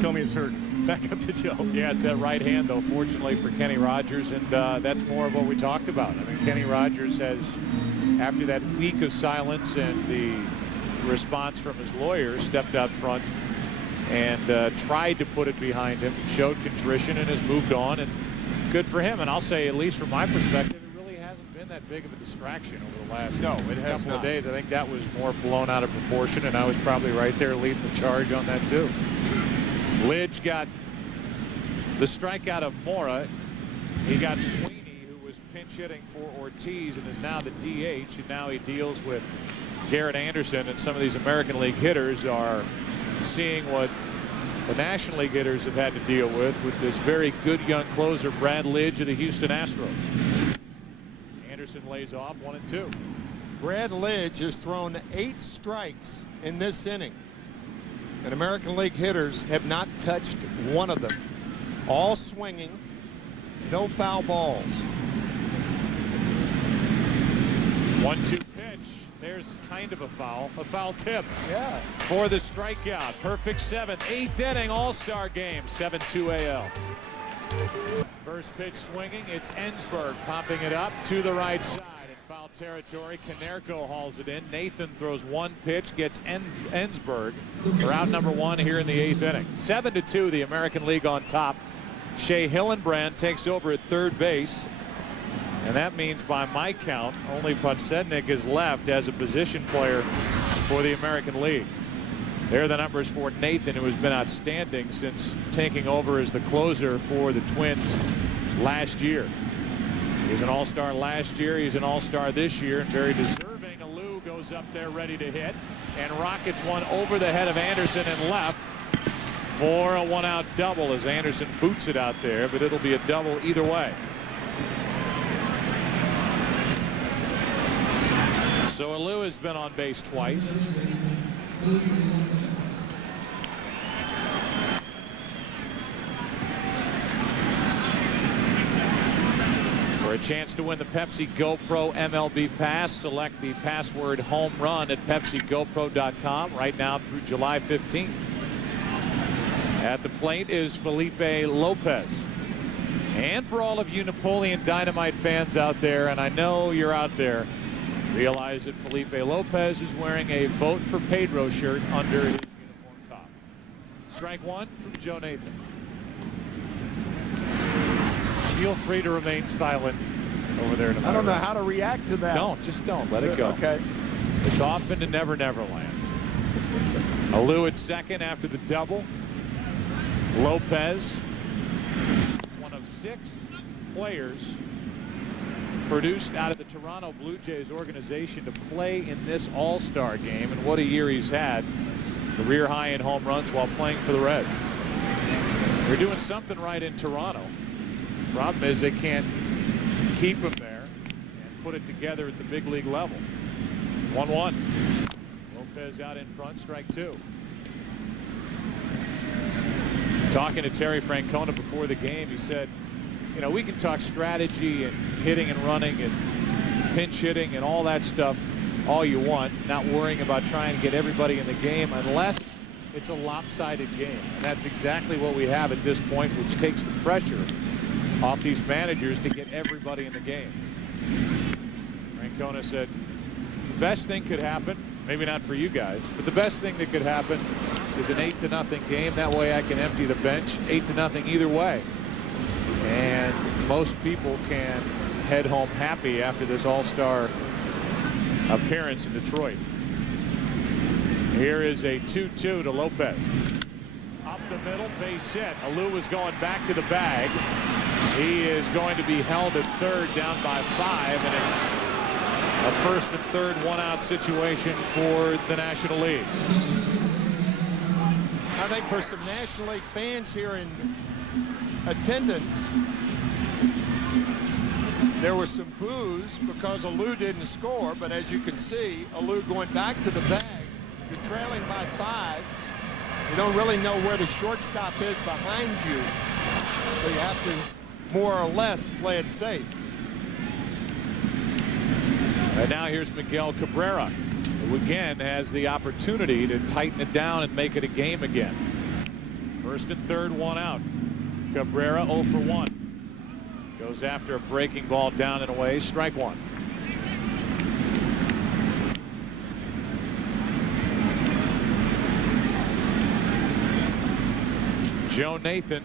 Tell me it's hurting. Back up to Joe. Yeah, it's that right hand, though, fortunately for Kenny Rogers, and that's more of what we talked about. I mean, Kenny Rogers has, after that week of silence and the response from his lawyer, stepped out front and tried to put it behind him, showed contrition, and has moved on, and good for him. And I'll say, at least from my perspective, it really hasn't been that big of a distraction over the last couple of days. I think that was more blown out of proportion, and I was probably right there leading the charge on that too. Lidge got the strikeout of Mora. He got Sweeney, who was pinch hitting for Ortiz and is now the DH, and now he deals with Garrett Anderson, and some of these American League hitters are seeing what the National League hitters have had to deal with this very good young closer, Brad Lidge of the Houston Astros. Anderson lays off 1-2. Brad Lidge has thrown 8 strikes in this inning, and American League hitters have not touched one of them. All swinging, no foul balls. 1-2 pitch. There's kind of a foul tip. Yeah. For the strikeout. Perfect 7th, 8th inning All-Star Game. 7-2 AL. First pitch swinging. It's Ensberg popping it up to the right side in foul territory. Canerco hauls it in. Nathan throws one pitch, gets Ensberg for out number 1 here in the 8th inning. 7-2, the American League on top. Shea Hillenbrand takes over at third base. And that means, by my count, only Podsednik is left as a position player for the American League. There are the numbers for Nathan, who has been outstanding since taking over as the closer for the Twins last year. He was an All-Star last year. He's an All-Star this year, and very deserving. Alou goes up there ready to hit and rockets one over the head of Anderson and left for a one-out double as Anderson boots it out there, but it'll be a double either way. So Alou has been on base twice. For a chance to win the Pepsi GoPro MLB Pass, select the password home run at PepsiGoPro.com right now through July 15th. At the plate is Felipe Lopez. And for all of you Napoleon Dynamite fans out there, and I know you're out there, realize that Felipe Lopez is wearing a Vote for Pedro shirt under his uniform top. Strike one from Joe Nathan. Feel free to remain silent over there. I don't know how to react to that. Just don't. Let it go. Okay. It's off into Never Never Land. Alou at second after the double. Lopez, one of 6 players produced out of the Toronto Blue Jays organization to play in this All-Star game, and what a year he's had. Career high in home runs while playing for the Reds. They're doing something right in Toronto. Problem is they can't keep him there and put it together at the big league level. 1-1. Lopez out in front, strike 2. Talking to Terry Francona before the game, he said, you know, we can talk strategy and hitting and running and pinch hitting and all that stuff all you want, not worrying about trying to get everybody in the game unless it's a lopsided game. And that's exactly what we have at this point, which takes the pressure off these managers to get everybody in the game. Francona said the best thing could happen, maybe not for you guys, but the best thing that could happen is an 8-0 game. That way I can empty the bench. 8-0 either way. And most people can head home happy after this All-Star appearance in Detroit. Here is a 2-2 to Lopez. Up the middle, base hit. Alou is going back to the bag. He is going to be held at third, down by 5, and it's a first and third one-out situation for the National League. I think for some National League fans here in attendance, there was some boos because Alou didn't score, but as you can see, Alou going back to the bag. You're trailing by 5. You don't really know where the shortstop is behind you, so you have to more or less play it safe. And now here's Miguel Cabrera, who again has the opportunity to tighten it down and make it a game again. First and third, one out. Cabrera 0 for 1. Goes after a breaking ball down and away, strike 1. Joe Nathan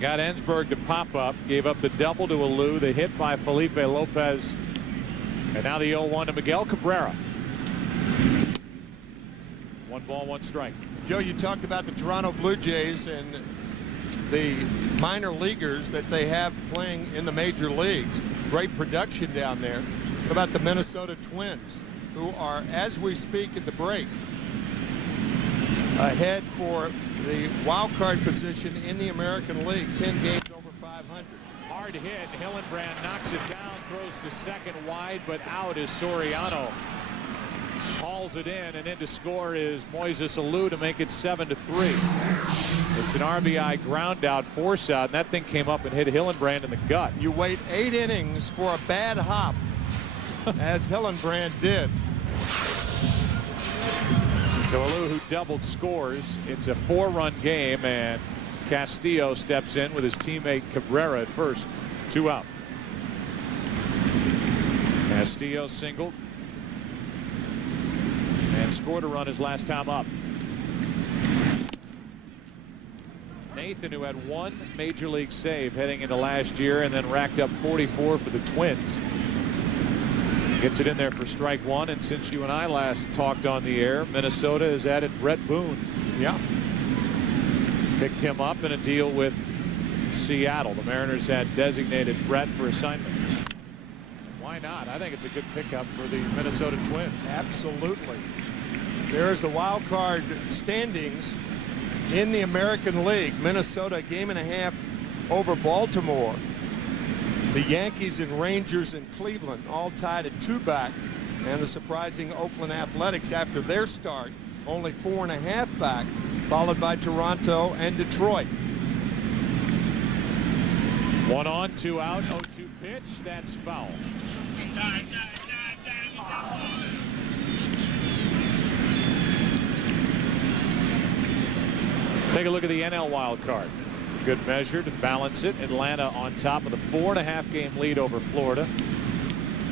got Ensberg to pop up, gave up the double to Alou, the hit by Felipe Lopez, and now the 0-1 to Miguel Cabrera. 1 ball, 1 strike. Joe, you talked about the Toronto Blue Jays and the minor leaguers that they have playing in the major leagues. Great production down there. What about the Minnesota Twins, who are, as we speak at the break, ahead for the wild card position in the American League, 10 games over 500. Hard hit. Hillenbrand knocks it down, throws to second wide, but out is Soriano. Hauls it in, and in to score is Moises Alou to make it 7-3. It's an RBI ground out, force out, and that thing came up and hit Hillenbrand in the gut. You wait 8 innings for a bad hop, as Hillenbrand did. So Alou, who doubled, scores. It's a 4-run game, and Castillo steps in with his teammate Cabrera at first. 2 out. Castillo singled and scored a run his last time up. Nathan, who had 1 major league save heading into last year and then racked up 44 for the Twins, gets it in there for strike 1. And since you and I last talked on the air, Minnesota has added Brett Boone Yeah. Picked him up in a deal with Seattle. The Mariners had designated Brett for assignment. Why not? I think it's a good pickup for the Minnesota Twins. Absolutely. There's the wild card standings in the American League. Minnesota, a game and a half over Baltimore. The Yankees and Rangers and Cleveland all tied at 2 back. And the surprising Oakland Athletics, after their start, only 4.5 back, followed by Toronto and Detroit. 1 on, 2 out, 0-2 pitch. That's foul. Take a look at the NL wild card. Good measure to balance it. Atlanta on top of the 4.5 game lead over Florida.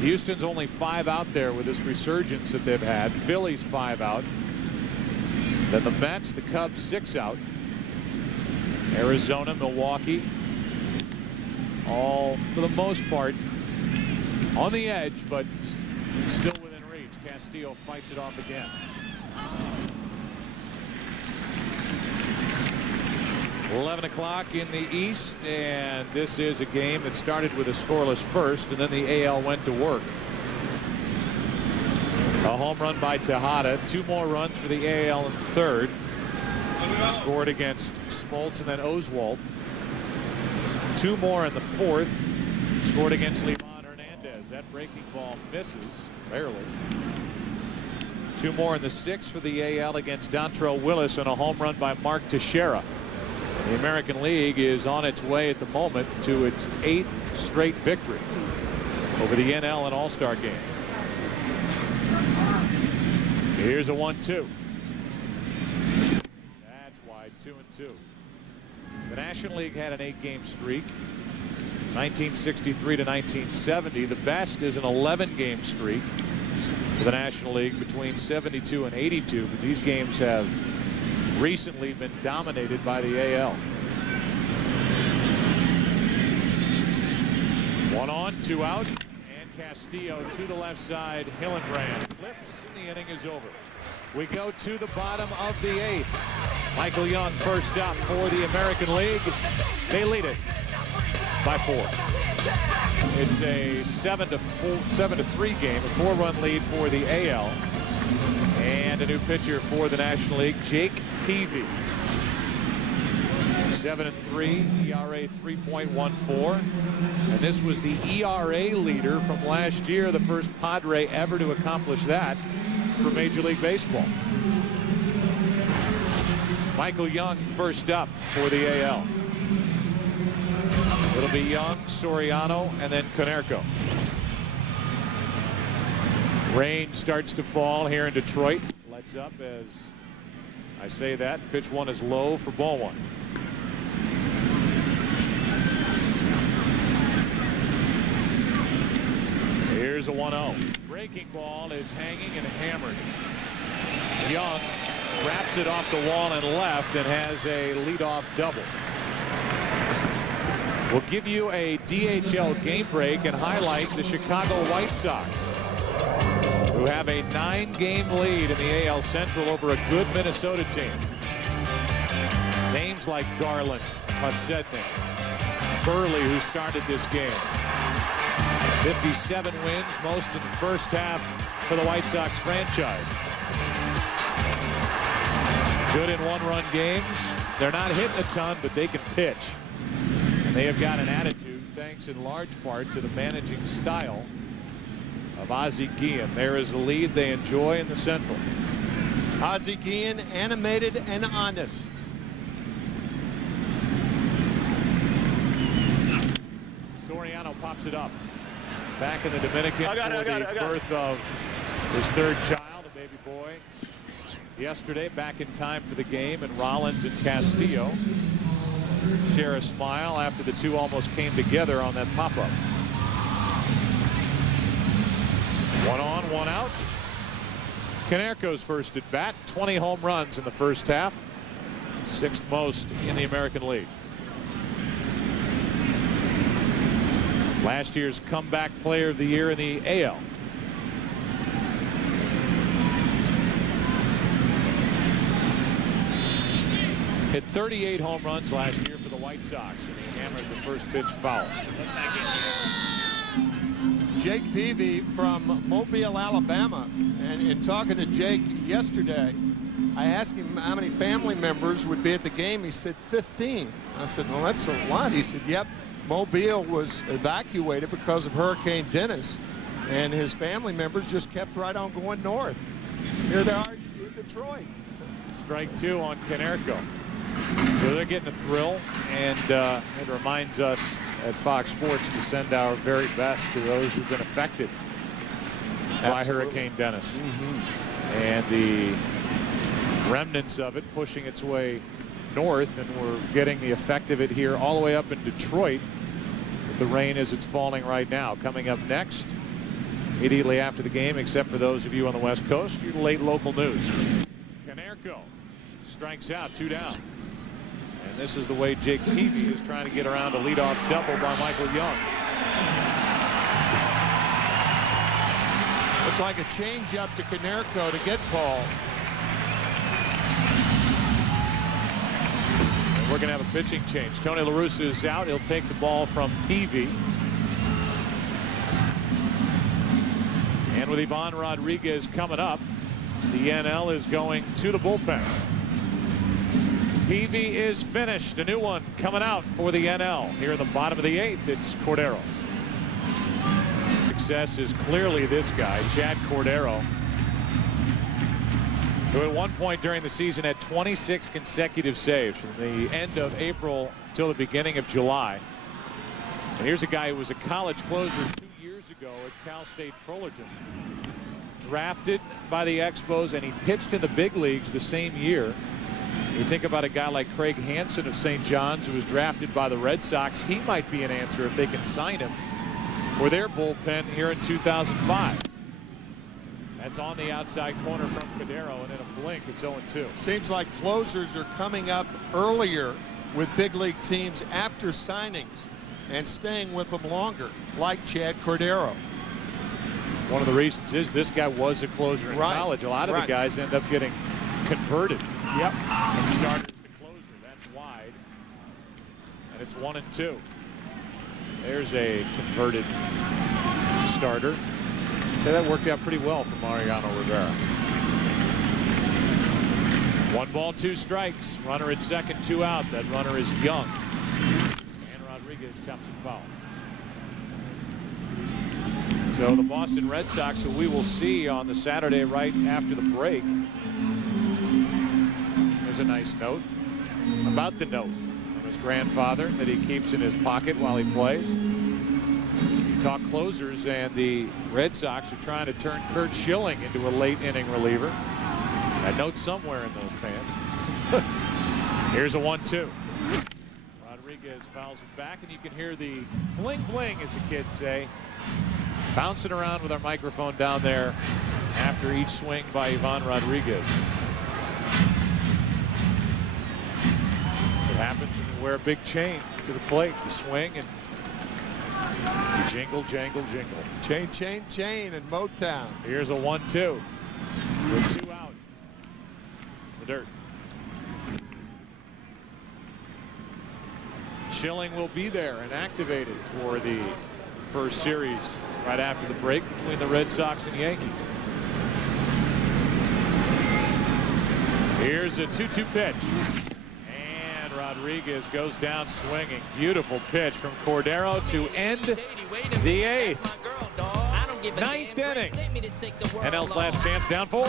Houston's only 5 out there with this resurgence that they've had. Philly's 5 out. Then the Mets, the Cubs 6 out. Arizona, Milwaukee, all for the most part on the edge, but still within reach. Castillo fights it off again. $11 o'clock in the East, and this is a game that started with a scoreless first, and then the AL went to work. A home run by Tejada, 2 more runs for the AL in the third. Scored against Smoltz and then Oswalt. 2 more in the fourth. Scored against Livan Hernandez. That breaking ball misses, barely. 2 more in the sixth for the AL against Dontrelle Willis, and a home run by Mark Teixeira. The American League is on its way at the moment to its 8th straight victory over the NL and All-Star Game. Here's a 1-2. That's wide, 2-2. The National League had an 8-game streak, 1963 to 1970. The best is an 11-game streak for the National League between 72 and 82. But these games have recently been dominated by the AL. 1 on, 2 out, and Castillo to the left side. Hillenbrand flips, and the inning is over. We go to the bottom of the 8th. Michael Young first up for the American League. They lead it by 4. It's a 7-3 game, a 4-run lead for the AL. And a new pitcher for the National League, Jake Peavy. 7-3, ERA 3.14. And this was the ERA leader from last year, the first Padre ever to accomplish that for Major League Baseball. Michael Young first up for the AL. It'll be Young, Soriano, and then Comerica. Rain starts to fall here in Detroit. Lights up as I say that. Pitch 1 is low for ball 1. Here's a 1-0. Breaking ball is hanging and hammered. Young wraps it off the wall and left and has a leadoff double. We'll give you a DHL game break and highlight the Chicago White Sox, who have a 9-game lead in the AL Central over a good Minnesota team. Names like Garland, Podsednik, Burley, who started this game. 57 wins, most in the first half for the White Sox franchise. Good in 1-run games. They're not hitting a ton, but they can pitch. And they have got an attitude, thanks in large part to the managing style of Ozzie Guillen. There is a lead they enjoy in the Central. Ozzie Guillen, animated and honest. Soriano pops it up. Back in the Dominican for the birth of his 3rd child, a baby boy. Yesterday, back in time for the game, and Rawlings and Castillo share a smile after the two almost came together on that pop-up. 1 on, 1 out. Comerica's first at bat, 20 home runs in the first half, 6th most in the American League. Last year's comeback player of the year in the AL. Hit 38 home runs last year for the White Sox, and he hammers the first pitch foul. Jake Peavy from Mobile, Alabama. And in talking to Jake yesterday, I asked him how many family members would be at the game. He said 15. I said, well, that's a lot. He said, yep, Mobile was evacuated because of Hurricane Dennis, and his family members just kept right on going north. Here they are in Detroit. Strike two on Comerica. So they're getting a thrill, and it reminds us at Fox Sports to send our very best to those who've been affected by Hurricane Dennis. And the remnants of it pushing its way north, and we're getting the effect of it here all the way up in Detroit with the rain as it's falling right now. Coming up next, immediately after the game, except for those of you on the West Coast, your late local news. Comerica strikes out, 2 down. And this is the way Jake Peavy is trying to get around a leadoff double by Michael Young. Looks like a change-up to Comerica to get Paul. And we're going to have a pitching change. Tony La Russa is out. He'll take the ball from Peavy. And with Ivan Rodriguez coming up, the NL is going to the bullpen. Peavy is finished. A new one coming out for the NL. Here in the bottom of the 8th, it's Cordero. Success is clearly this guy, Chad Cordero, who at one point during the season had 26 consecutive saves from the end of April till the beginning of July. And here's a guy who was a college closer 2 years ago at Cal State Fullerton. Drafted by the Expos, and he pitched in the big leagues the same year. You think about a guy like Craig Hansen of St. John's, who was drafted by the Red Sox. He might be an answer if they can sign him for their bullpen here in 2005. That's on the outside corner from Cordero, and in a blink, it's 0-2. Seems like closers are coming up earlier with big league teams after signings and staying with them longer, like Chad Cordero. One of the reasons is this guy was a closer in college. A lot of the guys end up getting converted. Yep. From starters to closer. That's wide. And it's 1-2. There's a converted starter. So that worked out pretty well for Mariano Rivera. 1 ball, 2 strikes. Runner at second, 2 out. That runner is Young. And Rodriguez taps it foul. So the Boston Red Sox, who we will see on the Saturday right after the break. There's a nice note about the note from his grandfather that he keeps in his pocket while he plays. You talk closers, and the Red Sox are trying to turn Kurt Schilling into a late inning reliever. That note's somewhere in those pants. Here's a 1-2. Rodriguez fouls it back, and you can hear the bling bling, as the kids say, bouncing around with our microphone down there after each swing by Ivan Rodriguez. What happens when you wear a big chain to the plate? You swing and you jingle, jangle, jingle. Chain, chain, chain in Motown. Here's a 1-2 with 2 out. The dirt. Schilling will be there and activated for the first series right after the break between the Red Sox and Yankees. Here's a 2-2 pitch. Rodriguez goes down swinging. Beautiful pitch from Cordero to end the 8th. 9th inning. NL's last chance, down 4.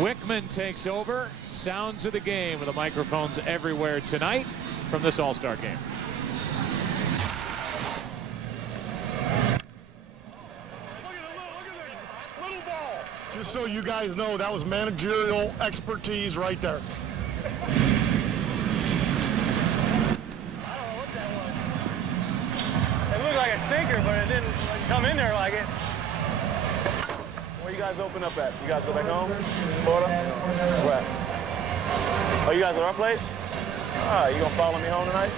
Wickman takes over. Sounds of the game with the microphones everywhere tonight from this All-Star game. Just so you guys know, that was managerial expertise right there. I don't know what that was. It looked like a sinker, but it didn't come in there like it. Where you guys open up at? You guys go back home? Florida? Where? Oh, you guys at our place? Ah, you gonna follow me home tonight?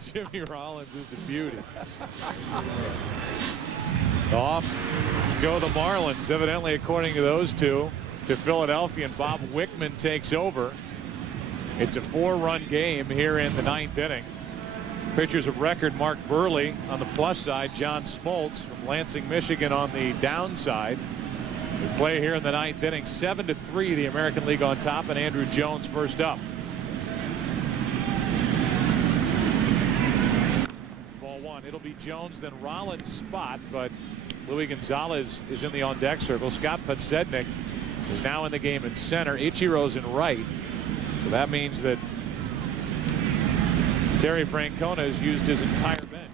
Jimmy Rawlings is the beauty. Off go the Marlins, evidently, according to those two, to Philadelphia, and Bob Wickman takes over. It's a 4-run game here in the 9th inning. Pitchers of record: Mark Burley on the plus side, John Smoltz from Lansing, Michigan on the downside. We play here in the 9th inning, 7-3, the American League on top, and Andrew Jones first up. Ball 1. It'll be Jones, then Rollins' spot, but Louis Gonzalez is in the on-deck circle. Scott Podsednik is now in the game in center. Ichiro's in right. So that means that Terry Francona has used his entire bench.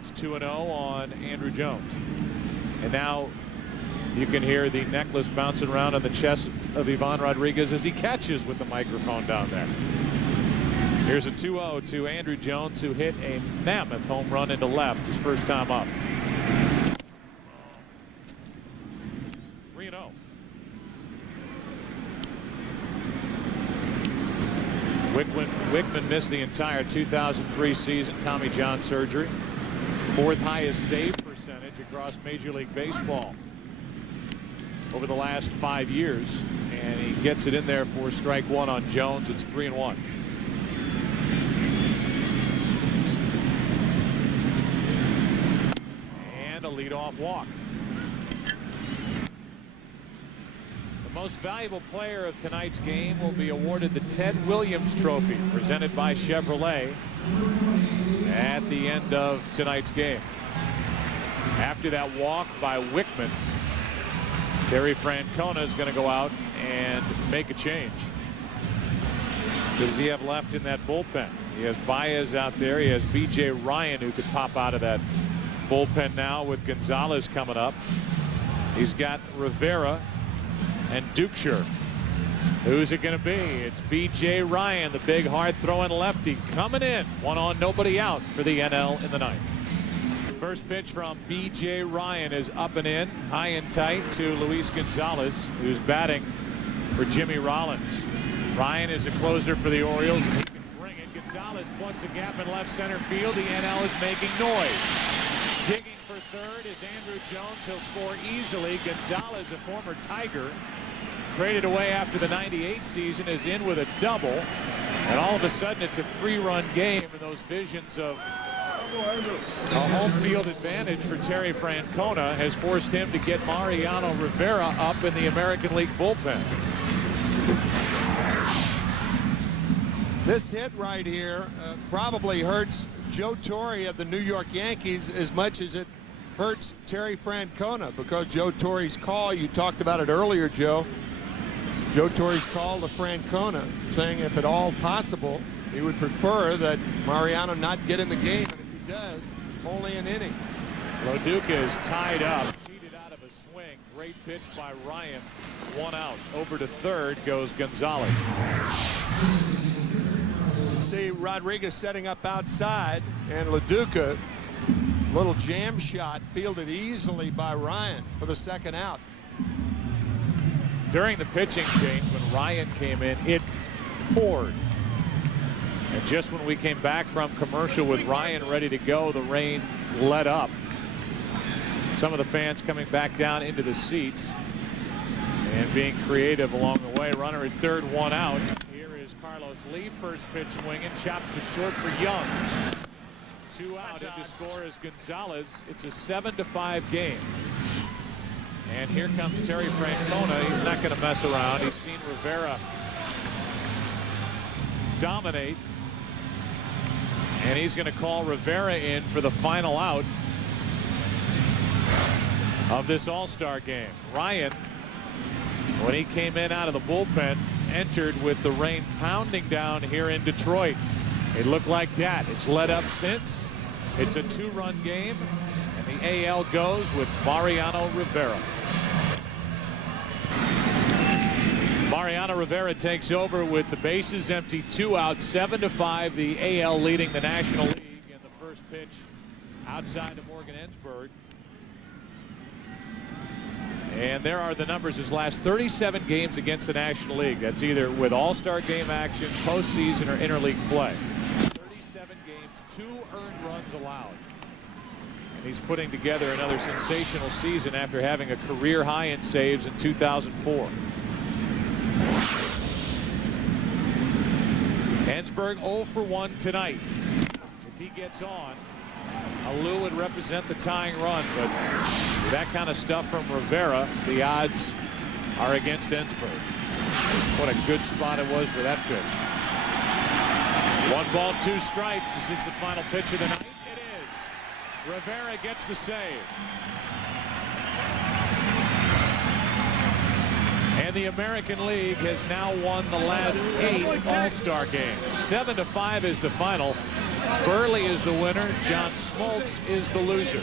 It's 2-0 on Andrew Jones. And now you can hear the necklace bouncing around on the chest of Ivan Rodriguez as he catches with the microphone down there. Here's a 2-0 to Andrew Jones, who hit a mammoth home run into left his first time up. 3-0. Wickman missed the entire 2003 season, Tommy John surgery. 4th highest save percentage across Major League Baseball over the last 5 years, and he gets it in there for strike 1 on Jones. It's 3-1. And a leadoff walk. The most valuable player of tonight's game will be awarded the Ted Williams Trophy, presented by Chevrolet, at the end of tonight's game. After that walk by Wickman, Terry Francona is going to go out and make a change. What does he have left in that bullpen? He has Baez out there. He has B.J. Ryan, who could pop out of that bullpen now with Gonzalez coming up. He's got Rivera and Dukeshire. Who's it going to be? It's B.J. Ryan, the big hard-throwing lefty, coming in. 1 on, nobody out for the NL in the 9th. First pitch from B.J. Ryan is up and in, high and tight to Luis Gonzalez, who's batting for Jimmy Rollins. Ryan is a closer for the Orioles, and he can bring it. Gonzalez plugs a gap in left center field. The NL is making noise. Digging for third is Andrew Jones. He'll score easily. Gonzalez, a former Tiger, traded away after the '98 season, is in with a double. And all of a sudden, it's a 3-run game, and those visions of a home field advantage for Terry Francona has forced him to get Mariano Rivera up in the American League bullpen. This hit right here probably hurts Joe Torre of the New York Yankees as much as it hurts Terry Francona, because Joe Torre's call, you talked about it earlier, Joe. Joe Torre's call to Francona, saying if at all possible, he would prefer that Mariano not get in the game. And if he does, only an inning. Loduca is tied up, cheated out of a swing. Great pitch by Ryan. 1 out. Over to third goes Gonzalez. See Rodriguez setting up outside, and Loduca, little jam shot, fielded easily by Ryan for the 2nd out. During the pitching change, when Ryan came in, it poured. And just when we came back from commercial with Ryan ready to go, the rain let up. Some of the fans coming back down into the seats and being creative along the way. Runner at third, 1 out. Here is Carlos Lee, first pitch swinging, chops to short for Young. 2 out, and to score is Gonzalez. It's a 7-5 game. And here comes Terry Francona. He's not going to mess around. He's seen Rivera dominate. And he's going to call Rivera in for the final out of this All-Star game. Ryan, when he came in out of the bullpen, entered with the rain pounding down here in Detroit. It looked like that. It's let up since. It's a 2-run game, and the AL goes with Mariano Rivera. Mariano Rivera takes over with the bases empty, 2 out, 7-5. The AL leading the National League, and the first pitch outside of Morgan Ensberg. And there are the numbers. His last 37 games against the National League. That's either with All-Star game action, postseason, or interleague play. 37 games, 2 earned runs allowed. And he's putting together another sensational season after having a career high in saves in 2004. Ensberg 0 for 1 tonight. If he gets on, Alou would represent the tying run, but that kind of stuff from Rivera, the odds are against Ensberg. What a good spot it was for that pitch. 1 ball, 2 strikes. Is this the final pitch of the night? It is. Rivera gets the save. And the American League has now won the last 8 All-Star games. 7-5 is the final. Burley is the winner. John Smoltz is the loser.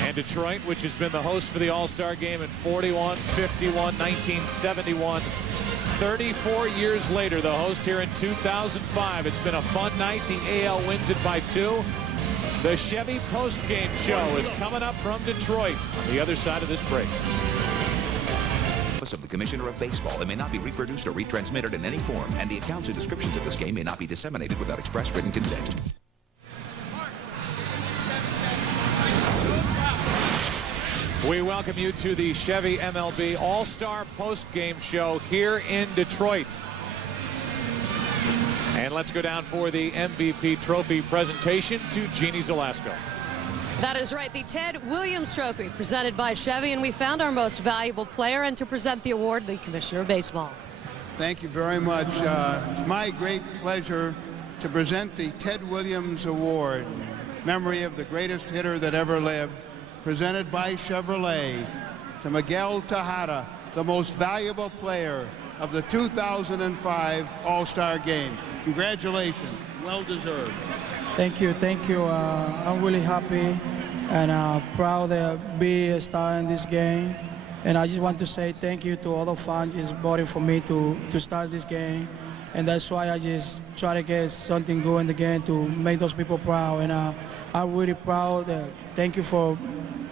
And Detroit, which has been the host for the All-Star game in 41, 51, 1971. 34 years later, the host here in 2005. It's been a fun night. The AL wins it by 2. The Chevy post-game show is coming up from Detroit on the other side of this break. Of the Commissioner of Baseball, it may not be reproduced or retransmitted in any form, and the accounts or descriptions of this game may not be disseminated without express written consent. We welcome you to the Chevy MLB All-Star post-game show here in Detroit. And let's go down for the MVP trophy presentation to Jeannie Zalasko. That is right, the Ted Williams Trophy presented by Chevy, and we found our most valuable player, and to present the award, the Commissioner of Baseball. Thank you very much. It's my great pleasure to present the Ted Williams Award, memory of the greatest hitter that ever lived, presented by Chevrolet to Miguel Tejada, the most valuable player of the 2005 All-Star Game. Congratulations, well deserved. Thank you, thank you. I'm really happy and proud to be a star in this game. And I just want to say thank you to all the fans just voting for me to start this game. And that's why I just try to get something good in the game to make those people proud. And I'm really proud. Thank you for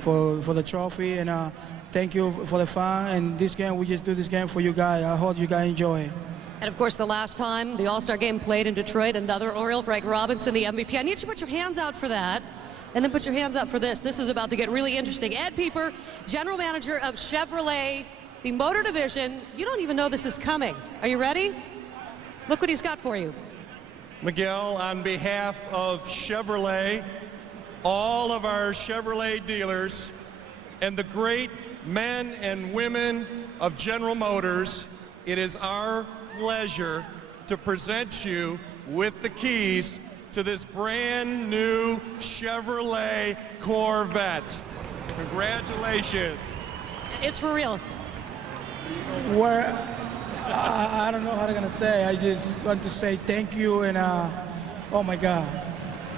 the trophy, and thank you for the fun. And this game, we just do this game for you guys. I hope you guys enjoy it. And of course, the last time the All-Star game played in Detroit, another Oriole, Frank Robinson, the MVP. I need you to put your hands out for that, and then put your hands out for this. This is about to get really interesting. Ed Pieper, general manager of Chevrolet, the motor division. You don't even know this is coming. Are you ready? Look what he's got for you. Miguel, on behalf of Chevrolet, all of our Chevrolet dealers, and the great men and women of General Motors, it is our pleasure to present you with the keys to this brand new Chevrolet Corvette. Congratulations. It's for real. I don't know how I'm gonna say. I just want to say thank you, and oh my God,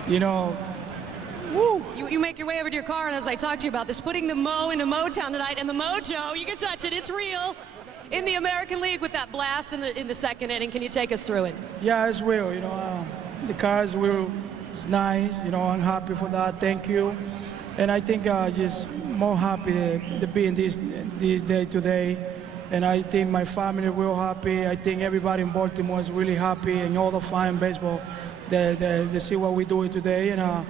you know, woo. You make your way over to your car, and as I talk to you about this, putting the Mo into Motown tonight, and the Mojo, you can touch it, it's real. In the American League with that blast in the second inning, can you take us through it? Yeah, it's real. You know, the cars will. It's nice. You know, I'm happy for that. Thank you, and I think just more happy to be in this day today. And I think my family real happy. I think everybody in Baltimore is really happy, and all the fans in baseball, they see what we do today. And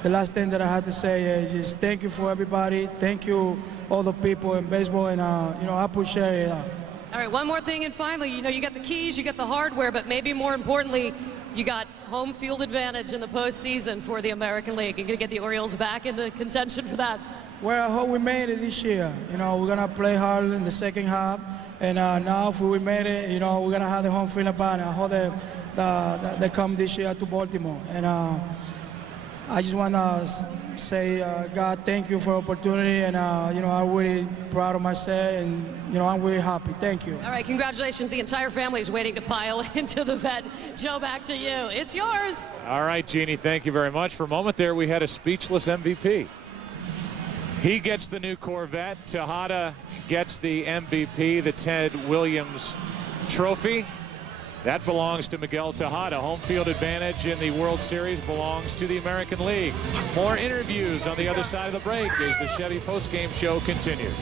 the last thing that I had to say is just thank you for everybody. Thank you all the people in baseball, and you know, I appreciate it. All right, one more thing, and finally, you know, you got the keys, you got the hardware, but maybe more importantly, you got home field advantage in the postseason for the American League. You're gonna get the Orioles back into contention for that. Well, I hope we made it this year. You know, we're gonna play hard in the second half, and now if we made it, you know, we're gonna have the home field advantage. I hope they come this year to Baltimore, and I just want to say, God, thank you for the opportunity, and you know, I'm really proud of myself, and you know, I'm really happy. Thank you. All right, congratulations. The entire family is waiting to pile into the vet. Joe, back to you. It's yours. All right, Jeannie, thank you very much. For a moment there, we had a speechless MVP. He gets the new Corvette. Tejada gets the MVP, the Ted Williams Trophy. That belongs to Miguel Tejada. Home field advantage in the World Series belongs to the American League. More interviews on the other side of the break as the Chevy postgame show continues.